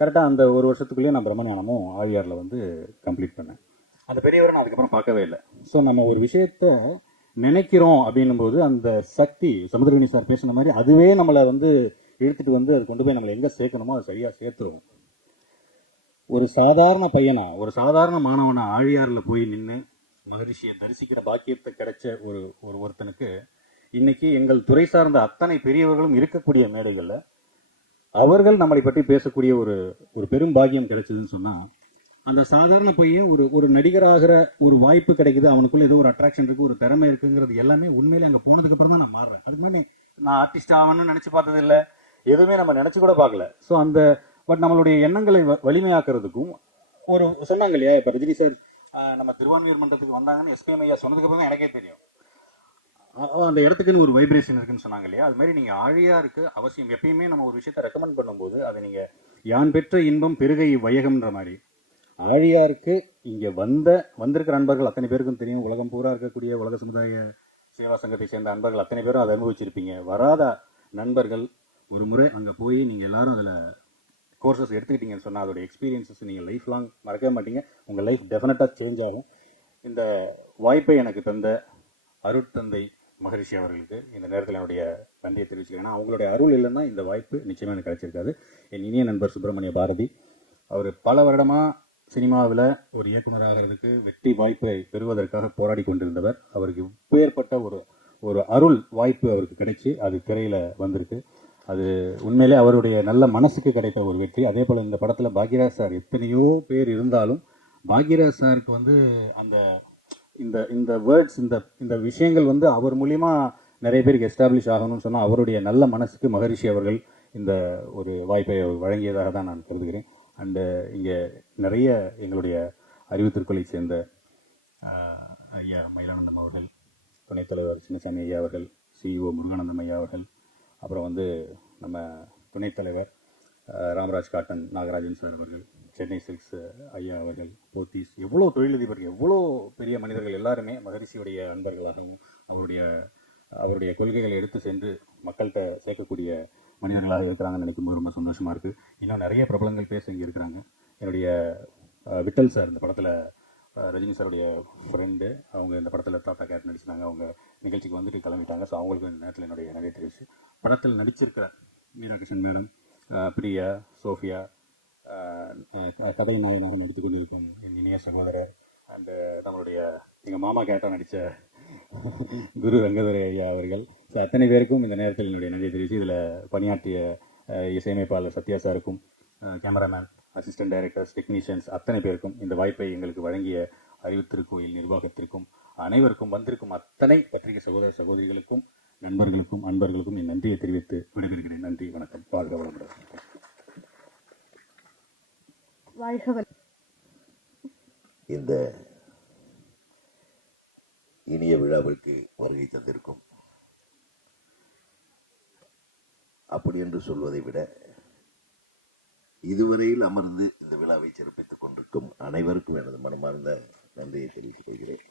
கரெக்டாக அந்த ஒரு வருஷத்துக்குள்ளேயே நான் பிரம்மஞானமும் ஆழியாரில் கம்ப்ளீட் பண்ணேன். அந்த பெரியவரை நான் அதுக்கப்புறம் பார்க்கவே இல்லை. ஸோ நம்ம ஒரு விஷயத்த நினைக்கிறோம் அப்படின்னும் போது அந்த சக்தி சமுத்திரகனி சார் பேசின மாதிரி அதுவே நம்மளை இழுத்துட்டு அது கொண்டு போய் நம்மளை எங்கே சேர்க்கணுமோ அதை சரியாக சேர்த்துருவோம். ஒரு சாதாரண பையனா, ஒரு சாதாரண மாணவனா ஆழியாரில் போய் நின்று மகரிஷியை தரிசிக்கிற பாக்கியத்தை கிடைச்ச ஒருத்தனுக்கு இன்னைக்கு எங்கள் துறை சார்ந்த அத்தனை பெரியவர்களும் இருக்கக்கூடிய மேடைகளில் அவர்கள் நம்மளை பற்றி பேசக்கூடிய ஒரு பெரும் பாக்கியம் கிடைச்சதுன்னு சொன்னால், அந்த சாதாரண பையன் ஒரு நடிகராகிற ஒரு வாய்ப்பு கிடைக்குது, அவனுக்குள்ள ஏதோ ஒரு அட்ராக்ஷன் இருக்குது, ஒரு திறமை இருக்குங்கிறது எல்லாமே உண்மையிலே அங்கே போனதுக்கு அப்புறம் தான் நான் மாறுறேன். அதுக்கு முன்னாடி நான் ஆர்டிஸ்ட் ஆகணும்னு நினச்சி பார்த்தது இல்லை, எதுவுமே நம்ம நினச்சி கூட பார்க்கல. ஸோ பட் நம்மளுடைய எண்ணங்களை வலிமையாக்குறதுக்கும் சொன்னாங்க இல்லையா, இப்போ ரஜினி சார் நம்ம திருவான்மியூர் மன்றத்துக்கு வந்தாங்கன்னு எஸ்பிஎம் ஐயா சொன்னதுக்கு அப்புறம் தான் எனக்கே தெரியும். அந்த இடத்துக்குன்னு ஒரு வைப்ரேஷன் இருக்குன்னு சொன்னாங்க இல்லையா, அது மாதிரி நீங்கள் ஆழியாருக்கு அவசியம் எப்பயுமே நம்ம ஒரு விஷயத்தை ரெக்கமெண்ட் பண்ணும்போது அதை நீங்கள் யான் பெற்ற இன்பம் பெருகை வையகம்ன்ற மாதிரி ஆழியாருக்கு இங்கே வந்திருக்கிற அன்பர்கள் அத்தனை பேருக்கும் தெரியும். உலகம் பூரா இருக்கக்கூடிய உலக சமுதாய சேவா சங்கத்தை சேர்ந்த அன்பர்கள் அத்தனை பேரும் அதை அனுபவிச்சிருப்பீங்க. வராத நண்பர்கள் ஒரு முறை அங்கே போய் நீங்கள் எல்லாரும் அதில் கோர்சஸ் எடுத்துக்கிட்டீங்கன்னு சொன்னால் அதோட எக்ஸ்பீரியன்ஸஸ் நீங்கள் லைஃப் லாங் மறக்கவே மாட்டீங்க. உங்கள் லைஃப் டெஃபினட்டாக சேஞ்ச் ஆகும். இந்த வாய்ப்பை எனக்கு தந்த அருட்தந்தை மகரிஷி அவர்களுக்கு இந்த நேரத்தில் என்னுடைய நன்றியை தெரிவிச்சுக்கிறேன். ஏன்னா அவங்களுடைய அருள் இல்லைன்னா இந்த வாய்ப்பு நிச்சயமாக எனக்கு கிடைச்சிருக்காது. என் இனிய நண்பர் சுப்பிரமணிய பாரதி அவர் பல வருடமாக சினிமாவில் ஒரு இயக்குனராகிறதுக்கு வெற்றி வாய்ப்பை பெறுவதற்காக போராடி கொண்டிருந்தவர். அவருக்கு இப்பேற்பட்ட ஒரு அருள் வாய்ப்பு அவருக்கு கிடைச்சி அது திரையில் வந்திருக்கு. அது உண்மையிலே அவருடைய நல்ல மனசுக்கு கிடைத்த ஒரு வெற்றி. அதே போல் இந்த படத்தில் பாக்யராஜ் சார் எத்தனையோ பேர் இருந்தாலும் பாக்யராஜ் சாருக்கு வந்து அந்த இந்த வேர்ட்ஸ் இந்த விஷயங்கள் வந்து அவர் மூலிமா நிறைய பேருக்கு எஸ்டாப்ளிஷ் ஆகணும்னு சொன்னால் அவருடைய நல்ல மனசுக்கு மகரிஷி அவர்கள் இந்த ஒரு வாய்ப்பை வழங்கியதாக தான் நான் கருதுகிறேன். அண்டு இங்கே நிறைய எங்களுடைய அறிவுத்திற்குலை சேர்ந்த ஐயா மயிலானந்தம் அவர்கள், துணைத் தலைவர் சின்னசாமி ஐயா அவர்கள், சிஇஓ முருகானந்தம் ஐயா அவர்கள், அப்புறம் வந்து நம்ம துணைத் தலைவர் ராமராஜ் காட்டன் நாகராஜன் சார் அவர்கள், சென்னை சில்க்ஸ் ஐயா அவர்கள், போத்தீஸ், எவ்வளோ தொழிலதிபர்கள், எவ்வளோ பெரிய மனிதர்கள் எல்லாருமே மகரிஷியுடைய அன்பர்களாகவும் அவருடைய கொள்கைகளை எடுத்து சென்று மக்கள்கிட்ட சேர்க்கக்கூடிய மனிதர்களாக இருக்கிறாங்கன்னு நினைக்கும் போது ரொம்ப சந்தோஷமாக இருக்குது. இன்னும் நிறைய பிரபலங்கள் பேச இங்கே இருக்கிறாங்க. என்னுடைய விட்டல் சார் இந்த படத்தில் ரஜினி சாருடைய ஃப்ரெண்டு, அவங்க இந்த படத்தில் தாத்தா கேரக்டர் நடிச்சிருந்தாங்க. அவங்க நிகழ்ச்சிக்கு வந்துட்டு கிளம்பிட்டாங்க. ஸோ அவங்களுக்கு இந்த நேரத்தில் என்னுடைய நிறைய தெரிவிச்சு படத்தில் நடிச்சிருக்கிற மீனாகிருஷ்ணன் மேடம், பிரியா, சோஃபியா, கதை நாயனாக நடித்து கொண்டிருக்கும் என் இனிய சகோதரர் அண்டு நம்மளுடைய எங்கள் மாமா கேட்டால் நடித்த குரு ரங்கதுரை ஐயா அவர்கள், ஸோ அத்தனை பேருக்கும் இந்த நேரத்தில் என்னுடைய நன்றியை தெரிவித்து இதில் பணியாற்றிய இசையமைப்பாளர் சத்யா சாருக்கும், கேமராமேன், அசிஸ்டன்ட் டைரக்டர்ஸ், டெக்னீஷியன்ஸ் அத்தனை பேருக்கும் இந்த வாய்ப்பை எங்களுக்கு வழங்கிய அறிவுத்திருக்கோயில் நிர்வாகத்திற்கும் அனைவருக்கும் வந்திருக்கும் அத்தனை பத்திரிகை சகோதர சகோதரிகளுக்கும் நண்பர்களுக்கும் அன்பர்களுக்கும் என் நன்றியை தெரிவித்து விடைபெறுகிறேன். நன்றி, வணக்கம், வாழ்க வளமுடன். இந்த இனிய விழாவிற்கு வருகை தந்திருக்கும், அப்படி என்று சொல்வதை விட இதுவரையில் அமர்ந்து இந்த விழாவை சிறப்பித்துக் கொண்டிருக்கும் அனைவருக்கும் எனது மனமார்ந்த நன்றியை தெரிவித்துக் கொள்கிறேன்.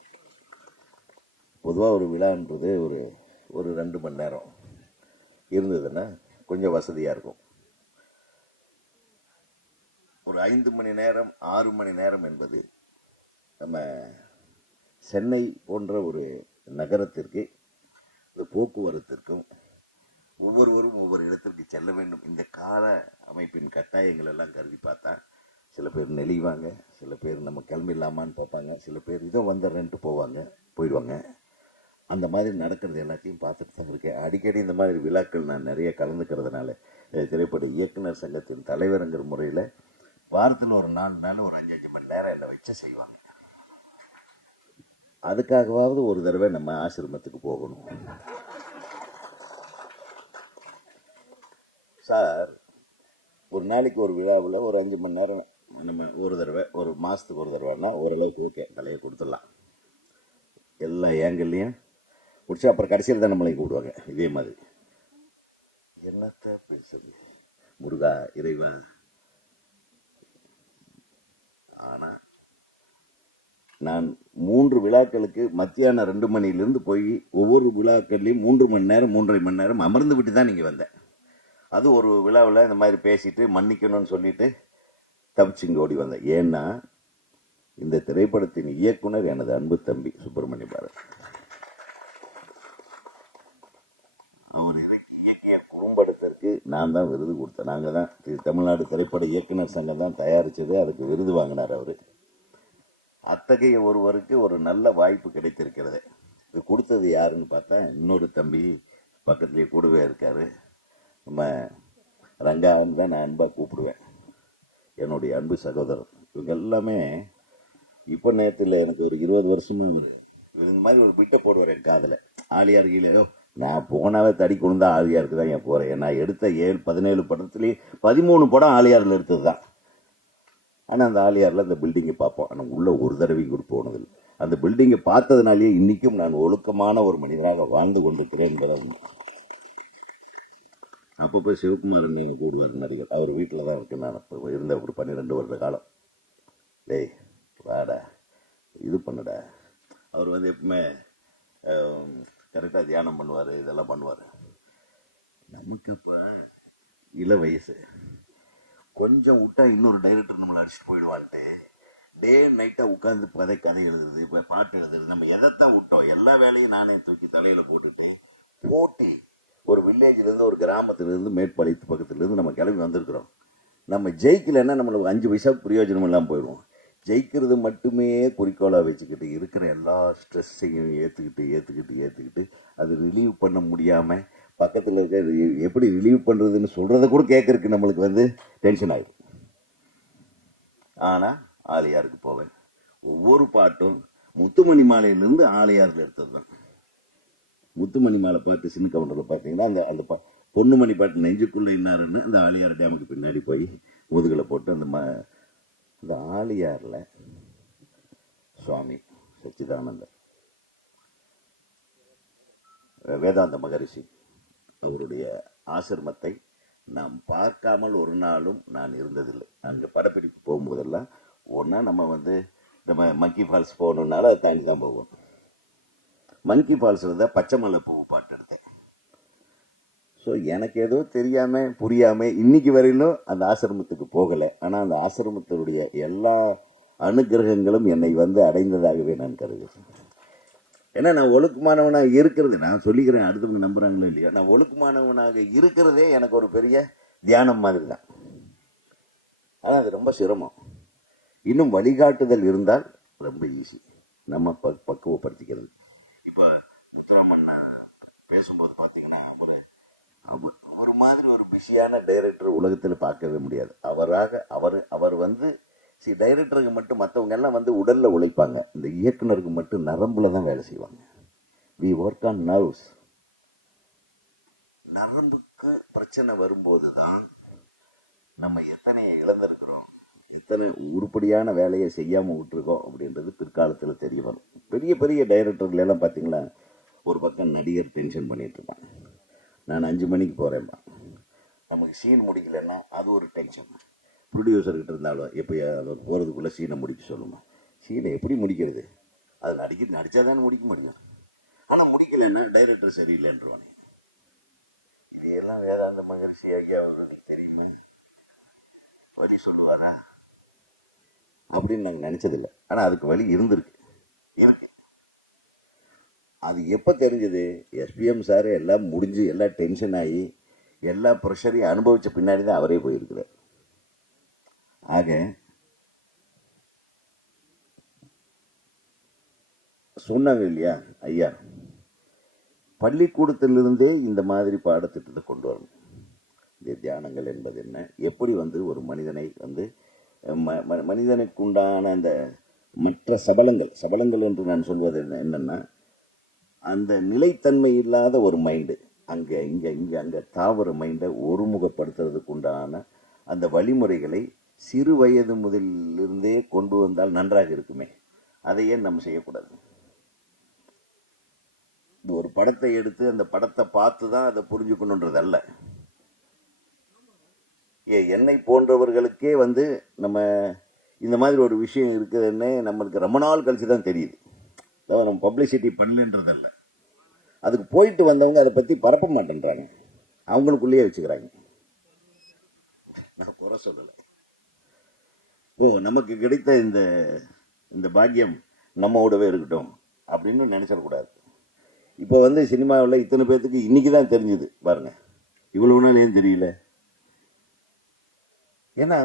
பொதுவாக ஒரு விழான்றது ஒரு 2 மணி நேரம் இருந்ததுன்னா கொஞ்சம் வசதியாக இருக்கும். ஒரு 5 மணி நேரம் 6 மணி நேரம் என்பது நம்ம சென்னை போன்ற ஒரு நகரத்திற்கு இந்த போக்குவரத்திற்கும் ஒவ்வொருவரும் ஒவ்வொரு இடத்திற்கு செல்ல வேண்டும், இந்த கால அமைப்பின் கட்டாயங்கள் எல்லாம் கருதி பார்த்தா சில பேர் நெளிவாங்க, சில பேர் நம்ம கிளம்பிடலாமான்னு பார்ப்பாங்க, சில பேர் இதோ வந்துடுறேன்ட்டு போயிடுவாங்க. அந்த மாதிரி நடக்கிறது எல்லாத்தையும் பார்த்துட்டு தான் இருக்கேன். அடிக்கடி இந்த மாதிரி விழாக்கள் நான் நிறைய கலந்துக்கிறதுனால திரைப்பட இயக்குனர் சங்கத்தின் தலைவருங்கிற முறையில் வாரத்தில் ஒரு 4 நாள் ஒரு 5 மணி நேரம் என்னை வச்சு செய்வாங்க. அதுக்காகவாவது ஒரு தடவை நம்ம ஆசிரமத்துக்கு போகணும். சார் ஒரு நாளைக்கு ஒரு விழாவில் ஒரு 5 மணி நேரம் நம்ம ஒரு தடவை, ஒரு மாதத்துக்கு ஒரு தடவைன்னா ஓரளவுக்கு ஓகே, தலையை கொடுத்துடலாம். எல்லா ஏங்கல்லையும் முடிச்சு அப்புறம் கடைசியில் தான் நம்மளை கூப்பிடுவாங்க. இதே மாதிரி என்னத்த பேசுறது, முருகா இறைவா. ஆனால் நான் 3 விழாக்களுக்கு மத்தியானம் 2 மணிலேருந்து போய் ஒவ்வொரு விழாக்கள்லையும் 3 மணி நேரம் 3.5 மணி நேரம் அமர்ந்து விட்டு தான் நீங்கள் வந்தேன். அது ஒரு விழாவில் இந்த மாதிரி பேசிட்டு மன்னிக்கணும்னு சொல்லிட்டு தப்பிச்சிங்க ஓடி வந்தேன். ஏன்னா இந்த திரைப்படத்தின் இயக்குனர் எனது அன்பு தம்பி சுப்பிரமணிய பாரதி. அவர் இயக்கிய குறும்படத்திற்கு நான் தான் விருது கொடுத்தேன். நாங்கள் தான் தமிழ்நாடு திரைப்பட இயக்குனர் சங்கம் தான் தயாரித்தது, அதுக்கு விருது வாங்கினார் அவர். அத்தகைய ஒருவருக்கு ஒரு நல்ல வாய்ப்பு கிடைத்திருக்கிறது. இது கொடுத்தது யாருன்னு பார்த்தா இன்னொரு தம்பி பக்கத்துலேயே கூடவே இருக்கார், நம்ம ரங்கான்னு தான் நான் அன்பாக கூப்பிடுவேன், என்னுடைய அன்பு சகோதரர். இவங்க எல்லாமே இப்போ நேரத்தில் எனக்கு ஒரு 20 வருஷமும் இந்த மாதிரி ஒரு பிட்டை போடுவார் என் காதில். ஆலியார் கீழே நான் போனாவே தடி கொண்டு ஆலியாருக்கு தான் என் போகிறேன். நான் எடுத்த 17 படத்துலேயே 13 படம் ஆலியாரில் எடுத்தது தான். ஆனால் அந்த ஆலியாரில் அந்த பில்டிங்கை பார்ப்போம். ஆனால் உள்ளே ஒரு தடவை கூட போனதில்லை. அந்த பில்டிங்கை பார்த்ததுனாலேயே இன்றைக்கும் நான் ஒழுக்கமான ஒரு மனிதராக வாழ்ந்து கொண்டிருக்கிறேன் என்பதை உண்மை. அப்பப்போ சிவகுமாரன் நீங்கள் கூடுவார் நடிகர், அவர் வீட்டில் தான் இருக்கு. நான் இப்போ இருந்த ஒரு 12 வருட காலம். டேய் வாடா இது பண்ணுடா. அவர் வந்து எப்பவுமே கரெக்டாக தியானம் பண்ணுவார், இதெல்லாம் பண்ணுவார். நமக்கு அப்போ இள வயசு, கொஞ்சம் விட்டா இன்னொரு டைரக்டர் நம்மளை அடிச்சுட்டு போயிடுவான்ட்டு டே நைட்டாக உட்காந்து கதை எழுதுறது, இப்போ பாட்டு எழுதுறது. நம்ம எதைத்தான் விட்டோம், எல்லா வேலையும் நானே தூக்கி தலையில் போட்டுட்டேன். போட்டி ஒரு வில்லேஜ்லேருந்து ஒரு கிராமத்துலேருந்து மேட்பாளையத்து பக்கத்துலேருந்து நம்ம கிளம்பி வந்திருக்கிறோம். நம்ம ஜெயிக்கலைன்னா நம்மளுக்கு 5 பைசா பிரயோஜனம் இல்லாமல் போயிடுவோம். ஜெயிக்கிறது மட்டுமே குறிக்கோளாக வச்சுக்கிட்டு இருக்கிற எல்லா ஸ்ட்ரெஸ்ஸையும் ஏற்றுக்கிட்டு அது ரிலீவ் பண்ண முடியாமல் பக்கத்தில் இருக்க எப்படி ரிலீவ் பண்ணுறதுன்னு சொல்கிறத கூட கேட்கறதுக்கு நம்மளுக்கு வந்து டென்ஷன் ஆகிடும். ஆனால் ஆலியாருக்கு போவேன். ஒவ்வொரு பாட்டும் முத்துமணி மாலையிலேருந்து ஆலியாரில் எடுத்தது தான். முத்துமணி மாலை பாட்டு சின்ன கவுண்டரில் பார்த்தீங்கன்னா அந்த அந்த பொண்ணுமணி பாட்டு நெஞ்சுக்குள்ளே இன்னாருன்னு அந்த ஆலியார் டேமுக்கு பின்னாடி போய் முதுகில் போட்டு அந்த ஆலியாரில் சுவாமி சச்சிதானந்தர் வேதாந்த மகரிஷி அவருடைய ஆசிரமத்தை நாம் பார்க்காமல் ஒரு நாளும் நான் இருந்ததில்லை. அங்கே படப்பிடிப்பு போகும்போதெல்லாம் ஒன்றா நம்ம வந்து நம்ம மங்கி ஃபால்ஸ் போகணுன்னாலும் அதை தாண்டி தான் போவோம். மங்கி ஃபால்ஸில் தான் பச்சை மலை பூ பாட்டு எடுத்தேன். ஸோ எனக்கு ஏதோ தெரியாமல் புரியாமல் இன்னைக்கு வரையிலும் அந்த ஆசிரமத்துக்கு போகலை. ஆனால் அந்த ஆசிரமத்தினுடைய எல்லா அனுகிரகங்களும் என்னை வந்து அடைந்ததாகவே நான் கருதுகிறேன். ஏன்னா நான் ஒழுக்கமானவனாக இருக்கிறது, நான் சொல்லிக்கிறேன், அடுத்தவங்க நம்புகிறாங்களோ இல்லையா, நான் ஒழுக்கமானவனாக இருக்கிறதே எனக்கு ஒரு பெரிய தியானம் மாதிரி தான். ஆனால் அது ரொம்ப சிரமம். இன்னும் வழிகாட்டுதல் இருந்தால் ரொம்ப ஈஸி நம்ம பக்குவப்படுத்திக்கிறது. இப்போ முத்துராமண்ணா பேசும்போது பார்த்தீங்கன்னா ஒரு மாதிரி ஒரு பிஸியான டைரக்டர் உலகத்தில் பார்க்கவே முடியாது. அவர் வந்து டைரக்டருக்கு மட்டும், மற்றவங்க எல்லாம் வந்து உடல்ல உழைப்பாங்க, இந்த இயக்குனருக்கு மட்டும் நரம்புல தான் வேலை செய்வாங்க. We work on nerves. நரம்புக்கு பிரச்சனை வரும்போது தான் நம்ம எத்தனை இழந்திருக்கிறோம், இத்தனை உருப்படியான வேலையை செய்யாமல் விட்டுருக்கோம் அப்படின்றது பிற்காலத்தில் தெரிய வரும். பெரிய பெரிய டைரக்டர்கள் எல்லாம் பார்த்தீங்களா, ஒரு பக்கம் நடிகர் டென்ஷன் பண்ணிட்டு இருப்பான், நான் 5 மணிக்கு போகிறேன்ப்பா, நமக்கு சீன் முடிக்கலைன்னா அது ஒரு டென்ஷன். ப்ரொடியூசர்கிட்ட இருந்தாலும் எப்போ அவர் போகிறதுக்குள்ளே சீனை முடிக்க சொல்லுமா. சீனை எப்படி முடிக்கிறது, அது நடித்தா தானே முடிக்க முடியும். ஆனால் முடிக்கலைன்னா டைரக்டர் சரியில்லைன்றவானே. இதையெல்லாம் வேதாந்த மகரிஷி ஐயா அவர்களுக்கு தெரியுமே, வழி சொல்லுவாரா அப்படின்னு நாங்கள் நினச்சதில்லை. ஆனால் அதுக்கு வழி இருக்கு. அது எப்போ தெரிஞ்சது, எஸ்பிஎம் சார் எல்லாம் முடிஞ்சு எல்லாம் டென்ஷன் ஆகி எல்லா ப்ரெஷரையும் அனுபவித்த பின்னாடி தான் அவரே போயிருக்கிறார். ஆக சொன்னாங்க இல்லையா ஐயா, பள்ளிக்கூடத்திலிருந்தே இந்த மாதிரி பாடத்திட்டத்தை கொண்டு வரணும். இந்த தியானங்கள் என்பது என்ன, எப்படி வந்து ஒரு மனிதனை வந்து மனிதனுக்கு உண்டான அந்த மற்ற சபலங்கள் என்று நான் சொல்வது என்னன்னா, அந்த நிலைத்தன்மை இல்லாத ஒரு மைண்டு, அங்கே தாவர மைண்டை ஒருமுகப்படுத்துறதுக்கு உண்டான அந்த வழிமுறைகளை சிறு வயது முதலிருந்தே கொண்டு வந்தால் நன்றாக இருக்குமே. அதையே நம்ம செய்யக்கூடாது. ஒரு படத்தை எடுத்து அந்த படத்தை பார்த்து தான் அதை புரிஞ்சுக்கணுன்றது அல்ல. என்னை போன்றவர்களுக்கே வந்து நம்ம இந்த மாதிரி ஒரு விஷயம் இருக்குதுன்னு நம்மளுக்கு ரொம்ப நாள் கழிச்சு தான் தெரியுது. அதாவது நம்ம பப்ளிசிட்டி பண்ணலன்றதல்ல, அதுக்கு போயிட்டு வந்தவங்க அதை பற்றி பரப்ப மாட்டேன்றாங்க, அவங்களுக்குள்ளேயே வச்சுக்கிறாங்க. நான் குறை சொல்லலை. நமக்கு கிடைத்த இந்த பாக்கியம் நம்மோடவே இருக்கட்டும் அப்படின்னு நினைச்சிடக்கூடாது. இப்போ வந்து சினிமாவில் இத்தனை பேர்த்துக்கு இன்னைக்கு தான் தெரிஞ்சுது பாருங்க, இவ்வளவு நாள் ஏன் தெரியல. ஏன்னா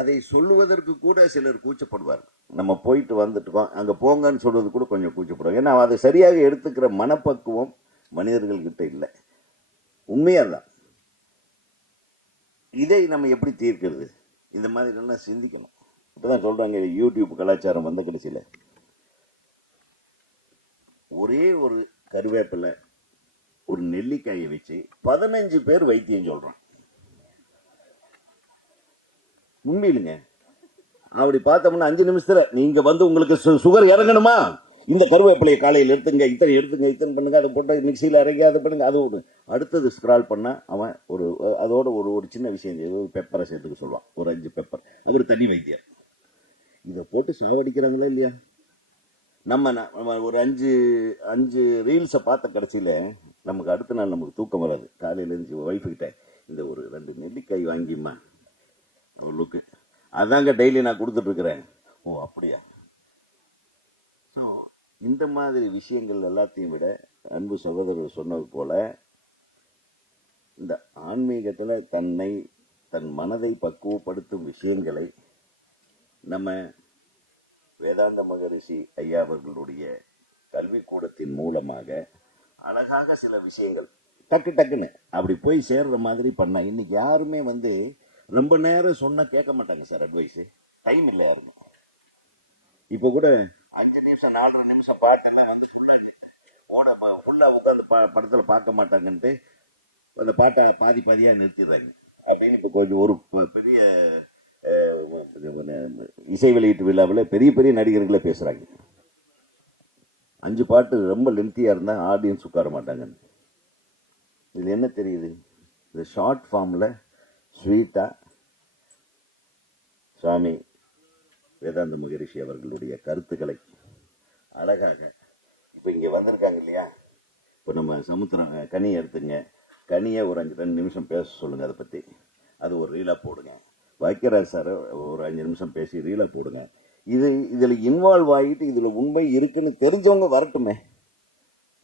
அதை சொல்லுவதற்கு கூட சிலர் கூச்சப்படுவார். நம்ம போயிட்டு வந்துட்டோம், அங்கே போங்கன்னு சொல்றது கூட கொஞ்சம் கூச்சப்படுவாங்க. ஏன்னா அதை சரியாக எடுத்துக்கிற மனப்பக்குவம் மனிதர்கள்கிட்ட இல்லை. உண்மையாக தான். இதை நம்ம எப்படி தீர்க்கிறது, இந்த மாதிரி எல்லாம் சிந்திக்கணும். இப்போதான் சொல்றாங்க யூடியூப் கலாச்சாரம் வந்த கடைசியில் ஒரே ஒரு கருவேப்பிலை ஒரு நெல்லிக்காயை வச்சு 15 பேர் வைத்தியம் சொல்றான். உண்மையிலுங்க, அப்படி பார்த்தோம்னா 5 நிமிஷத்துல நீங்க வந்து உங்களுக்கு சுகர் இறங்கணுமா, இந்த கருவேப்பிலையை காலையில் எடுத்துங்க, இத்தனை பண்ணுங்க, அதை போட்டு மிக்சியில் அரைங்க, அதை பண்ணுங்க, அது ஒன்று. அடுத்தது ஸ்க்ரால் பண்ண அவன் அதோட ஒரு சின்ன விஷயம் பெப்பரை சேர்த்துக்க சொல்லுவான், ஒரு 5 பெப்பர். அவர் தனி வைத்தியர். இதை போட்டு சாவடிக்கிறாங்களா இல்லையா? நம்ம ஒரு 5 ரீல்ஸை பார்த்த கடைசியில் நமக்கு அடுத்த நாள் நமக்கு தூக்கம் வராது. காலையில் இருந்து ஒய்ஃபுக்கிட்ட இந்த ஒரு 2 நெல்லிக்காய் வாங்கிம்மா அவளுக்கு, அதாங்க டெய்லி நான் கொடுத்துட்ருக்குறேன். ஓ அப்படியா? ஸோ இந்த மாதிரி விஷயங்கள் எல்லாத்தையும் விட அன்பு சகோதரர் சொன்னது போல இந்த ஆன்மீகத்தில் தன் மனதை பக்குவப்படுத்தும் விஷயங்களை நம்ம வேதாந்த மகரிஷி ஐயா அவர்களுடைய கல்விக்கூடத்தின் மூலமாக அழகாக சில விஷயங்கள் டக்குன்னு அப்படி போய் சேர்ற மாதிரி பண்ண. இன்னைக்கு யாருமே வந்து ரொம்ப நேரம் சொன்னா கேட்க மாட்டாங்க சார். அட்வைஸ் டைம் இல்லை யாருமே. இப்போ கூட 5 நிமிஷம் 4 நிமிஷம் பாட்டுன்னா வந்து ஃபுல்லா உட்காந்து படத்தில் பார்க்க மாட்டாங்கன்ட்டு அந்த பாட்டை பாதியாக நிறுத்திடுறாங்க. அப்படின்னு இப்போ கொஞ்சம் ஒரு பெரிய இசை வெளியீட்டு விழாவில் பெரிய நடிகர்களே பேசுகிறாங்க. 5 பாட்டு ரொம்ப லென்த்தியாக இருந்தால் ஆடியன்ஸ் உட்கார மாட்டாங்கன்னு. இது என்ன தெரியுது? இந்த ஷார்ட் ஃபார்மில் ஸ்வீட்டாக சுவாமி வேதாந்த மகரிஷி அவர்களுடைய கருத்துக்களை அழகாக இப்போ இங்கே வந்திருக்காங்க இல்லையா? இப்போ நம்ம சமுத்திரம் கனியை எடுத்துங்க, கனியை ஒரு 2 நிமிஷம் பேச சொல்லுங்கள், அதை பற்றி அது ஒரு ரீலாக போடுங்க. வைக்கராஜ் சார் ஒரு 5 நிமிஷம் பேசி ரீலாக போடுங்க. இதில் இன்வால்வ் ஆகிட்டு இதில் உண்மை இருக்குன்னு தெரிஞ்சவங்க வரட்டுமே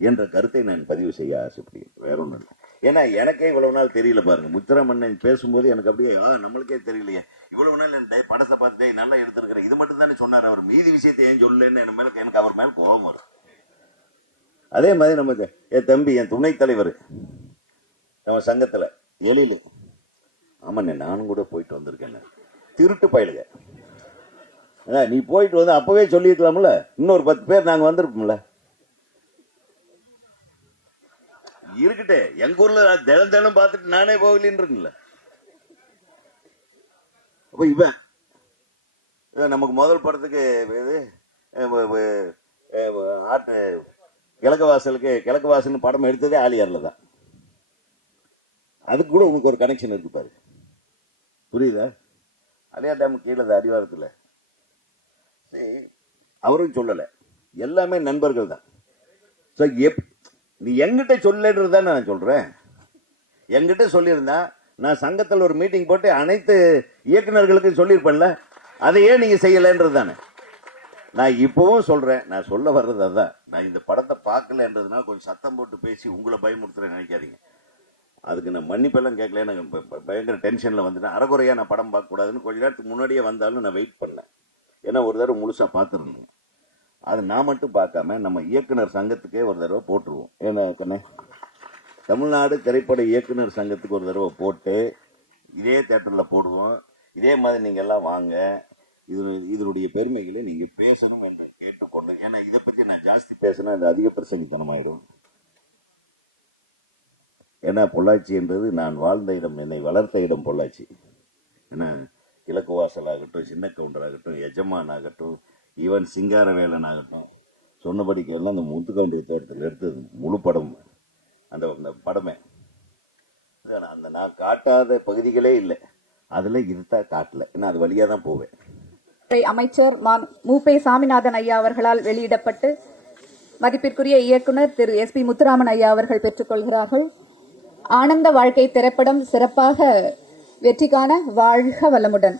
என்ற கருத்தை நான் பதிவு செய்ய ஆசைப்படுகிறேன். வேற ஒன்றும் இல்லை. ஏன்னா எனக்கே இவ்வளவு நாள் தெரியல பாருங்க. முத்துராமண்ணன் பேசும்போது எனக்கு அப்படியே நம்மளுக்கே தெரியலையே, இவ்வளவு நாள் என் படத்தை பார்த்துட்டே நல்லா எடுத்துருக்கிறேன், இது மட்டும் தானே சொன்னார் அவர், மீதி விஷயத்தை ஏன் சொல்லலன்னு எனக்கு அவர் மேல கோபம் வரும். அதே மாதிரி நம்ம என் தம்பி, என் துணைத் தலைவர் நம்ம சங்கத்தில் எழிலு, ஆமாண்ணே நானும் கூட போயிட்டு வந்திருக்கேன், திருட்டு பயலுங்க. நீ போயிட்டு வந்து அப்பவே சொல்லிருக்கலாம்ல, இன்னொரு 10 பேர் நாங்க வந்திருப்போம்ல. இருக்கட்டே, எங்க ஊர்ல தினம் பார்த்துட்டு நானே போகலின்றல. அப்ப இவன் நமக்கு முதல் படத்துக்கு கிழக்கு வாசல்னு படம் எடுத்ததே ஆலியார்ல தான். அதுக்கு கூட உனக்கு ஒரு கனெக்ஷன் இருக்கு பாரு, புரியுதா? ஆலியார் டேம் கீழே அடிவாரத்தில். அவரும் சொல்லலை, எல்லாமே நண்பர்கள் தான். ஸோ நீ எங்கிட்ட சொல்லன்றது தான் நான் சொல்றேன். எங்கிட்ட சொல்லியிருந்தா நான் சங்கத்தில் ஒரு மீட்டிங் போட்டு அனைத்து இயக்குநர்களுக்கும் சொல்லியிருப்பேன்ல, அதையே நீங்க செய்யலைன்றது தானே. நான் இப்பவும் சொல்றேன், நான் சொல்ல வர்றது அதான். நான் இந்த படத்தை பார்க்கலன்றதுனால கொஞ்சம் சத்தம் போட்டு பேசி உங்களை பயமுறுத்துறேன் நினைக்காதீங்க. அதுக்கு நான் மன்னிப்பெல்லாம் கேட்கல, எனக்கு பயங்கர டென்ஷனில் வந்துட்டேன். அறகுறையாக நான் படம் பார்க்கக்கூடாதுன்னு கொஞ்ச நேரத்துக்கு முன்னாடியே வந்தாலும் நான் வெயிட் பண்ணேன். ஏன்னா ஒரு தடவை முழுசாக பார்த்துருந்தேன். அது நான் மட்டும் பார்க்காம நம்ம இயக்குனர் சங்கத்துக்கே ஒரு தடவை போட்டுருவோம். ஏன்னா கண்ணே, தமிழ்நாடு திரைப்பட இயக்குனர் சங்கத்துக்கு ஒரு தடவை போட்டு இதே தேட்டரில் போடுவோம். இதே மாதிரி நீங்கள் எல்லாம் வாங்க, இதனுடைய பெருமைகளை நீங்கள் பேசணும் என்று கேட்டுக்கொண்டு. ஏன்னா இதை பற்றி நான் ஜாஸ்தி பேசினா இது அதிக பிரசங்கித்தனமாயிடும். ஏன்னா பொள்ளாச்சி என்றது நான் வாழ்ந்த இடம், என்னை வளர்த்த இடம் பொள்ளாச்சி. ஏன்னா கிழக்கு வாசல் ஆகட்டும், சின்ன கவுண்டர் ஆகட்டும், எஜமான் ஆகட்டும், ஈவன் சிங்காரவேலன் ஆகட்டும், சொன்னபடிக்கு எல்லாம் அந்த முத்துக்கவுண்டர் தோட்டத்தில் எடுத்தது முழு படம். அந்த படமே அந்த நான் காட்டாத பகுதிகளே இல்லை, அதில் இதுதான் காட்டல. ஏன்னா அது வழியாக தான் போவேன். அமைச்சர் மூப்பை சாமிநாதன் ஐயா அவர்களால் வெளியிடப்பட்டு மதிப்பிற்குரிய இயக்குனர் திரு SP முத்துராமன் ஐயா அவர்கள் பெற்றுக்கொள்கிறார்கள். ஆனந்த வாழ்க்கை திரைப்படம் சிறப்பாக வெற்றி காண வாழ்க வளமுடன்.